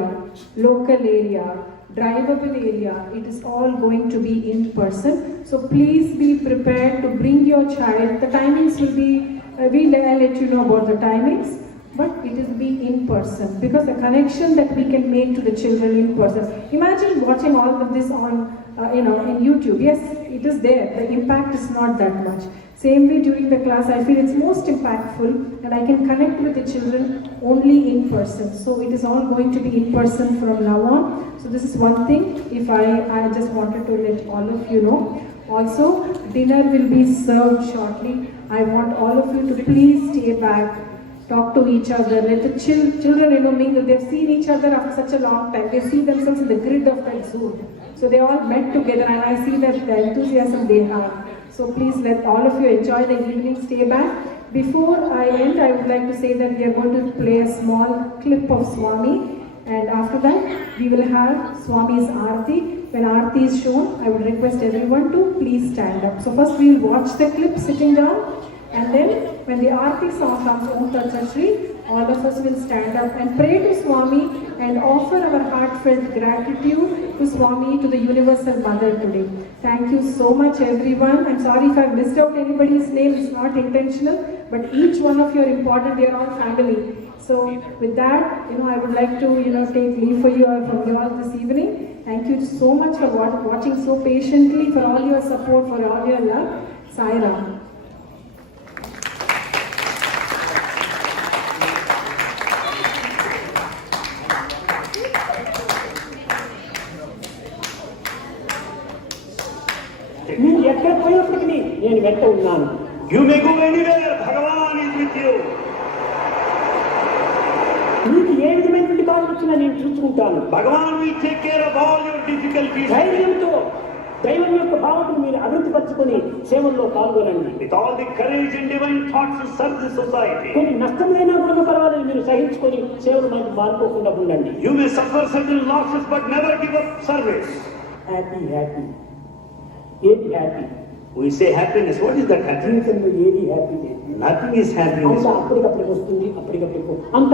local area, drivable area, it is all going to be in person. So please be prepared to bring your child. The timings will be, I'll let you know about the timings. But it will be in person because the connection that we can make to the children in person. Imagine watching all of this on, in YouTube. Yes, it is there. The impact is not that much. Same way during the class, I feel it's most impactful and I can connect with the children only in person. So it is all going to be in person from now on. So this is one thing. If I just wanted to let all of you know. Also, dinner will be served shortly. I want all of you to please stay back. Talk to each other, let the children mingle. They've seen each other after such a long time. They see themselves in the grid of that Zoom. So they all met together and I see that the enthusiasm they have. So please let all of you enjoy the evening, stay back. Before I end, I would like to say that we are going to play a small clip of Swami and after that we will have Swami's Aarti. When Aarti is shown, I would request everyone to please stand up. So first we will watch the clip sitting down. And then, when the Aarti song comes, Om Tat Sat Shri, all of us will stand up and pray to Swami and offer our heartfelt gratitude to Swami, to the Universal Mother today. Thank you so much, everyone. I'm sorry if I missed out anybody's name. It's not intentional, but each one of you are important. We are all family. So, with that, I would like to, take leave from you all this evening. Thank you so much for watching so patiently, for all your support, for all your love. Sai Ram. మీరు ఎక్కడ పోయినప్పటికీ నేను వెంట ఉన్నాను. You may go anywhere, Bhagavan is with you. మీకు ఏ విధమైనటువంటి బాధ వచ్చినా నేను చూసుకుంటాను. Bhagavan will take care of all your difficulties. ధైర్యంతో దైవం యొక్క భావనను మీరు అభివృద్ధి పరచుకొని సేవల్లో పాల్గొనండి. With all the courage and divine thoughts to serve the society. కొన్ని నష్టమైనా కూడా పర్వాలేదు, మీరు సహించుకొని సేవలు మనకు మానుకోకుండా ఉండండి. You may suffer certain losses but never give up service. Happy happy ఏది happy? We say happiness. What is that happiness? జీవితంలో ఏది హ్యాపీ లేదు. Nothing is happiness. అంత అప్పటికప్పుడు వస్తుంది, అప్పటికప్పుడు అంత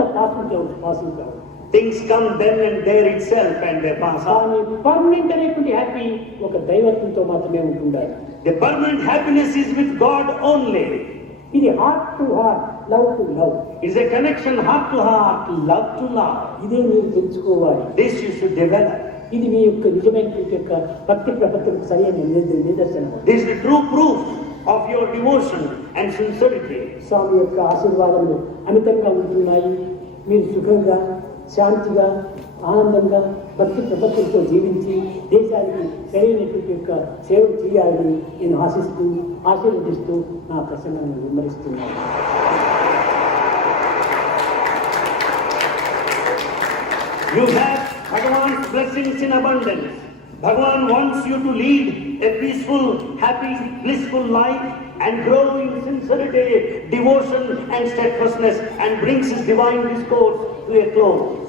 పాసింగ్ కాదు. Things come then and there itself and they pass on. కానీ పర్మనెంట్ అనేటువంటి హ్యాపీ ఒక దైవత్వంతో మాత్రమే ఉంటుండాలి. The permanent happiness is with God only. ఇది heart to heart, love to love. It's a connection heart to heart, love to love. ఇదే మీరు తెలుసుకోవాలి. This you should develop. ఇది మీ యొక్క నిజమైన యొక్క భక్తి ప్రపత్తులకు సరైన నిదర్శనం. This is the true proof of your devotion and sincerity. స్వామి యొక్క ఆశీర్వాదములు అమితంగా ఉంటున్నాయి. మీరు సుఖంగా, శాంతిగా, ఆనందంగా భక్తి ప్రపత్తులతో జీవించి దేశానికి సరైనటువంటి యొక్క సేవలు చేయాలని నేను ఆశీర్వదిస్తూ నా ప్రసంగాన్ని విమరిస్తున్నాను. You have Bhagavan's blessings in abundance. Bhagavan wants you to lead a peaceful, happy, blissful life and grow in sincerity, devotion and steadfastness, and brings his divine discourse to a close.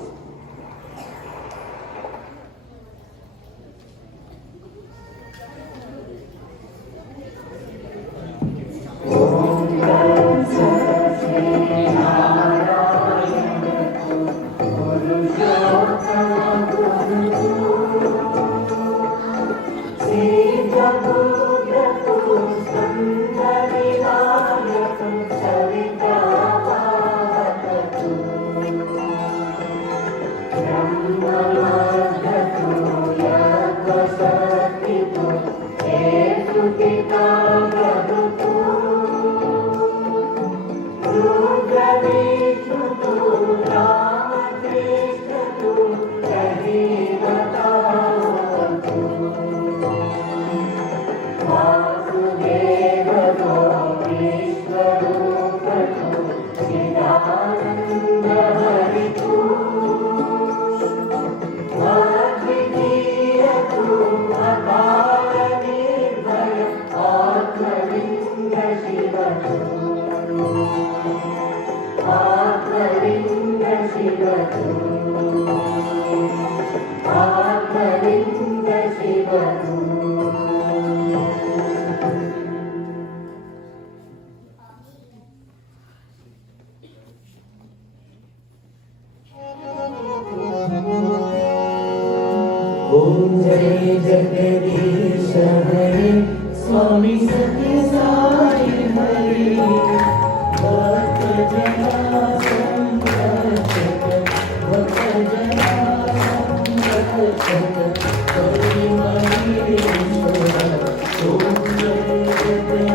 Om Jai Jagadish Hare Swami Satya Sai Hare Bhakta Jana Samrachaka Bhakta Jana Samrachaka Kali Maheshwara Om Jai Jagadish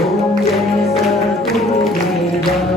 Om Jai Sadguru Deva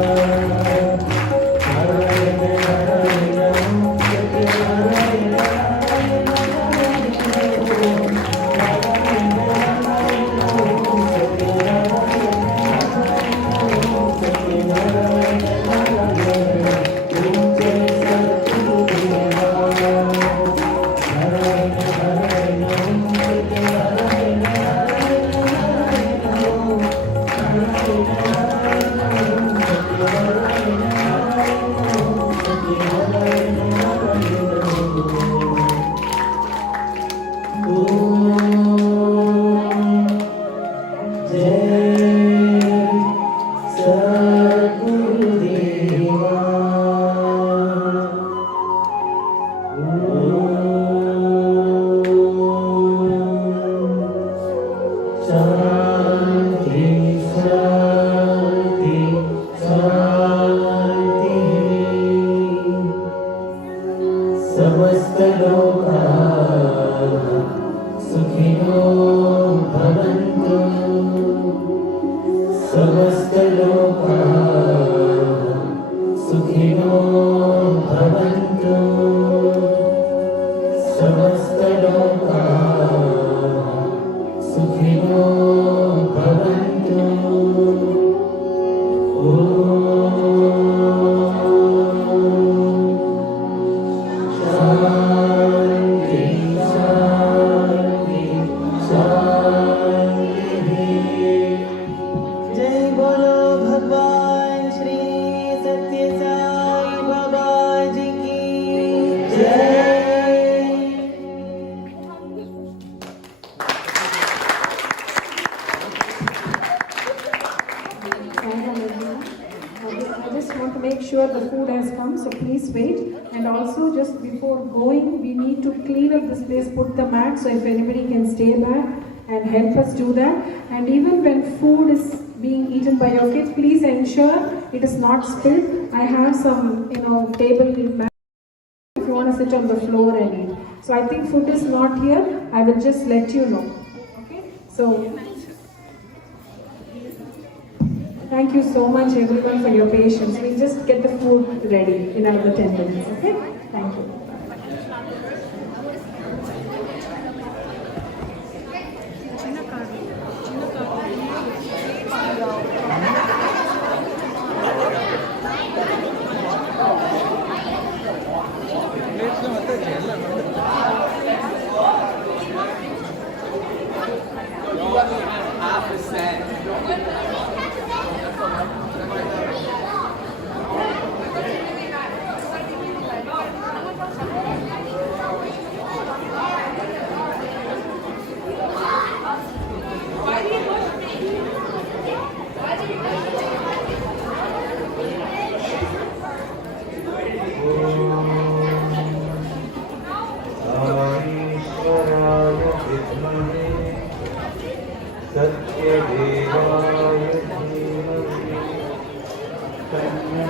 समस्तलोकाः सुखिनो भवन्तु समस्तलोकाः सुखिनो भवन्तु शान्ति शान्ति शान्ति। जय बोलो भगवान श्री सत्य साई बाबा जी की जय। I just want to make sure the food has come, so please wait. And also, just before going, we need to clean up this place, put the mat, so if anybody can stay back and help us do that. And even when food is being eaten by your kids, please ensure it is not spilled. I have some, table mat if you want to sit on the floor and eat. So I think food is not here. I will just let you know. Okay? So. Thank you so much everyone for your patience. We'll just get the food ready in another 10 minutes, okay? Thank you. सत्यदेवाय धीमहि तन्नः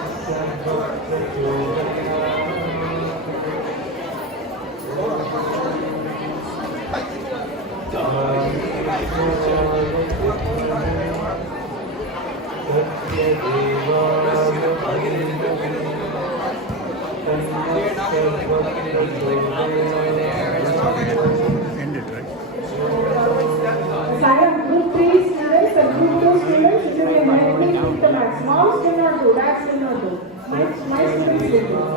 Ended, right? Sarah, group 3 students and group 2 students, if you can help me keep the mat. Moms do not do, dads do not do. My students will do.